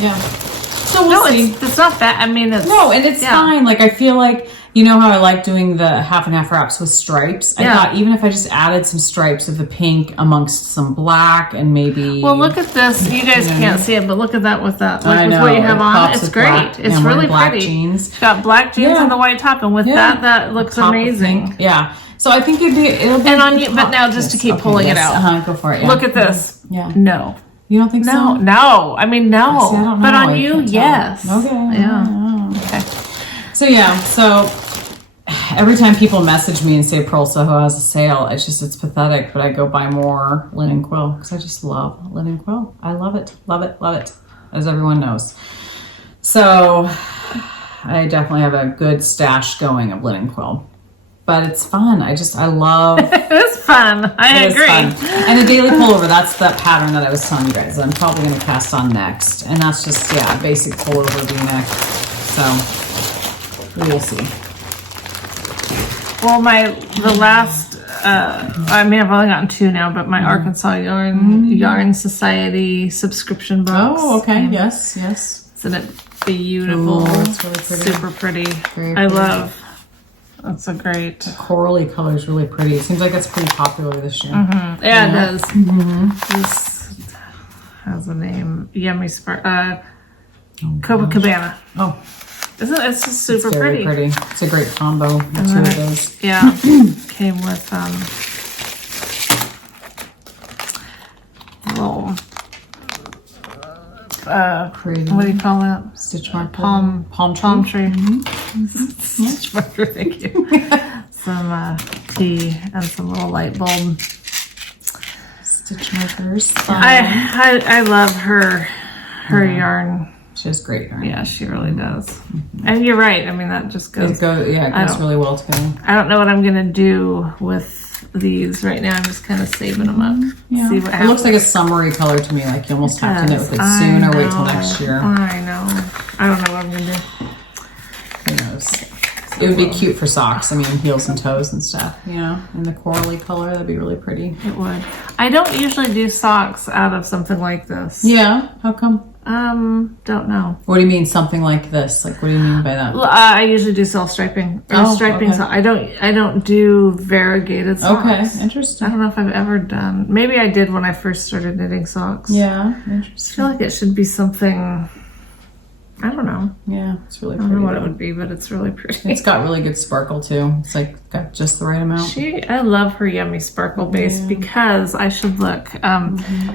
Yeah. So we'll see. It's not bad. I mean, it's... No, and it's fine. Like, I feel like, you know how I like doing the half and half wraps with stripes? I thought even if I just added some stripes of the pink amongst some black and maybe... Well, look at this. You guys can't see it, but look at that with that. Like, with what you have on. It's great. Black, it's really black pretty. Jeans. It's got black jeans and the white top, and with that looks amazing. Yeah. So I think it'll be... And on you, but now just to keep pulling it out. Go for it. Yeah. Look at this. Yeah. No. You don't think so? No. I mean, no. See, I don't know. But on you, yes. Okay. Yeah. Okay. So every time people message me and say Pearl Soho has a sale, it's pathetic, but I go buy more linen quill because I just love linen quill. I love it, as everyone knows. So I definitely have a good stash going of linen quill. But it's fun. I love... It's fun. I agree. Fun. And the daily pullover, that's that pattern that I was telling you guys that I'm probably going to cast on next. And that's just, basic pullover V-neck. So, we will see. Well, the last... I mean, I've only gotten 2 now, but my Arkansas Yarn Society subscription box. Oh, okay. Yes. Isn't it beautiful? Ooh, it's really pretty. Super pretty. Very I pretty. love... That's a great... The corally color is really pretty. It seems like it's pretty popular this year. Mm-hmm. Yeah, it does. Mm-hmm. This has a name. Yummy Spark. Copacabana. Oh. Isn't it? It's just super very pretty. It's a great combo. The two of those. Yeah. Came with little... what do you call that? Stitch marker. Palm tree. Mm-hmm. Stitch marker, thank you. Some tea and some little light bulb. Stitch markers. I love her yarn. She has great yarn. Yeah, she really does. Mm-hmm. And you're right. I mean, that just goes... It goes really well together. I don't know what I'm going to do with these right now. I'm just kind of saving them up. Yeah. See what happens. It looks like a summery color to me. Like you almost have to knit with it soon or wait till next year. I know. I don't know what I'm going to do. Who knows? It would be cute for socks. I mean, heels and toes and stuff, in the corally color. That'd be really pretty. It would. I don't usually do socks out of something like this. Yeah? How come? Don't know. What do you mean something like this? Like, what do you mean by that? I usually do self-striping. Striping. Okay. I don't do variegated socks. Okay, interesting. I don't know if I've ever done. Maybe I did when I first started knitting socks. Yeah, interesting. I feel like it should be something... I don't know. Yeah, it's really pretty. I don't know what it would be, but it's really pretty. It's got really good sparkle too. It's like got just the right amount. I love her Yummy Sparkle base because I should look.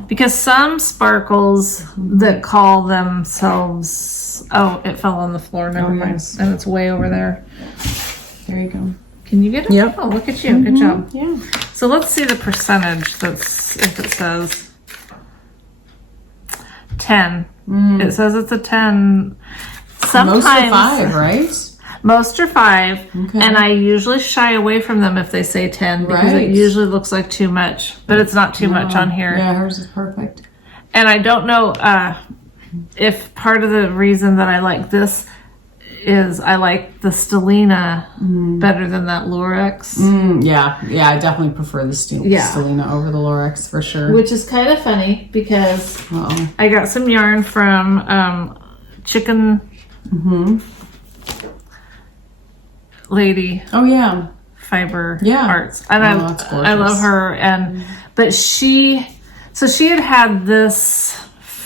Because some sparkles that call themselves... Oh, it fell on the floor. Never mind. And it's way over there. There you go. Can you get it? Yep. Oh, look at you. Good job. Yeah. So let's see the percentage if it says 10. It says it's a 10. Sometimes, most are 5, right? Most are 5. Okay. And I usually shy away from them if they say 10 because it usually looks like too much. But it's not too much on here. Yeah, hers is perfect. And I don't know if part of the reason that I like this is I like the Stellina better than that Lurex. Yeah, I definitely prefer the Stellina over the Lurex for sure. Which is kind of funny because I got some yarn from Chicken Lady. Oh yeah, Fiber Arts, and I love her. But she had this.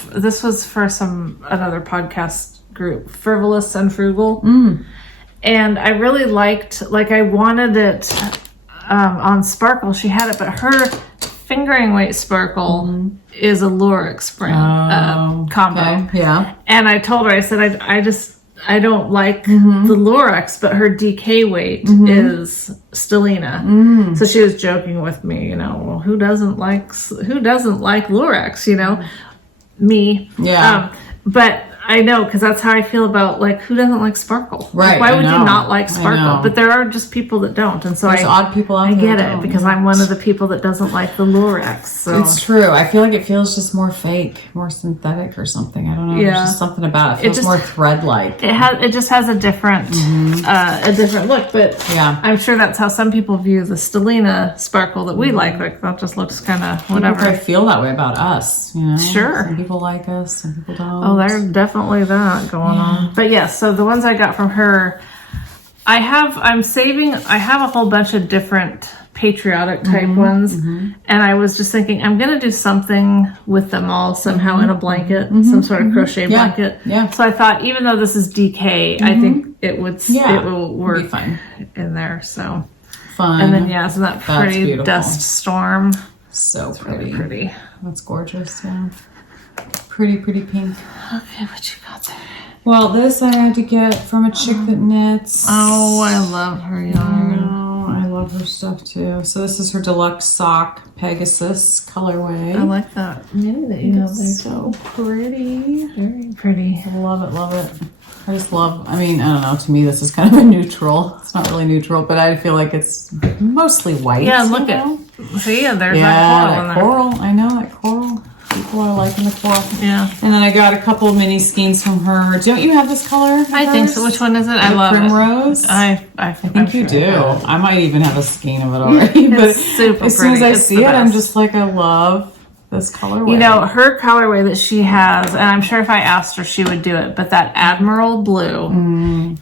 This was for another podcast group, Frivolous and Frugal, and I really liked. Like I wanted it on Sparkle. She had it, but her fingering weight Sparkle is a Lurex brand combo. Okay. Yeah. And I told her, I said, I don't like the Lurex, but her DK weight is Stellina. So she was joking with me, well, who doesn't like Lurex, me. Yeah. But I know, because that's how I feel about, who doesn't like sparkle? Right. Why would you not like sparkle? But there are just people that don't. And so there's odd people out there. I get it, because I'm one of the people that doesn't like the Lurex. So. It's true. I feel like it feels just more fake, more synthetic or something. I don't know. Yeah. There's just something about it. It feels more thread-like. It just has a different look. But yeah, I'm sure that's how some people view the Stellina sparkle that we like. That just looks kind of whatever. I feel that way about us. Sure. Some people like us, some people don't. Oh, there's definitely that going on. But yes, so the ones I got from her, I have a whole bunch of different patriotic type ones, and I was just thinking I'm gonna do something with them all somehow in a blanket, some sort of crochet blanket. Yeah. So I thought, even though this is DK, I think it will work fun in there. So fun. And then isn't that pretty dust storm? So pretty. Really pretty. That's gorgeous. Yeah. Pretty pink. Okay, what you got there? Well, this I had to get from a chick that knits. Oh, I love her yarn. I love her stuff too. So this is her deluxe sock Pegasus colorway. I like that mini that you have there. So pretty. Very pretty. I love it. I just love, I don't know, to me this is kind of a neutral. It's not really neutral, but I feel like it's mostly white. Yeah, look at, see, there's that coral. I know, that coral. People are liking the coral. Yeah. And then I got a couple of mini skeins from her. Don't you have this color? I think so. Which one is it? I love Primrose. I think you do. I might even have a skein of it already. But super as soon as I see it, I'm just like, I love this colorway. Her colorway that she has, and I'm sure if I asked her, she would do it, but that Admiral Blue,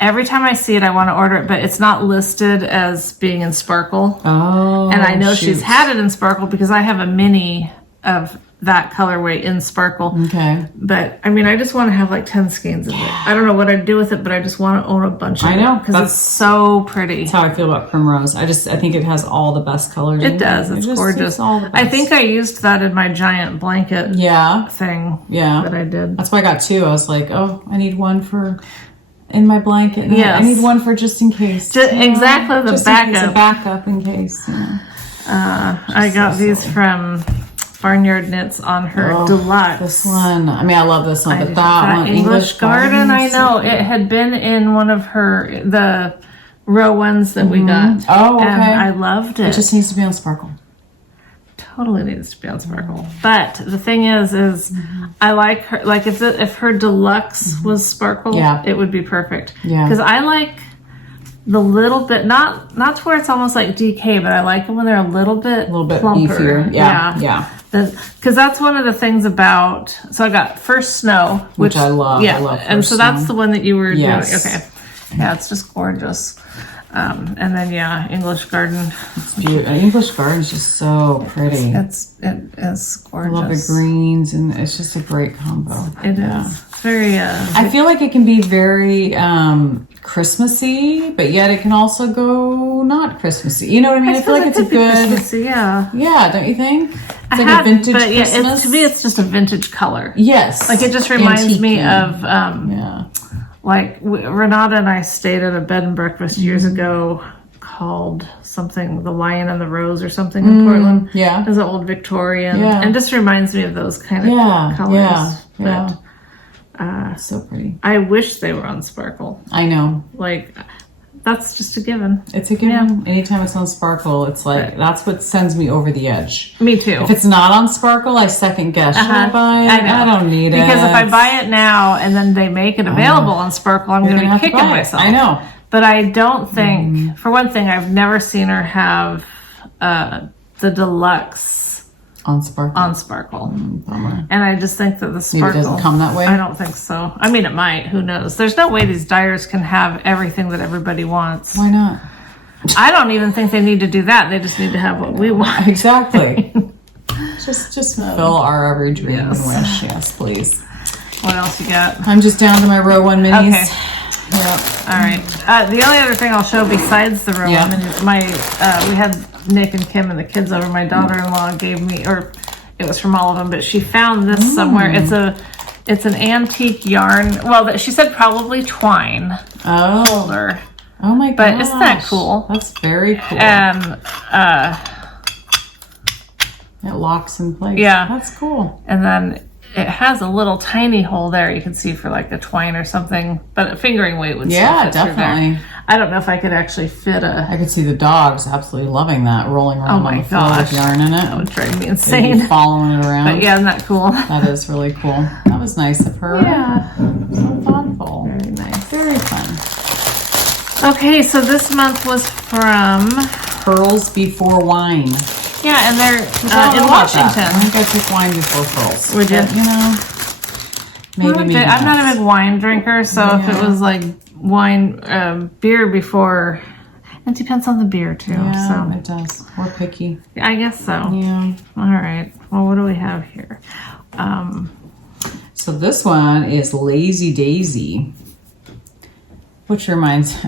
every time I see it, I want to order it, but it's not listed as being in sparkle. Oh, and I know she's had it in sparkle because I have a mini of that colorway in sparkle. Okay. But I just want to have 10 skeins of it. I don't know what I'd do with it, but I just want to own a bunch of it. I know. Because it's so pretty. That's how I feel about Primrose. I think it has all the best colors. It does. It's gorgeous. It's all the best. I think I used that in my giant blanket thing that I did. That's why I got two. I was like, oh, I need one for in my blanket. Yes. I need one for just in case. Exactly, the backup. A backup in case. I got these from Barnyard Knits on her deluxe. This one. I love this one, but that one. English Garden, I know. It had been in one of the row ones that we got. Oh, okay. And I loved it. It just needs to be on sparkle. Totally needs to be on sparkle. But the thing is I like her, if her deluxe was sparkle, it would be perfect. Yeah. Because I like the little bit, not to where it's almost like DK, but I like them when they're a little bit plumper. Beefier. Yeah. Because that's one of the things about. So I got First Snow, which I love. Yeah, I love and so that's the one that you were doing. Okay. Yeah, it's just gorgeous. And then English Garden. It's beautiful. English Garden is just so pretty. It is gorgeous. I love the greens, and it's just a great combo. It is very. I feel like it can be very Christmassy, but yet it can also go not Christmassy. You know what I mean? I feel like it's a good Christmassy, yeah, don't you think? It's like a vintage Christmas. To me, it's just a vintage color. Yes, it just reminds me of Renata and I stayed at a bed and breakfast years ago called something The Lion and the Rose or something in Portland. Yeah, it was an old Victorian, and just reminds me of those kind of colors. Yeah. So pretty. I wish they were on sparkle. I know. That's just a given. It's a given. Yeah. Anytime it's on sparkle, it's that's what sends me over the edge. Me too. If it's not on sparkle, I second guess. Should I buy it? I don't need it. Because if I buy it now and then they make it available on sparkle, I'm going to be kicking myself. I know. But I don't think, for one thing, I've never seen her have the deluxe on sparkle. Bummer. And I just think that the sparkle maybe it doesn't come that way. I don't think so. It might. Who knows? There's no way these dyers can have everything that everybody wants. Why not? I don't even think they need to do that. They just need to have what we want. Exactly. just fulfill our every dream and wish. Yes, please. What else you got? I'm just down to my row one minis. Okay. Yep. All right. The only other thing I'll show besides the row one, we had Nick and Kim and the kids over. My daughter-in-law gave me, or it was from all of them, but she found this somewhere. It's It's an antique yarn. Well, she said probably twine. Oh. Holder. Oh my gosh. But isn't that cool? That's very cool. And it locks in place. Yeah. That's cool. And then it has a little tiny hole there you can see for like a twine or something, but a fingering weight would still fit definitely. There. I don't know if I could actually fit I could see the dogs absolutely loving that, rolling around on the floor with yarn in it. That would drive me insane. Following it around. But yeah, isn't that cool? That is really cool. That was nice of her. Yeah. So thoughtful. Very nice. Very fun. Okay, so this month was from Purls Before Wine. Yeah, and they're in Washington. I think I pick wine before pearls. Would you? But, you know, maybe I'm not a big wine drinker, so if it was like wine, beer before, it depends on the beer too. Yeah, so it does. We're picky. I guess so. Yeah. All right. Well, what do we have here? So this one is Lazy Daisy, which reminds.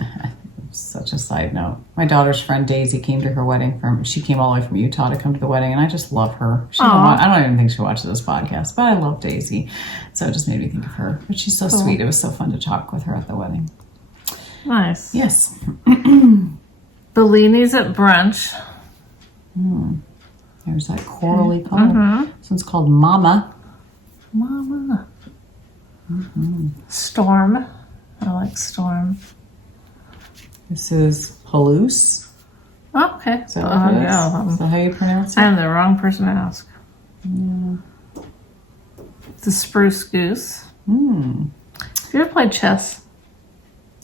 Such a side note. My daughter's friend Daisy came to her wedding she came all the way from Utah to come to the wedding, and I just love her. I don't even think she watches this podcast, but I love Daisy. So it just made me think of her. But she's so sweet. It was so fun to talk with her at the wedding. Nice. Yes. Bellinis at brunch. There's that corally color. This one's called Mama. Mama. Storm. I like Storm. This is Palouse. Oh, okay. Is that what it is? Yeah. Is that how you pronounce it? I'm the wrong person to ask. Yeah. The Spruce Goose. Have you ever played chess?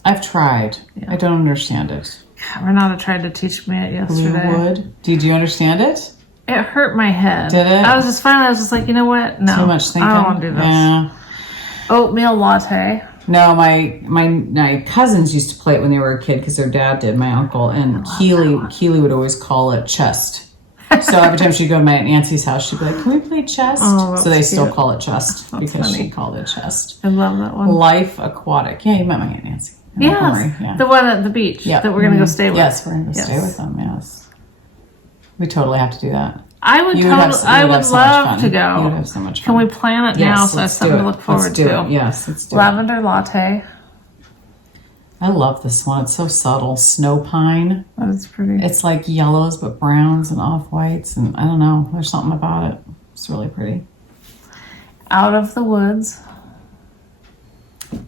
I've tried. Yeah. I don't understand it. Renada tried to teach me it yesterday. Blue wood. Did you understand it? It hurt my head. Did it? I was just like, you know what? No. Too much thinking? I don't want to do this. Yeah. Oatmeal latte. No, my cousins used to play it when they were a kid because their dad did, my uncle, and Keely would always call it chest. So every time she'd go to my Aunt Nancy's house, she'd be like, "Can we play chest?" So they still call it chest because she called it chest. I love that one. Life Aquatic. Yeah, you met my Aunt Nancy. Yes, the one at the beach that we're going to go stay with. Yes, we're going to go stay with them, yes. We totally have to do that. I would love to go. You would have so much fun. Can we plan it now so I have something to look forward to? Yes, let's do Lavender latte. I love this one. It's so subtle. Snow pine. That is pretty. It's like yellows but browns and off-whites, and I don't know. There's something about it. It's really pretty. Out of the Woods.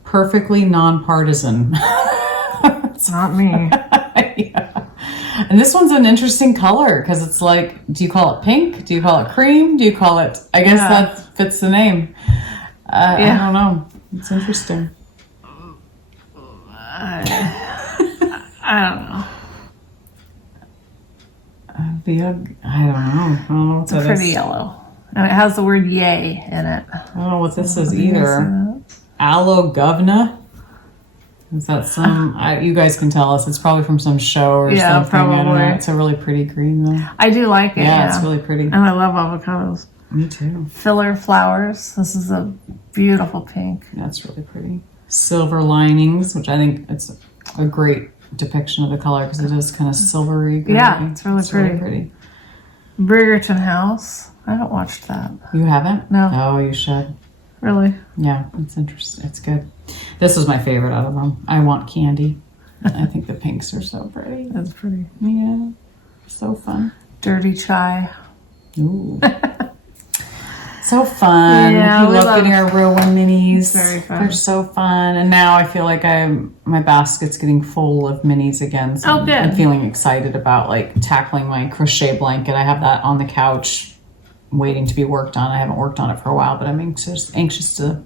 Perfectly nonpartisan. It's not me. Yeah. And this one's an interesting color because it's like, do you call it pink? Do you call it cream? Do you call it, I guess that fits the name. I don't know. It's interesting. I don't know. I don't know. It's pretty yellow. And it has the word yay in it. I don't know what this is either. Aloe Govna. Is that some? You guys can tell us. It's probably from some show or something. Yeah, probably. It's a really pretty green though. I do like it. Yeah, it's really pretty. And I love avocados. Me too. Filler flowers. This is a beautiful pink. That's really pretty. Silver linings, which I think it's a great depiction of the color because it is kind of silvery. Yeah, it's really pretty. Bridgerton House. I haven't watched that. You haven't? No. Oh, you should. Really? Yeah, it's interesting. It's good. This was my favorite out of them. I Want Candy. I think the pinks are so pretty. That's pretty. Yeah, so fun. Dirty Chai. Ooh. So fun. Yeah, we love getting our Real One minis. Very fun. They're so fun. And now I feel like my basket's getting full of minis again. So good. I'm feeling excited about like tackling my crochet blanket. I have that on the couch waiting to be worked on. I haven't worked on it for a while, but I'm anxious to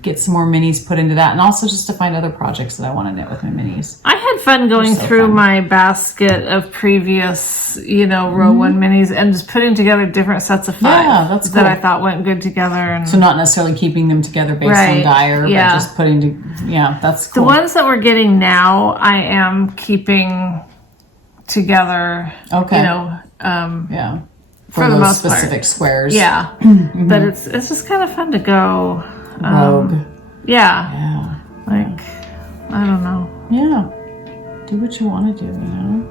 get some more minis put into that, and also just to find other projects that I want to knit with my minis. I had fun going through my basket of previous, row one minis and just putting together different sets of 5. Yeah, that's cool. That I thought went good together. And so not necessarily keeping them together based on dyer, but just putting that's cool. The ones that we're getting now, I am keeping together. Okay. For the those most specific part. Squares. Yeah. But it's just kind of fun to go. Rogue. Yeah. Like, I don't know. Yeah. Do what you want to do,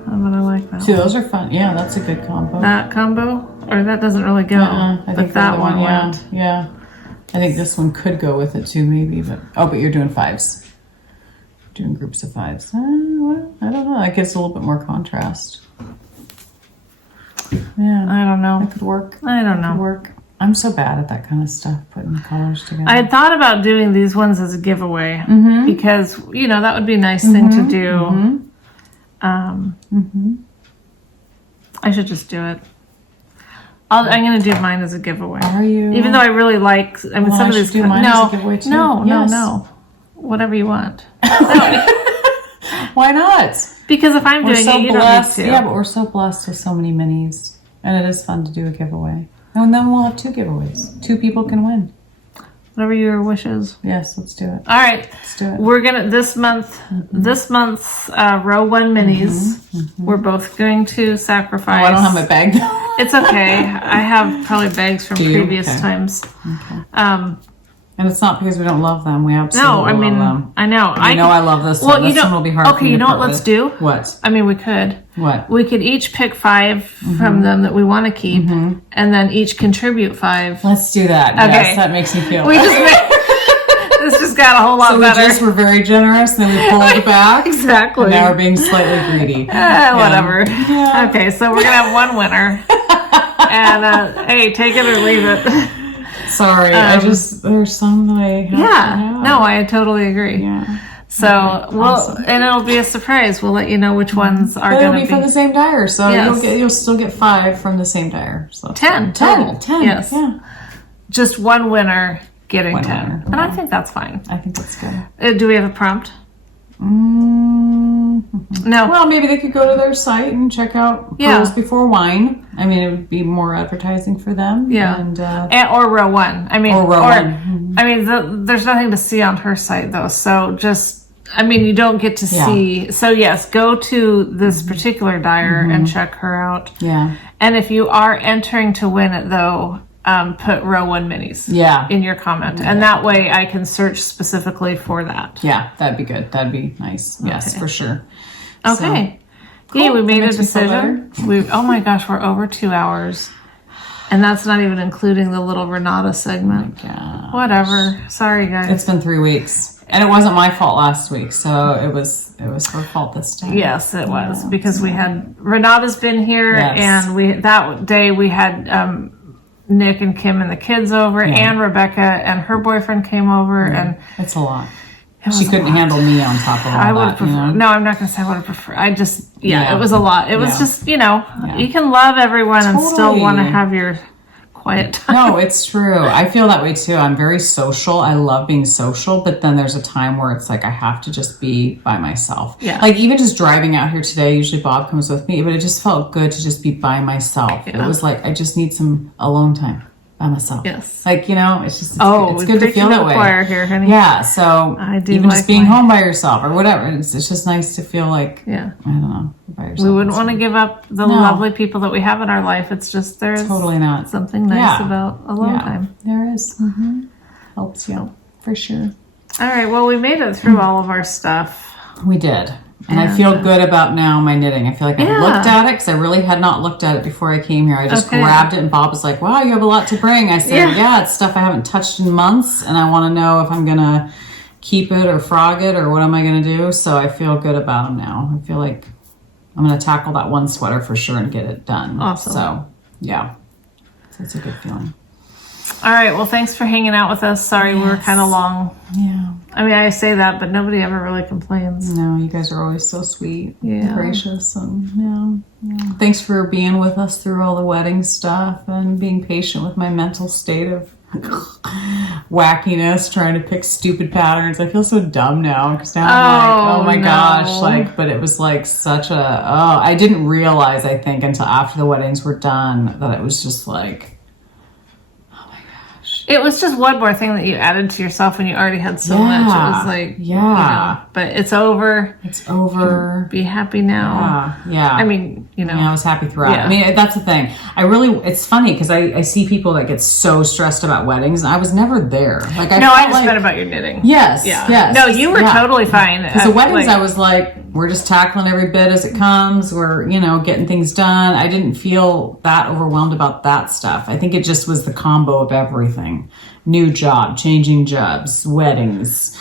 But I like that. See, those are fun. Yeah, that's a good combo. That combo? Or that doesn't really go. I but think that one went. Yeah. I think this one could go with it too, maybe. But you're doing 5s. Doing groups of 5s. Well, I don't know. That gives a little bit more contrast. Yeah, I don't know. It could work. I don't know. It could work. I'm so bad at that kind of stuff, putting the colors together. I had thought about doing these ones as a giveaway because, that would be a nice thing to do. I should just do it. I'm going to do mine as a giveaway. Are you? Even though I really like, some of these. Do mine as a giveaway too? No. Whatever you want. Why not? Because if I'm doing it, you don't need to. Yeah, but we're so blessed with so many minis. And it is fun to do a giveaway. And then we'll have 2 giveaways. 2 people can win. Whatever your wishes. Yes, let's do it. All right. Let's do it. We're going to, this month's row 1 minis, we're both going to sacrifice. Oh, I don't have my bag. It's okay. I have probably bags from previous times. Okay. And it's not because we don't love them. We absolutely love them. I know. I love this one. This one will be hard for me to Okay, you know what part let's with. do? What? I mean, we could. What? We could each pick 5 from them that we want to keep, and then each contribute 5. Let's do that. Okay. Yes, that makes me feel We just this just got a whole lot better. So we just were very generous, and then we pulled it back. Exactly. And now we're being slightly greedy. Whatever. Yeah. Okay, so we're going to have one winner. And, hey, take it or leave it. Sorry, there's some that I have to have. No, I totally agree. Yeah. So, awesome. And it'll be a surprise. We'll let you know which ones are going to be. It'll be from the same dyer, so you'll still get 5 from the same dyer. So 10 total. 10, yes. Yeah. Just one winner getting One 10. winner. And I think that's fine. I think that's good. Do we have a prompt? No. Well, maybe they could go to their site and check out Purls Before Wine. I mean, it would be more advertising for them. Yeah. Or row 1. I mean, I mean, there's nothing to see on her site though. So you don't get to see. So yes, go to this particular dyer and check her out. Yeah. And if you are entering to win it though, put row 1 minis in your comment. And that way I can search specifically for that. Yeah, that'd be good. That'd be nice. Yes, for sure. Okay. So, cool. Yeah, we made a decision. Oh my gosh, we're over 2 hours. And that's not even including the little Renada segment. Oh my gosh. Whatever. Sorry, guys. It's been 3 weeks. And it wasn't my fault last week, so it was her fault this time. Yes, it was. Because we had Renada's been here and that day we had Nick and Kim and the kids over and Rebecca and her boyfriend came over and it's a lot. She couldn't handle me on top of all I would that. have preferred. No, I'm not going to say I would have preferred. I just, it was a lot. It was just, you can love everyone and still want to have your quiet time. No, it's true. I feel that way too. I'm very social. I love being social, but then there's a time where it's like I have to just be by myself. Yeah. Like even just driving out here today, usually Bob comes with me, but it just felt good to just be by myself. Yeah. It was like I just need some alone time by myself. Yes. Like, it's just it's good to feel that way. Choir here, honey. Yeah, so I do even like just being home by yourself or whatever, it's just nice to feel like I don't know, by yourself. We wouldn't want to give up the lovely people that we have in our life. It's just there's totally not something nice about alone time. There is. Helps you for sure. All right, well, we made it through all of our stuff. We did. And I feel good about now my knitting. I feel like I looked at it because I really had not looked at it before I came here. I just grabbed it and Bob was like, wow, you have a lot to bring. I said, it's stuff I haven't touched in months and I want to know if I'm going to keep it or frog it or what am I going to do. So I feel good about them now. I feel like I'm going to tackle that one sweater for sure and get it done. Awesome. So, so it's a good feeling. All right. Well, thanks for hanging out with us. Sorry we were kind of long. Yeah. I mean, I say that, but nobody ever really complains. No, you guys are always so sweet and gracious. And thanks for being with us through all the wedding stuff and being patient with my mental state of wackiness, trying to pick stupid patterns. I feel so dumb now because now I'm like, oh my gosh, but it was like such I didn't realize, I think, until after the weddings were done that it was just like, it was just one more thing that you added to yourself when you already had so much. It was like, but it's over. It's over. Be happy now. Yeah. I mean, I was happy throughout. Yeah. I mean, that's the thing. It's funny because I see people that get so stressed about weddings and I was never there. Like, I just read about your knitting. Yes. Yeah. Yes. No, you were totally fine. Because the weddings, I was like, we're just tackling every bit as it comes. We're, getting things done. I didn't feel that overwhelmed about that stuff. I think it just was the combo of everything. new job, changing jobs, weddings,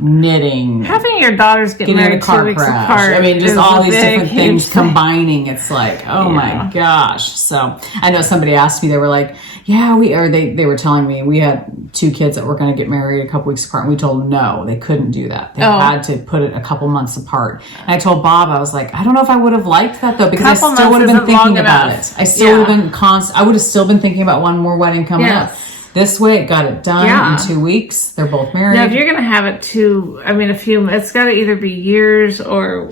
knitting, having your daughters get married 2 weeks apart. I mean, just all these different things thing. Combining. It's like, oh my gosh. So I know somebody asked me, they were like, yeah, they were telling me we had 2 kids that were going to get married a couple weeks apart, and we told them no, they couldn't do that. They had to put it a couple months apart. And I told Bob, I was like, I don't know if I would have liked that though, because I still would have been thinking about it. I still would have been I would have still been thinking about one more wedding coming up. This way, it got it done in 2 weeks. They're both married. Now, if you're going to have it it's got to either be years or,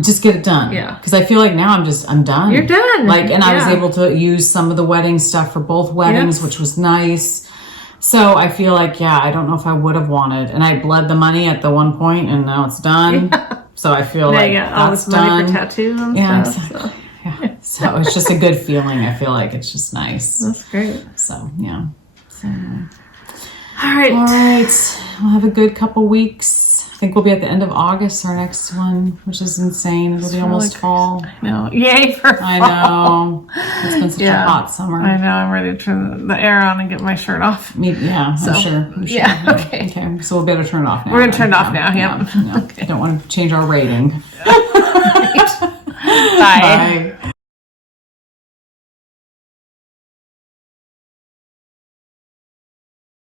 just get it done. Yeah. Because I feel like now I'm done. You're done. I was able to use some of the wedding stuff for both weddings, which was nice. So I feel like, I don't know if I would have wanted, and I bled the money at the one point, and now it's done. So I feel like all this money for tattoos and stuff. Exactly. So it's just a good feeling. I feel like it's just nice. That's great. So, yeah. So, all right. We'll have a good couple weeks. I think we'll be at the end of August, our next one, which is insane. It'll be almost fall. I know. Yay for fall. I know. It's been such a hot summer. I know. I'm ready to turn the air on and get my shirt off. I'm sure. Yeah. Okay. So we'll be able to turn it off now. We're going to turn it off now. Yeah. Okay. Don't want to change our rating. Bye. Bye.